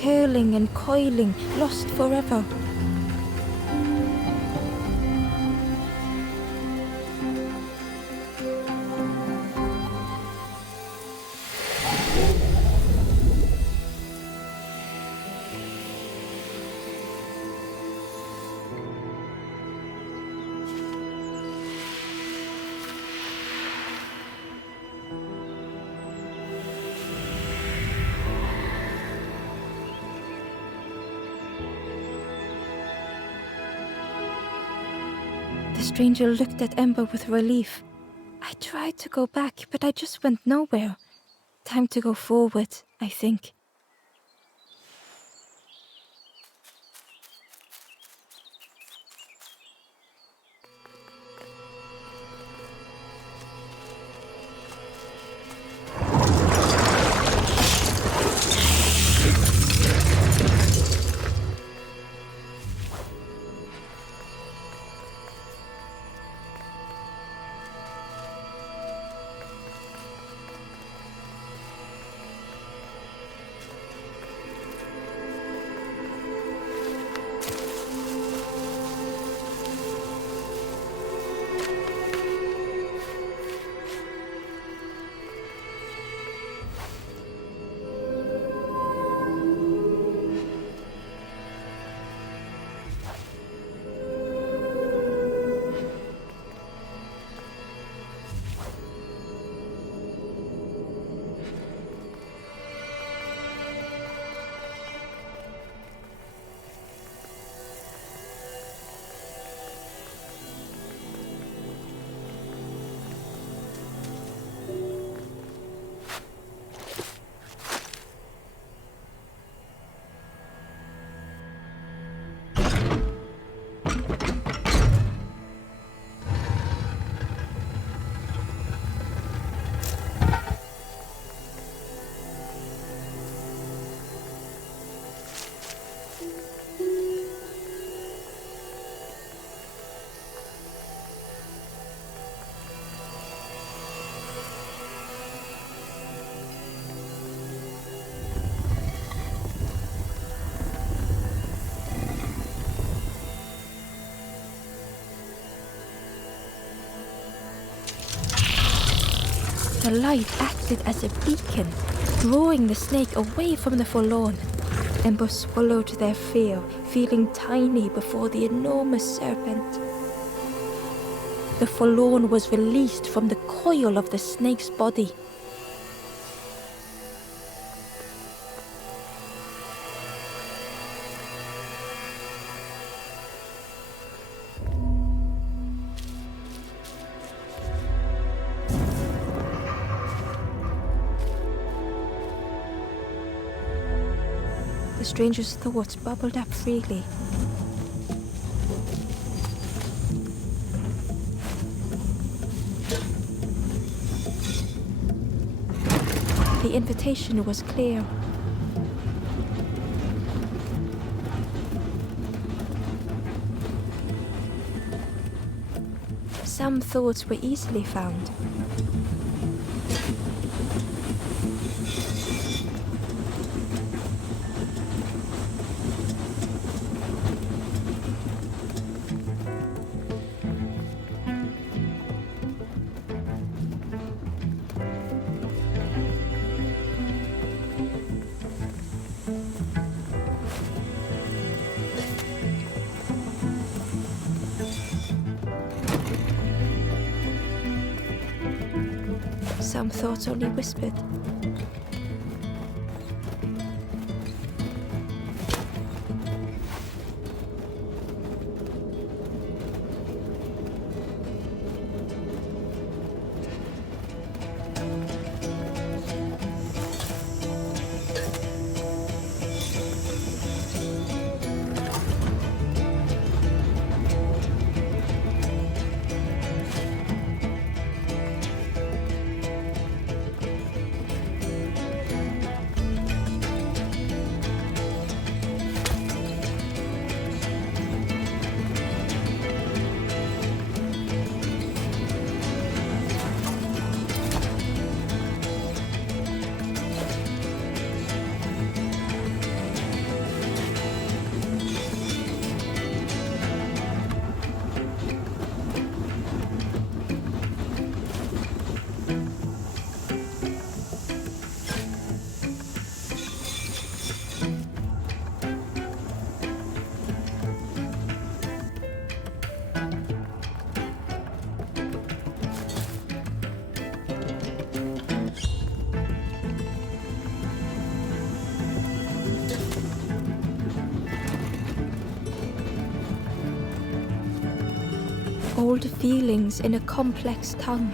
curling and coiling, lost forever. The stranger looked at Ember with relief. I tried to go back, but I just went nowhere. Time to go forward, I think. The light acted as a beacon, drawing the snake away from the forlorn. Ember swallowed their fear, feeling tiny before the enormous serpent. The forlorn was released from the coil of the snake's body. The stranger's thoughts bubbled up freely. The invitation was clear. Some thoughts were easily found. Some thoughts only whispered. old feelings in a complex tongue.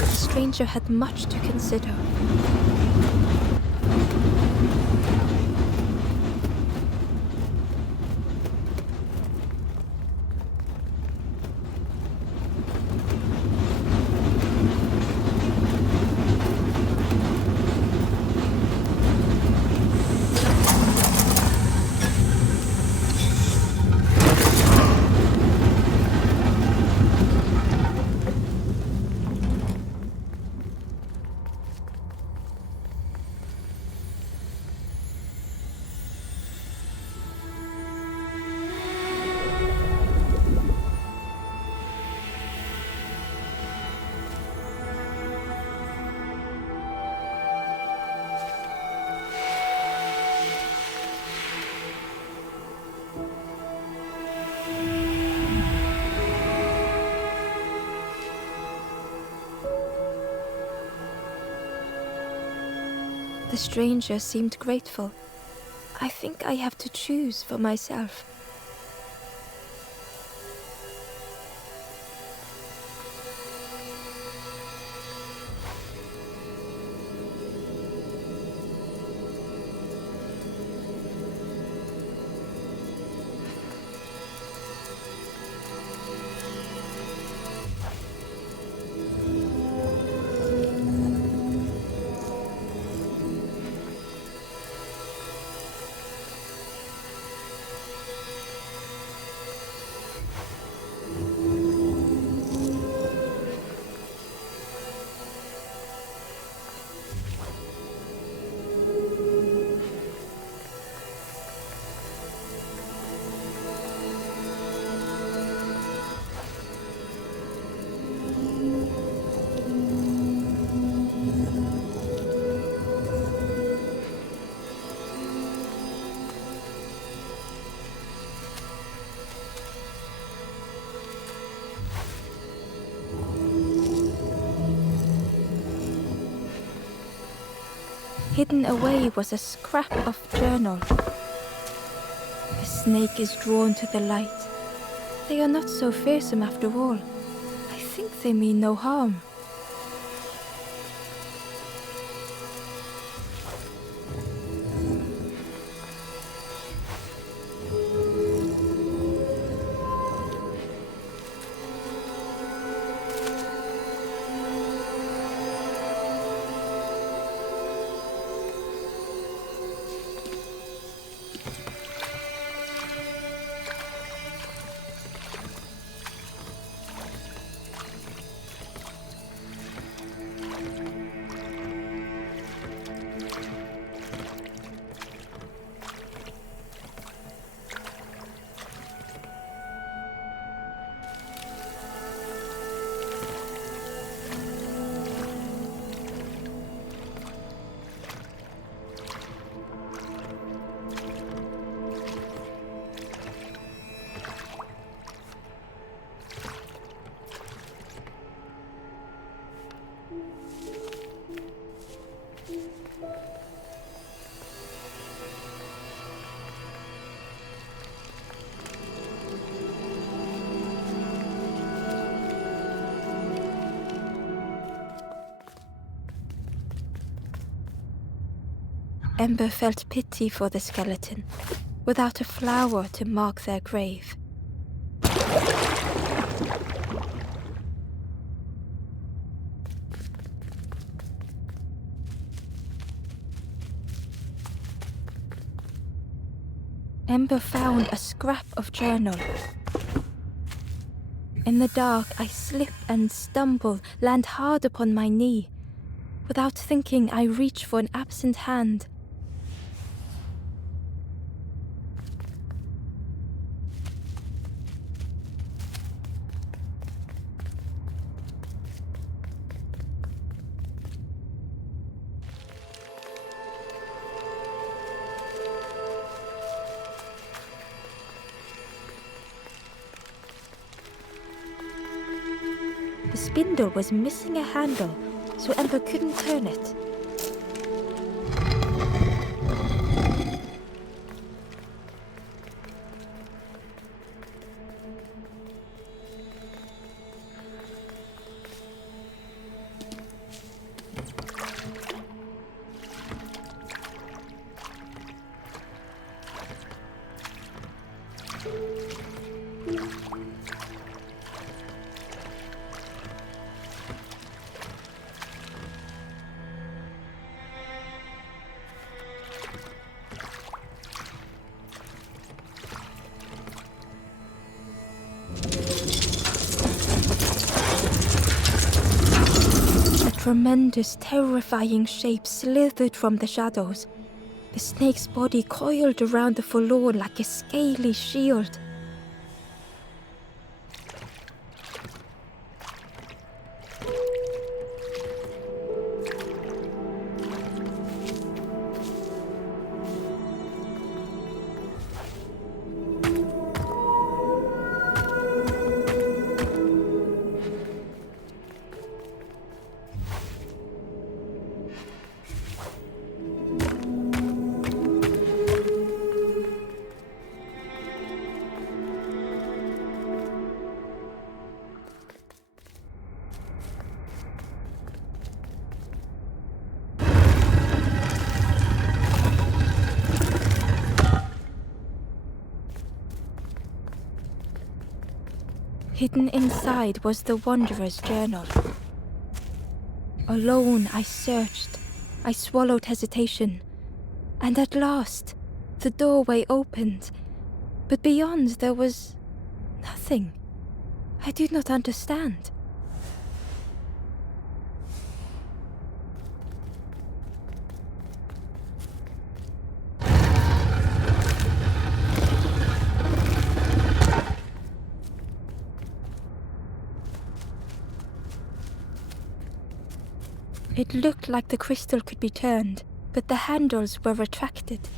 The stranger had much to consider. The stranger seemed grateful. I think I have to choose for myself. Hidden away was a scrap of journal. The snake is drawn to the light. They are not so fearsome after all. I think they mean no harm. Ember felt pity for the skeleton, without a flower to mark their grave. Ember found a scrap of journal. In the dark, I slip and stumble, land hard upon my knee. Without thinking, I reach for an absent hand. The spindle was missing a handle, so Ember couldn't turn it. Tremendous, terrifying shape slithered from the shadows. The snake's body coiled around the forlorn like a scaly shield. Hidden inside was the Wanderer's journal. Alone, I searched. I swallowed hesitation. And at last, the doorway opened. But beyond, there was nothing. I did not understand. It looked like the crystal could be turned, but the handles were retracted.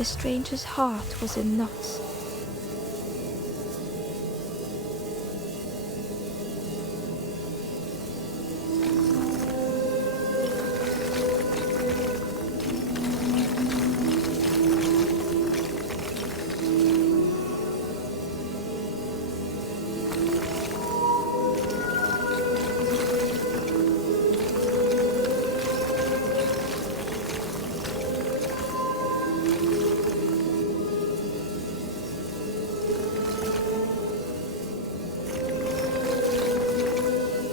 The stranger's heart was in knots.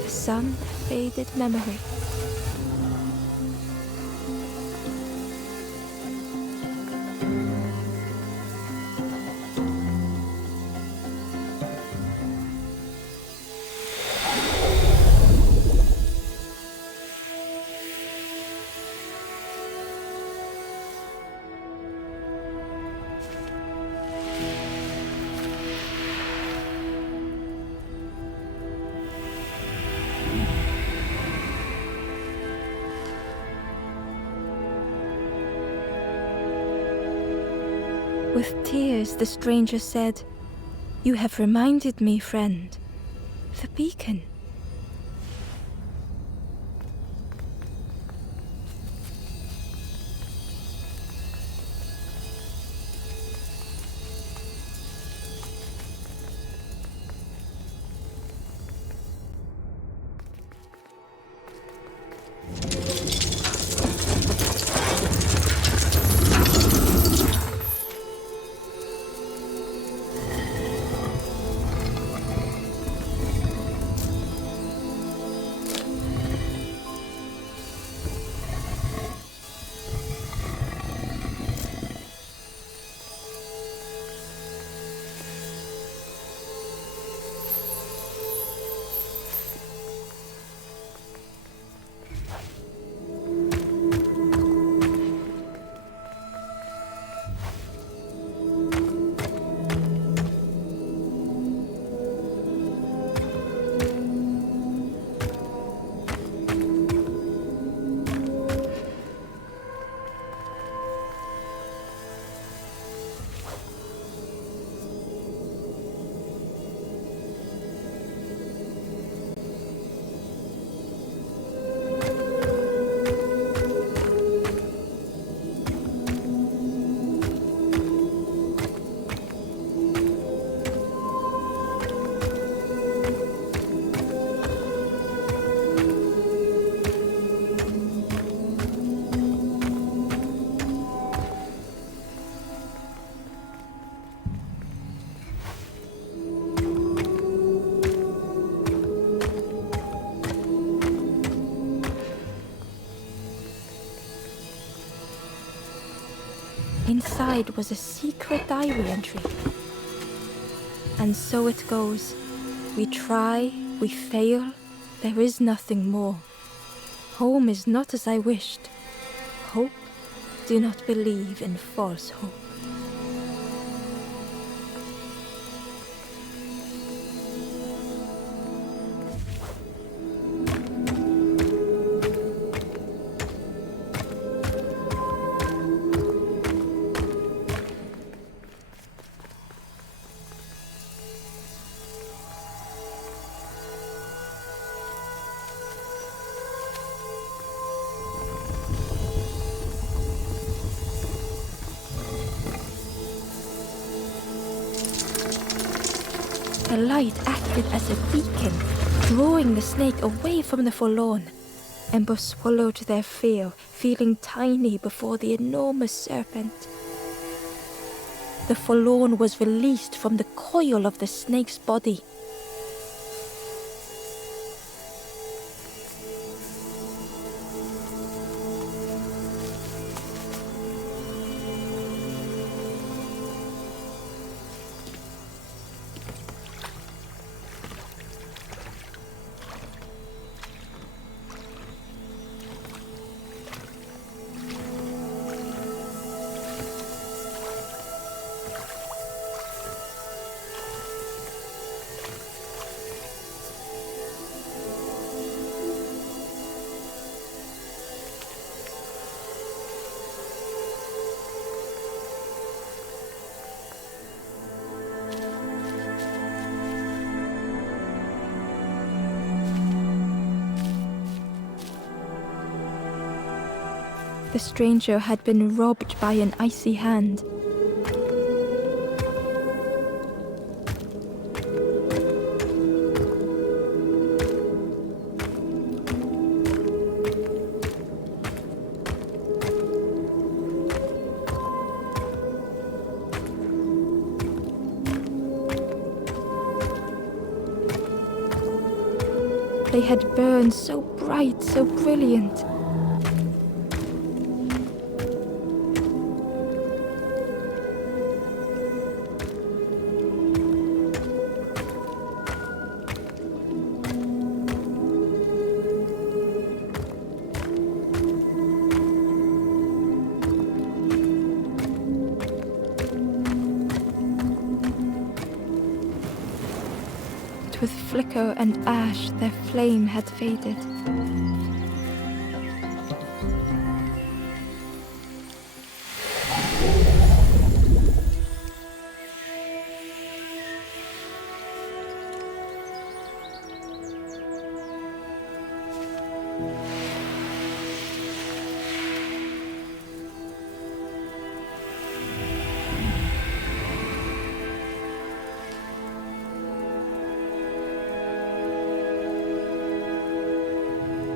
Some faded memory. With tears, the stranger said, "You have reminded me, friend. The beacon." Inside was a secret diary entry. And so it goes. We try, we fail, there is nothing more. Home is not as I wished. Hope, do not believe in false hope. The light acted as a beacon, drawing the snake away from the forlorn. Ember swallowed their fear, feeling tiny before the enormous serpent. The forlorn was released from the coil of the snake's body. The stranger had been robbed by an icy hand. They had burned so bright, so brilliant. But with flicker and ash, their flame had faded.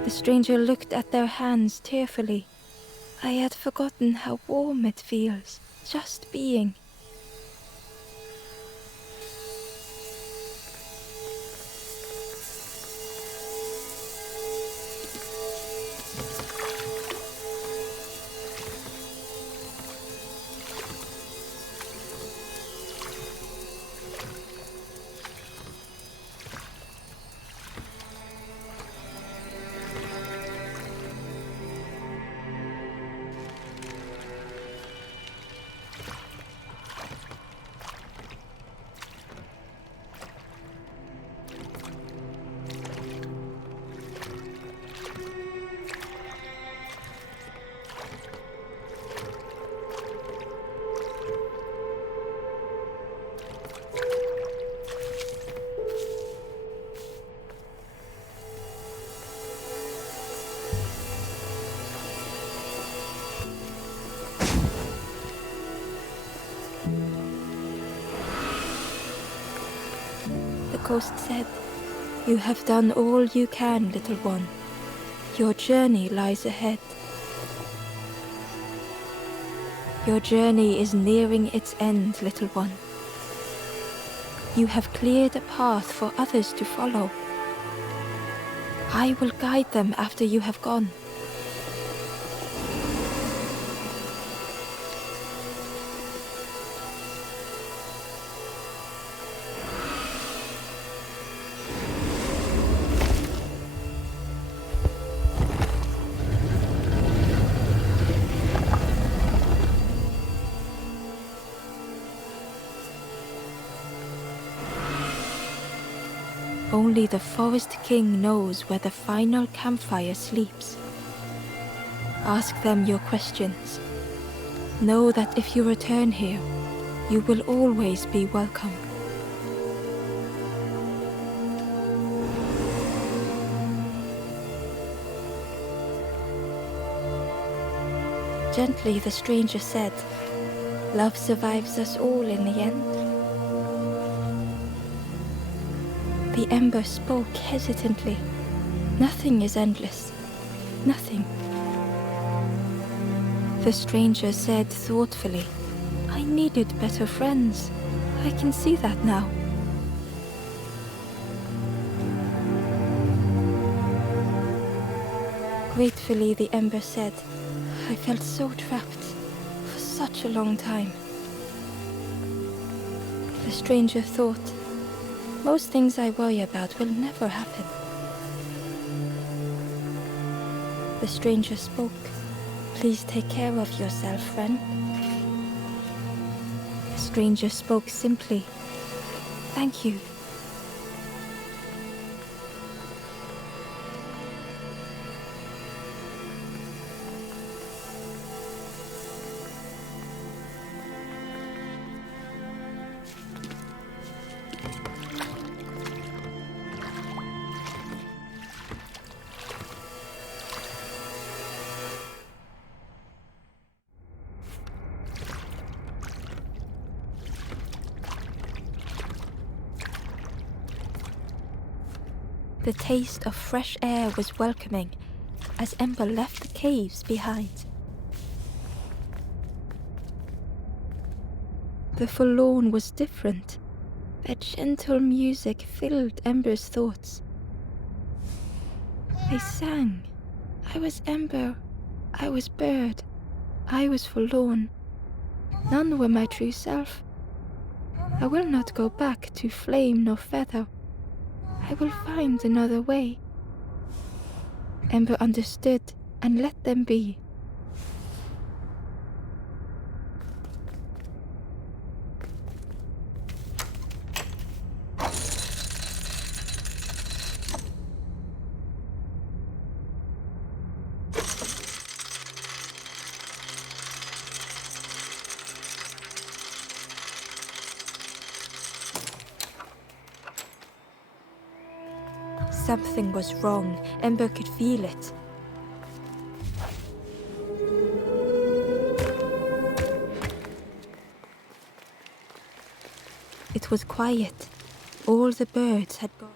The stranger looked at their hands tearfully. I had forgotten how warm it feels, just being. The ghost said, "You have done all you can, little one. Your journey lies ahead. Your journey is nearing its end, little one. You have cleared a path for others to follow. I will guide them after you have gone." Only the Forest King knows where the final campfire sleeps. Ask them your questions. Know that if you return here, you will always be welcome. Gently the stranger said, "Love survives us all in the end." The ember spoke hesitantly. "Nothing is endless. Nothing." The stranger said thoughtfully, "I needed better friends. I can see that now." Gratefully the ember said, "I felt so trapped for such a long time." The stranger thought, "Most things I worry about will never happen." The stranger spoke, "Please take care of yourself, friend." The stranger spoke simply, "Thank you." The taste of fresh air was welcoming as Ember left the caves behind. The forlorn was different. Their gentle music filled Ember's thoughts. They sang. I was Ember. I was bird. I was forlorn. None were my true self. I will not go back to flame nor feather. I will find another way. Ember understood and let them be. Something was wrong. Ember could feel it. It was quiet. All the birds had gone.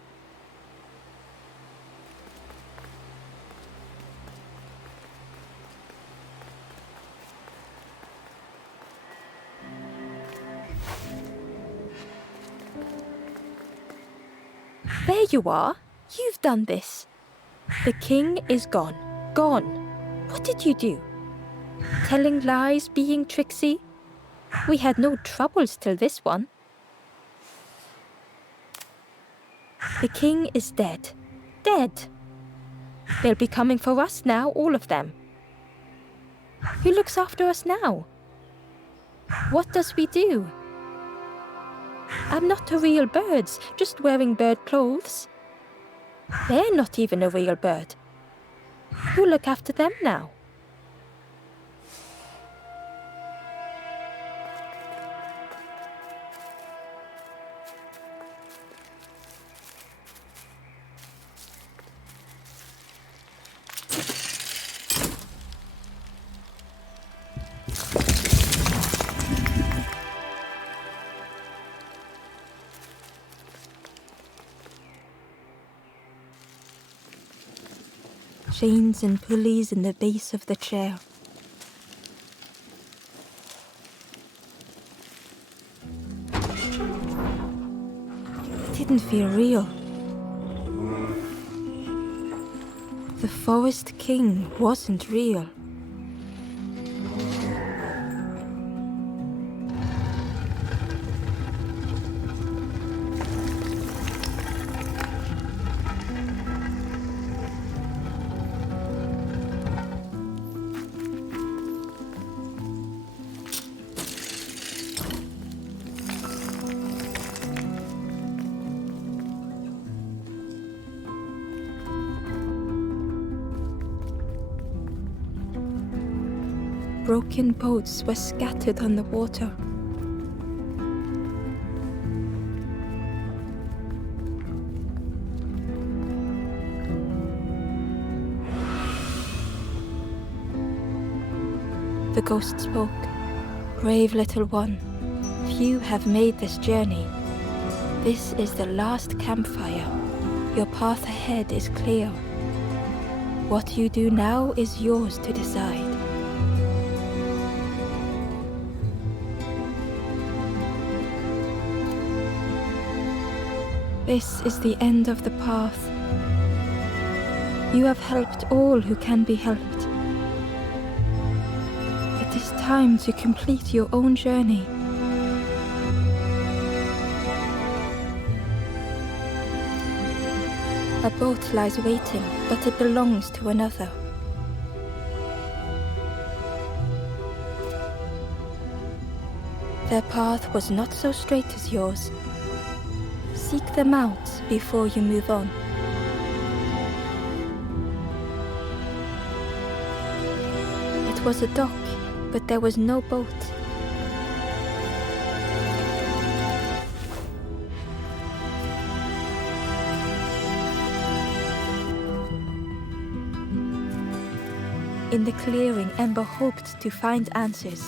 There you are. You've done this. The king is gone. Gone. What did you do? Telling lies, being tricksy? We had no troubles till this one. The king is dead. Dead. They'll be coming for us now, all of them. Who looks after us now? What does we do? I'm not a real bird, just wearing bird clothes. They're not even a real bird. Who'll look after them now? Chains and pulleys in the base of the chair. It didn't feel real. The Forest King wasn't real. Broken boats were scattered on the water. The ghost spoke. Brave little one, few have made this journey. This is the last campfire. Your path ahead is clear. What you do now is yours to decide. This is the end of the path. You have helped all who can be helped. It is time to complete your own journey. A boat lies waiting, but it belongs to another. Their path was not so straight as yours. Seek them out before you move on. It was a dock, but there was no boat. In the clearing, Ember hoped to find answers.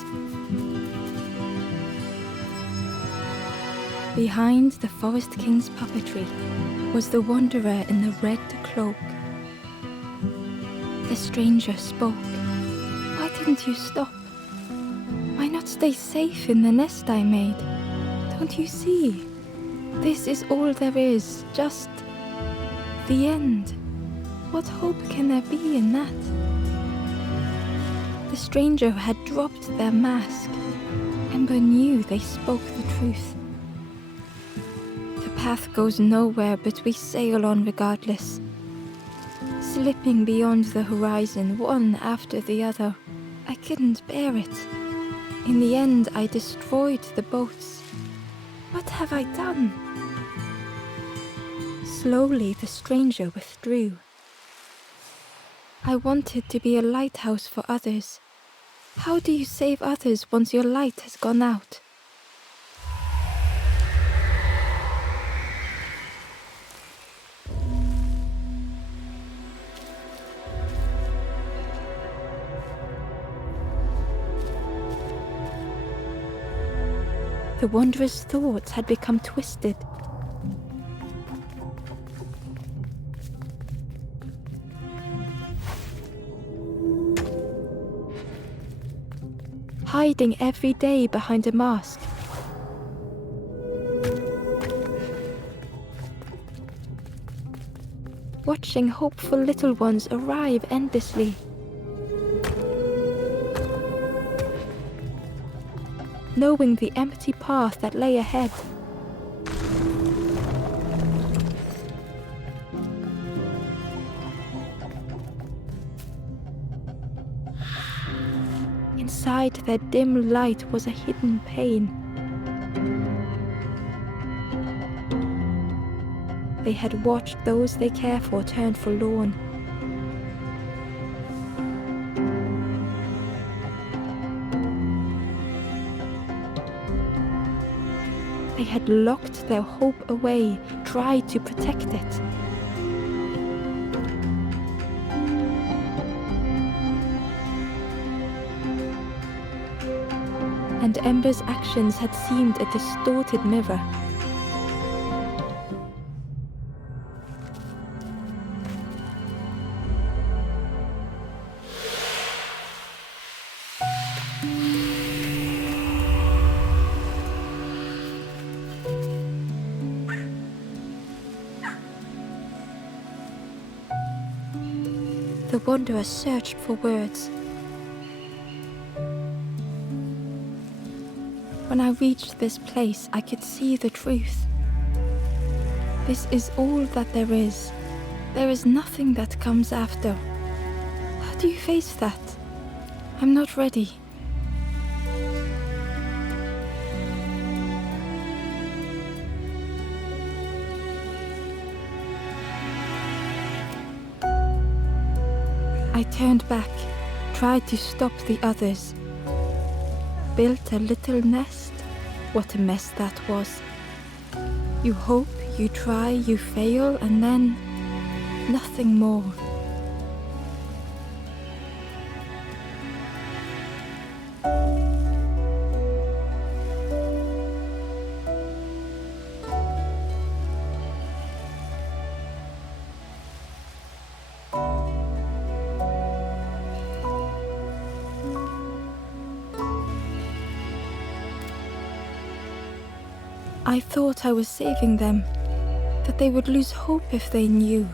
Behind the Forest King's puppetry was the wanderer in the red cloak. The stranger spoke. Why didn't you stop? Why not stay safe in the nest I made? Don't you see? This is all there is, just the end. What hope can there be in that? The stranger had dropped their mask. Ember knew they spoke the truth. The path goes nowhere, but we sail on regardless, slipping beyond the horizon, one after the other. I couldn't bear it. In the end, I destroyed the boats. What have I done? Slowly, the stranger withdrew. I wanted to be a lighthouse for others. How do you save others once your light has gone out? The wanderer's thoughts had become twisted. Hiding every day behind a mask. Watching hopeful little ones arrive endlessly. Knowing the empty path that lay ahead. Inside their dim light was a hidden pain. They had watched those they care for turn forlorn. They had locked their hope away, tried to protect it. And Ember's actions had seemed a distorted mirror. The wanderer searched for words. When I reached this place, I could see the truth. This is all that there is. There is nothing that comes after. How do you face that? I'm not ready. I turned back, tried to stop the others. Built a little nest. What a mess that was. You hope, you try, you fail, and then nothing more. I thought I was saving them, that they would lose hope if they knew.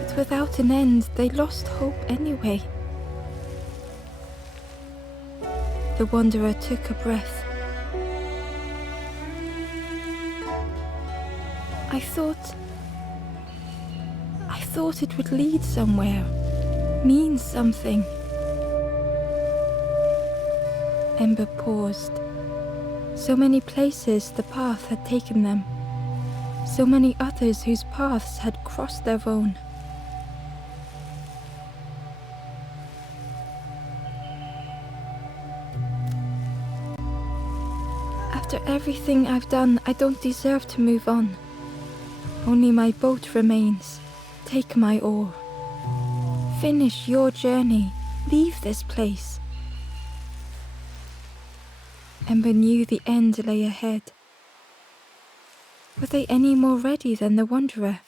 But without an end, they lost hope anyway. The wanderer took a breath. I thought it would lead somewhere, mean something. Ember paused. So many places the path had taken them. So many others whose paths had crossed their own. After everything I've done, I don't deserve to move on. Only my boat remains. Take my oar. Finish your journey. Leave this place. Ember knew the end lay ahead. Were they any more ready than the Wanderer?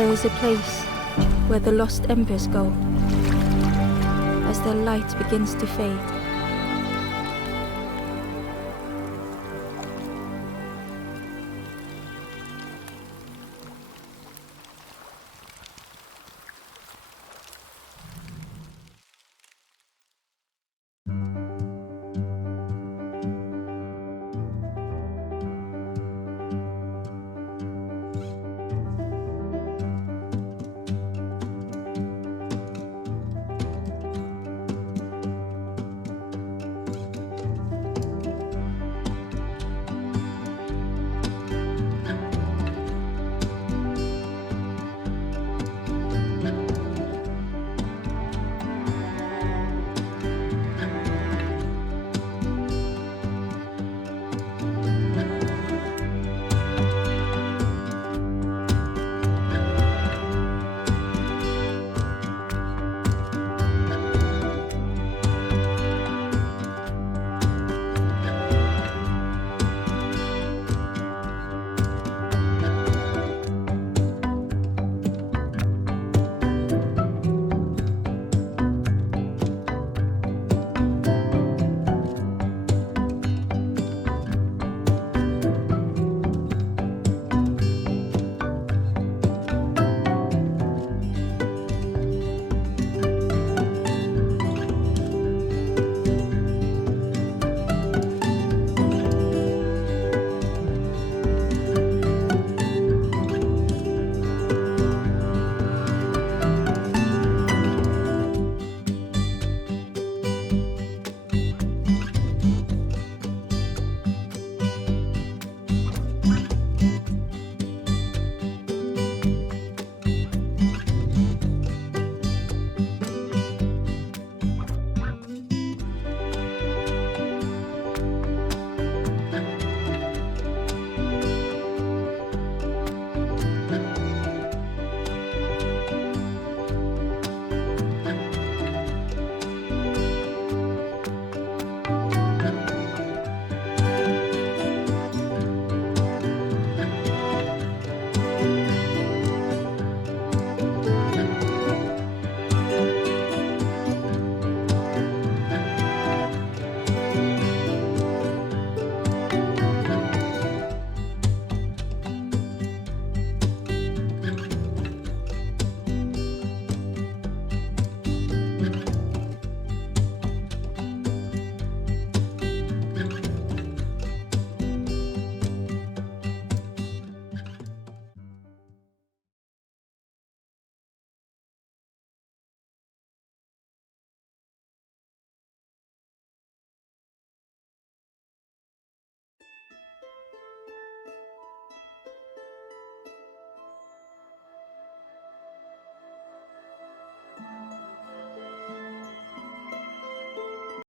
There is a place where the lost embers go as their light begins to fade.